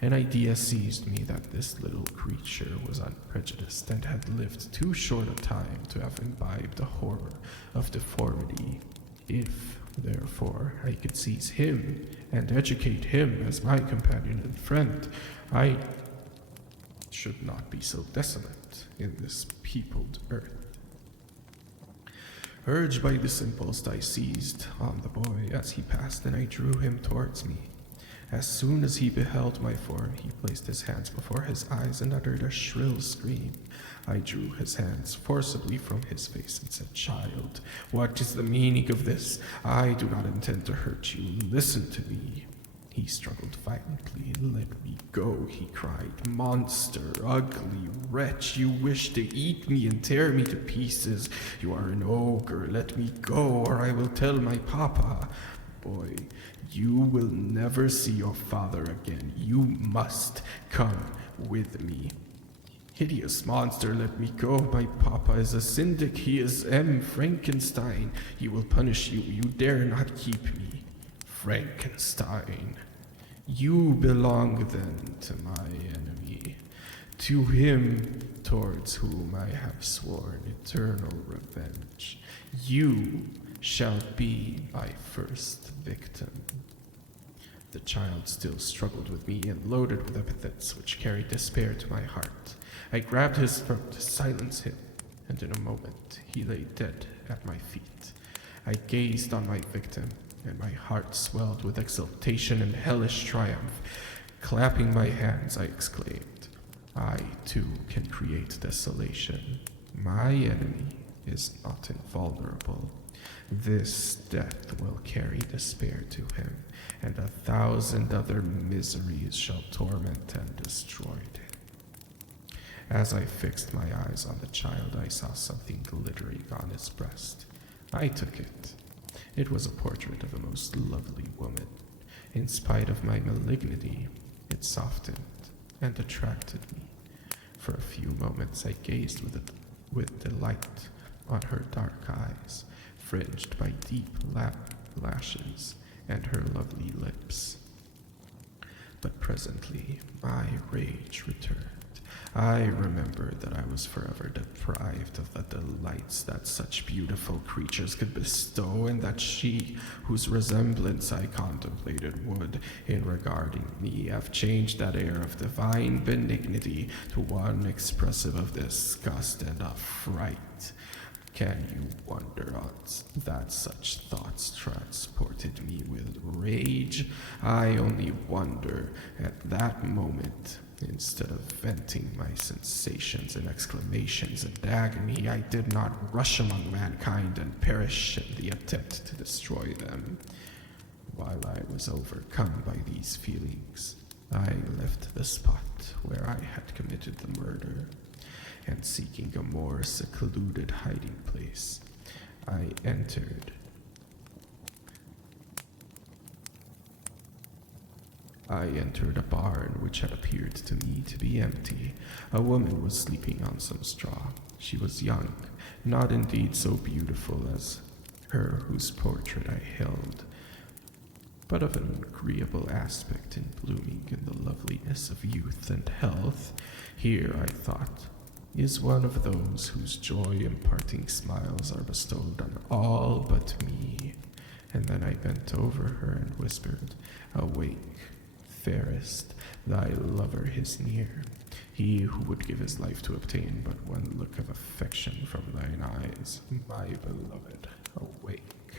an idea seized me that this little creature was unprejudiced and had lived too short a time to have imbibed the horror of deformity. If, therefore, I could seize him and educate him as my companion and friend, I should not be so desolate in this peopled earth. Urged by this impulse, I seized on the boy as he passed, and I drew him towards me. As soon as he beheld my form, he placed his hands before his eyes and uttered a shrill scream. I drew his hands forcibly from his face and said, "Child, what is the meaning of this? I do not intend to hurt you. Listen to me." He struggled violently. "Let me go," he cried. "Monster, ugly wretch, you wish to eat me and tear me to pieces. You are an ogre. Let me go, or I will tell my papa. Boy, you will never see your father again. You must come with me." "Hideous monster, let me go. My papa is a syndic. He is Frankenstein. He will punish you. You dare not keep me." "Frankenstein. You belong then to my enemy, to him towards whom I have sworn eternal revenge. You shall be my first victim." The child still struggled with me and loaded with epithets which carried despair to my heart. I grabbed his throat to silence him, and in a moment he lay dead at my feet. I gazed on my victim, and my heart swelled with exultation and hellish triumph. Clapping my hands, I exclaimed, "I too can create desolation. My enemy is not invulnerable. This death will carry despair to him, and 1,000 other miseries shall torment and destroy him." As I fixed my eyes on the child, I saw something glittering on his breast. I took it. It was a portrait of a most lovely woman. In spite of my malignity, it softened and attracted me. For a few moments I gazed with delight on her dark eyes, fringed by deep lashes, and her lovely lips. But presently my rage returned. I remembered that I was forever deprived of the delights that such beautiful creatures could bestow, and that she, whose resemblance I contemplated, would, in regarding me, have changed that air of divine benignity to one expressive of disgust and affright. Can you wonder that such thoughts transported me with rage? I only wonder at that moment, instead of venting my sensations in exclamations and agony, I did not rush among mankind and perish in the attempt to destroy them. While I was overcome by these feelings, I left the spot where I had committed the murder, and seeking a more secluded hiding place, I entered a barn which had appeared to me to be empty. A woman was sleeping on some straw. She was young, not indeed so beautiful as her whose portrait I held, but of an agreeable aspect and blooming in the loveliness of youth and health. Here, I thought, is one of those whose joy-imparting smiles are bestowed on all but me. And then I bent over her and whispered, "Awake, fairest, thy lover is near, he who would give his life to obtain but one look of affection from thine eyes, my beloved, awake."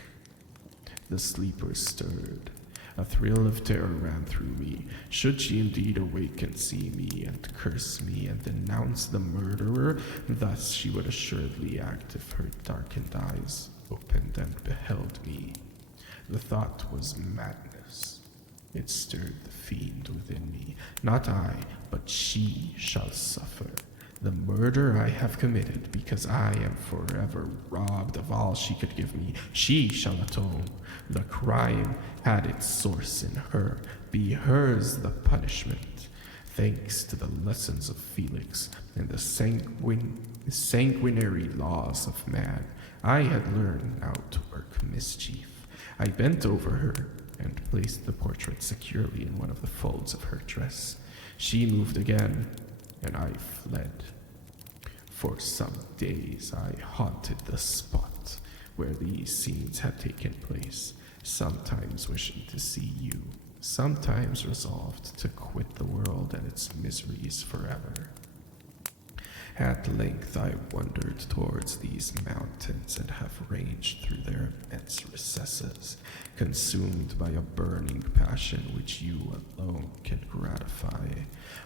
The sleeper stirred. A thrill of terror ran through me. Should she indeed awake and see me and curse me and denounce the murderer? Thus she would assuredly act if her darkened eyes opened and beheld me. The thought was madness. It stirred the fiend within me. Not I, but she shall suffer. The murder I have committed, because I am forever robbed of all she could give me. She shall atone. The crime had its source in her. Be hers the punishment. Thanks to the lessons of Felix and the sanguinary laws of man, I had learned how to work mischief. I bent over her and placed the portrait securely in one of the folds of her dress. She moved again, and I fled. For some days I haunted the spot where these scenes had taken place, sometimes wishing to see you, sometimes resolved to quit the world and its miseries forever. At length I wandered towards these mountains and have ranged through their immense recesses, consumed by a burning passion which you alone can gratify.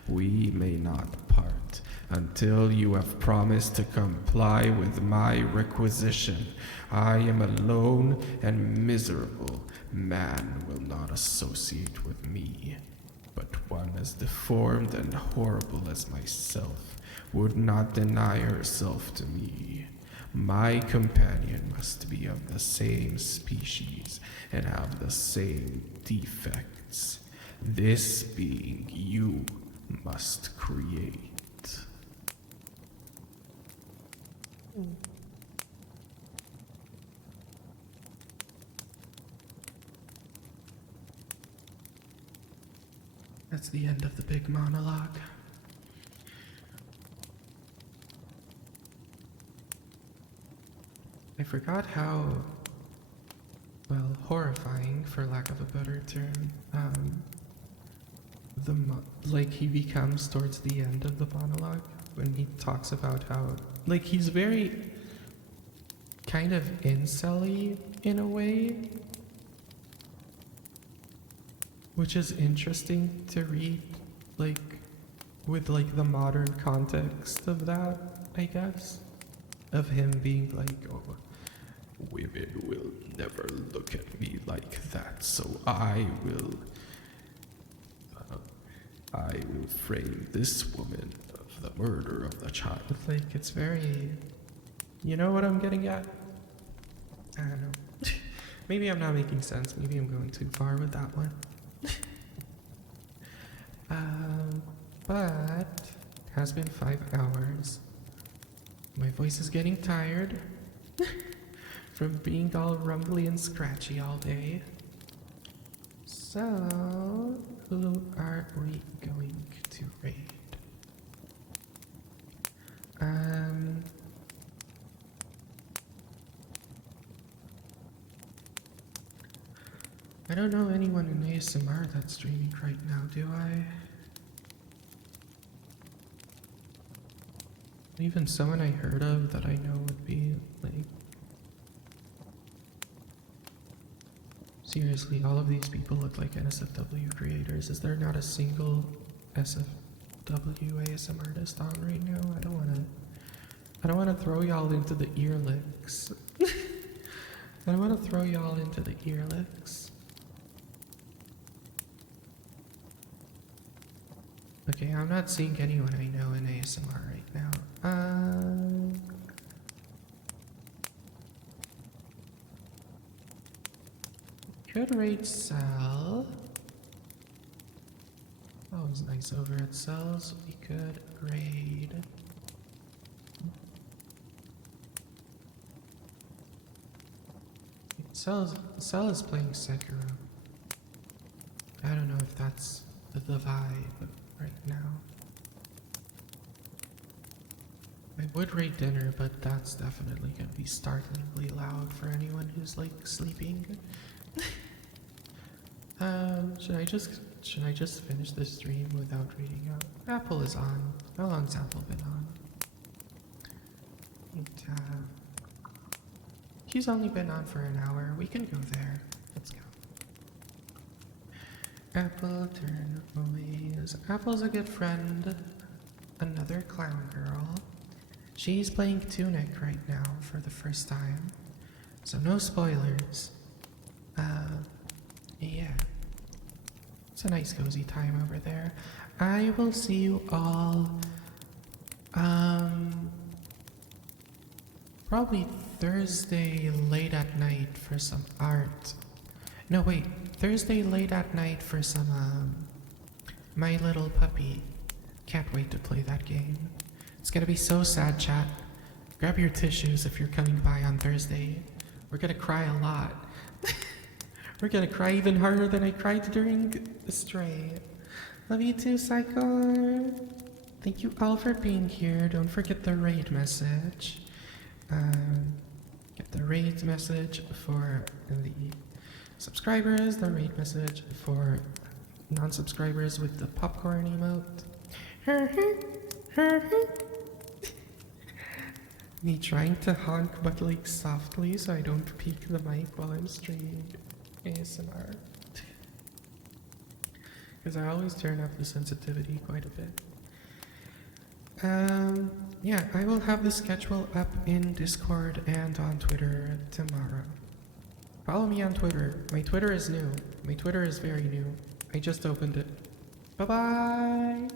We may not part until you have promised to comply with my requisition. I am alone and miserable. Man will not associate with me, but one as deformed and horrible as myself would not deny herself to me. My companion must be of the same species and have the same defects. This being you must create. That's the end of the big monologue. I forgot how, well, horrifying, for lack of a better term, like he becomes towards the end of the monologue when he talks about how, like, he's very kind of incel-y in a way, which is interesting to read, like, with, like, the modern context of that, I guess, of him being like, "Oh, women will never look at me like that, so I will frame this woman of the murder of the child." Like, it's very, you know what I'm getting at? I don't know. Maybe I'm not making sense. Maybe I'm going too far with that one. But it has been 5 hours. My voice is getting tired from being all rumbly and scratchy all day. So, who are we going to raid? I don't know anyone in ASMR that's streaming right now, do I? Even someone I heard of that I know would be like... Seriously, all of these people look like NSFW creators. Is there not a single SFW ASM artist on right now? I don't wanna throw y'all into the ear licks. I don't wanna throw y'all into the ear licks. Okay, I'm not seeing anyone I know in ASMR right now. Could raid Cell. That was nice over at Cells. We could raid. Cell is playing Sekiro. I don't know if that's the vibe right now. I would rate dinner, but that's definitely gonna be startlingly loud for anyone who's like sleeping. Should I just finish this stream without reading out? Apple is on. How long's Apple been on? She's only been on for an hour. We can go there. Let's go. Apple turn always. Apple's a good friend. Another clown girl. She's playing Tunic right now for the first time. So no spoilers. Yeah. It's a nice cozy time over there. I will see you all probably Thursday late at night for some art. No wait, Thursday late at night for some My Little Puppy. Can't wait to play that game. It's gonna be so sad, chat. Grab your tissues if you're coming by on Thursday. We're gonna cry a lot. We're gonna cry even harder than I cried during Stray. Love you too, Psycho. Thank you all for being here. Don't forget the raid message. Get the raid message for the subscribers, the raid message for non-subscribers with the popcorn emote. Me trying to honk but like softly so I don't peek the mic while I'm streaming ASMR. Because I always turn up the sensitivity quite a bit. Yeah, I will have the schedule up in Discord and on Twitter tomorrow. Follow me on Twitter. My Twitter is new. My Twitter is very new. I just opened it. Bye-bye!